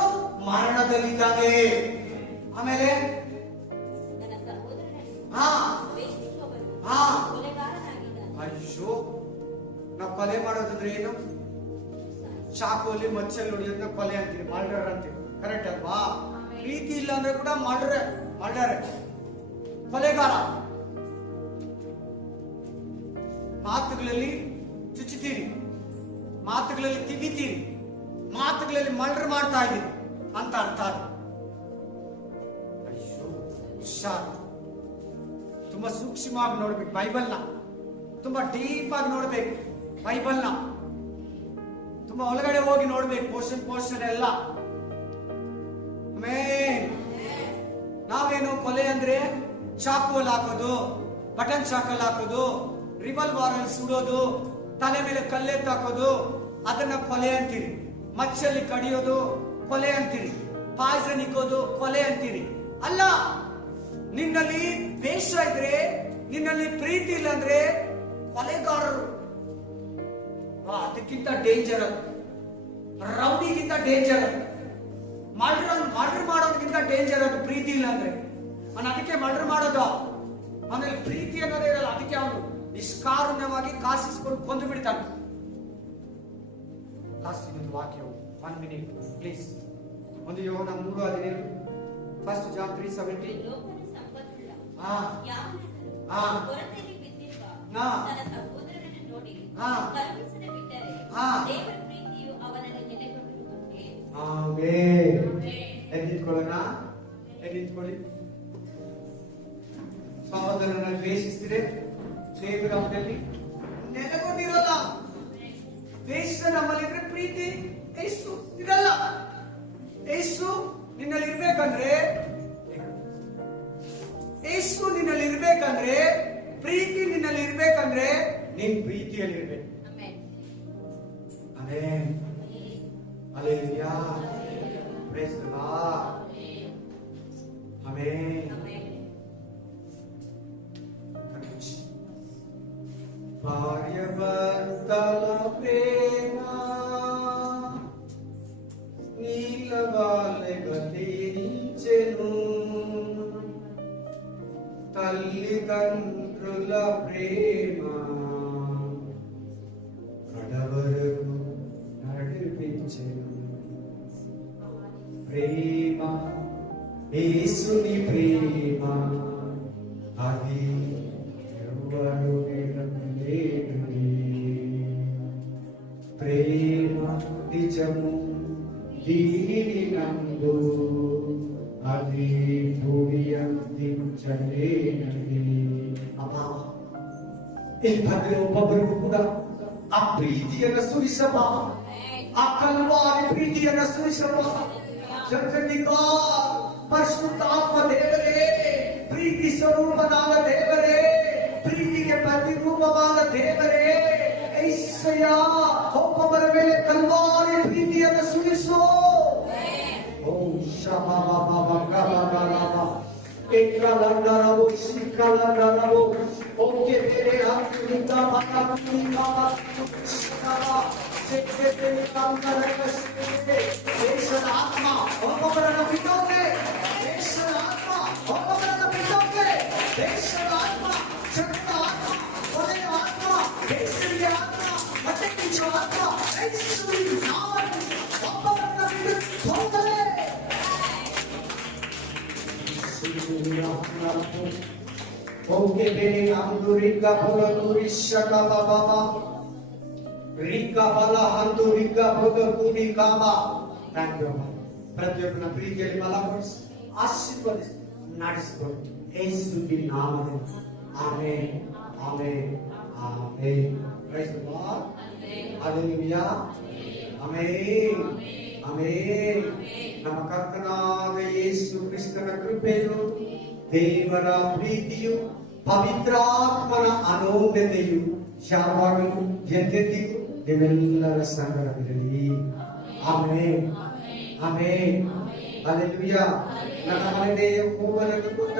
ಮರಣದಲ್ಲಿದ್ದಾನೆ. ಆಮೇಲೆ ನನ್ನ ಸಹೋದರನನ್ನು ಹಾ ದ್ವೇಷಿಸುವವನು ಹಾ ಕೊಲೆಗಾರನಾಗಿದ್ದಾನೆ. ಅಯ್ಯೋ, ನಾವು ಕೊಲೆ ಮಾಡೋದಂದ್ರೆ ಏನು? ಚಾಕುಲಿ ಮಚ್ಚಲ್ಲಿ ಹೊಡಿಯೋದನ್ನ ಕೊಲೆ ಅಂತೀವಿ, ಮರ್ಡರ್ ಅಂತೀವಿ. ಕರೆಕ್ಟ್ ಅಲ್ವಾ? ಪ್ರೀತಿ ಇಲ್ಲ ಅಂದ್ರೆ ಕೂಡ ಮರ್ಡರ್, ಕೊಲೆಗಾರ. ಮಾತುಗಳಲ್ಲಿ ಚುಚ್ಚುತ್ತೀರಿ, ಮಾತುಗಳಲ್ಲಿ ತಿವಿತೀರಿ, ಮಾತುಗಳಲ್ಲಿ ಮರ್ಡರ್ ಮಾಡ್ತಾ ಇದ್ದೀರಿ ಅಂತ ಅರ್ಥ. ಹುಷಾರ್, ತುಂಬಾ ಸೂಕ್ಷ್ಮವಾಗಿ ನೋಡ್ಬೇಕು ಬೈಬಲ್ನ, ತುಂಬಾ ಡೀಪ್ ಆಗಿ ನೋಡ್ಬೇಕು ಬೈಬಲ್ನ, ತುಂಬಾ ಒಳಗಡೆ ಹೋಗಿ ನೋಡ್ಬೇಕು ಪೋರ್ಷನ್ ಎಲ್ಲ. ನಾವೇನು ಕೊಲೆ ಅಂದ್ರೆ ಚಾಕುವಲ್ಲಿ ಹಾಕೋದು, ಬಟನ್ ಚಾಕಲ್ಲಿ ಹಾಕೋದು, ರಿವಾಲ್ವರ್ ಅಲ್ಲಿ ಸುಡೋದು, ತಲೆ ಮೇಲೆ ಕಲ್ಲೆತ್ತು ಹಾಕೋದು, ಅದನ್ನ ಕೊಲೆ ಅಂತೀರಿ. ಮಚ್ಚಲ್ಲಿ ಕಡಿಯೋದು ಕೊಲೆ ಅಂತೀರಿ. ಪಾಯ್ಸನ್ ಇಕ್ಕೋದು ಕೊಲೆ ಅಂತೀರಿ. ಅಲ್ಲ, ನಿನ್ನಲ್ಲಿ ದ್ವೇಷ ಇದ್ರೆ, ನಿನ್ನಲ್ಲಿ ಪ್ರೀತಿ ಇಲ್ಲ ಅಂದ್ರೆ ಕೊಲೆಗಾರರು. ಅದಕ್ಕಿಂತ ಡೇಂಜರ್, ರೌಡಿಗಿಂತ ಡೇಂಜರ್, ಮರ್ಡರ್ ಮಾಡೋದಕ್ಕಿಂತ ಡೇಂಜರ್ ಅದು ಪ್ರೀತಿ ಇಲ್ಲ ಅಂದ್ರೆ. ಅವನು ಅದಕ್ಕೆ ಮರ್ಡರ್ ಮಾಡೋದು. ಆಮೇಲೆ ಪ್ರೀತಿ ಅನ್ನೋದೇ ಇರಲ್ಲ, ಅದಕ್ಕೆ ಅವನು ನಿಷ್ಕಾರುಣ್ಯವಾಗಿ ಕಾಸಿಸ್ಕೊಂಡು ಕೊಂದು ಬಿಡ್ತಾನೆ. ಲಾಸ್ಟ್ ಇನ್ನೊಂದು ವಾಕ್ಯ, 1 minute please. 1 Yohana 3:17 first John 3:17. ಲೋಕದ ಸಂಪತ್ತುಳ್ಳ ಹಾ ಯಾವನಾದರೂ ಕೊರತೆಯಲ್ಲಿ ಬಿದ್ದಿರುವ ತನ್ನ ಸಹೋದರನನ್ನು ನೋಡಿ ಕರುಣಿಸದೆ ಬಿಟ್ಟರೆ ದೇವರ ಪ್ರೀತಿಯು ಅವನಲ್ಲಿ ನೆಲೆಗೊಂಡಿರುತ್ತದೆ. ಆಮೆನ್. ಎದ್ದಿಟ್ಕೊಳ್ಳೋಣ, ಎದ್ದಿಟ್ಕೊಳ್ಳಿ. ಸಹೋದರನ ದ್ವೇಷಿಸಿದ್ರೆ ದೇವರ ಅವನಲ್ಲಿ ನೆಲೆಗೊಂಡಿರಲ್ಲ. ದ್ವೇಷ ನಮ್ಮಲ್ಲಿದ್ರೆ ಪ್ರೀತಿ ಯೇಸು ಇರಲ್ಲ. ಯೇಸು ನಿನ್ನಲ್ಲಿ ಇರ್ಬೇಕಂದ್ರೆ, ಯೇಸು ನಿನ್ನಲ್ಲಿ ಇರ್ಬೇಕಂದ್ರೆ, ಪ್ರೀತಿ ನಿನ್ನಲ್ಲಿ ಇರ್ಬೇಕಂದ್ರೆ ನೀನ್ ಪ್ರೀತಿಯಲ್ಲಿ ಇರ್ಬೇಕು. Amen. Hallelujah. Praise the lord. Amen. భార్యభర్తల ప్రేమ నీలవాలె గతించెను, తల్లిదండ్రుల ప్రేమ కడవరకు నడిపించెను. ప్రేమ, యేసుని ప్రేమ, అది ఎవరు ప్రేమ నిజము, దీనిని నందు, అది భూమి అందించలేనది. ಅಪ್ಪ, ಇಲ್ಲಿ ಬಂದಿರೋ ಒಬ್ಬೊಬ್ಬರಿಗೂ ಕೂಡ ಆ ಪ್ರೀತಿಯನ್ನ ಸುರಿಸಪ್ಪ, ಆ ಕಲ್ವಾರಿ ಪ್ರೀತಿಯನ್ನ ಸುರಿಸಪ್ಪ. ಜಗತ್ತಿಗ ಪರಿಶುದ್ಧಾತ್ಮ ದೇವರೇ, ಪ್ರೀತಿ ಸ್ವರೂಪನಾದ ದೇವರೇ, ಪ್ರೀತಿಗೆ ಪ್ರತಿರೂಪವಾದ ದೇವರೇ, ಏಸಯ್ಯ ಒಬ್ಬೊಬ್ಬರ ಮೇಲೆ ಕಲ್ವಾರಿ ಪ್ರೀತಿಯನ್ನು ಸುರಿಸು. ಓಂ ಶಬಬಬಬಬಬಬಬ ಏಕಲಂಡರವು ಶಿಖಲಂಡರವು ಓಕೆ ಬೇರೆ ಆತ್ಮಿಕ ಮತಮಿಕ ದೇಶದ ಆತ್ಮ ಒಬ್ಬೊಬ್ಬರನ್ನು ಬಿಟ್ಟೋಕೆ, ದೇಶದ ಆತ್ಮ ಒಬ್ಬೊಬ್ಬರನ್ನು ಬಿಟ್ಟೋಕೆ, ದೇಶದ ಆತ್ಮ, ಚಕ್ರದ ಆತ್ಮ, ಕೊಲೆಯ ಆತ್ಮ, ಬೇಸರಿಯ ಆತ್ಮ, ಹೊಟ್ಟೆ ಕಿಚ್ಚುವ ಆತ್ಮ, ಯೇಸುವಿನ ನಾಮದಲ್ಲಿ ಒಬ್ಬೊಬ್ಬರನ್ನು ಬಿಟ್ಟು ಹೋಗಲೇ. ಓಕೆ ಬೇರೆ ಅಂದು ರಿಕ ಭಗ ಕುರಿಶಕ ಬಾಬಾ ರಿಕ ಬಲ ಅಂದು ರಿಕ ಭಗ ಕುರಿ ಕಾಮ. Thank you. ಪ್ರತಿಯೊಬ್ಬನ ಪ್ರೀತಿಯಲ್ಲಿ ಬಲಪಡಿಸಿ ಆಶೀರ್ವದಿಸಿ ನಡೆಸಿಕೊಡಿ ಯೇಸುವಿನ ನಾಮದಲ್ಲಿ. Amen amen amen. Praise the lord. Hallelujah. Amen amen. ನಮ್ಮ ಕರ್ತನಾದ ಯೇಸು ಕ್ರಿಸ್ತನ ಕೃಪೆಯು, ದೇವರ ಪ್ರೀತಿಯು, ಪವಿತ್ರಾತ್ಮನ ಅನೋನ್ಯತೆಯು ಯಾವಾಗಲೂ ಎಂದೆಂದಿಗೂ ನೀವೆಲ್ಲರ ಸಂಗಡವಿರಲಿ. Amen amen. ಹಲ್ಲೆಲೂಯಾ. ನನ್ನ ಮನೆಯ ಹೂವನ್ನು ಕೊಟ್ಟ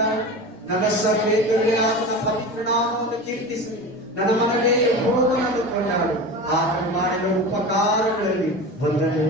ನನ್ನ ಸರ್ವೇಂದ್ರರೇ ಆತನ ಪವಿತ್ರ ನಾಮವನ್ನು ಕೀರ್ತಿಸಿ ನನ್ನ ಮನೆಯ ಹೋಗನನ್ನು ಕೊಂಡಾಡು. ಆತನು ಮಾಡಿದ ಉಪಕಾರಗಳಲ್ಲಿ ಒಂದನ್ನು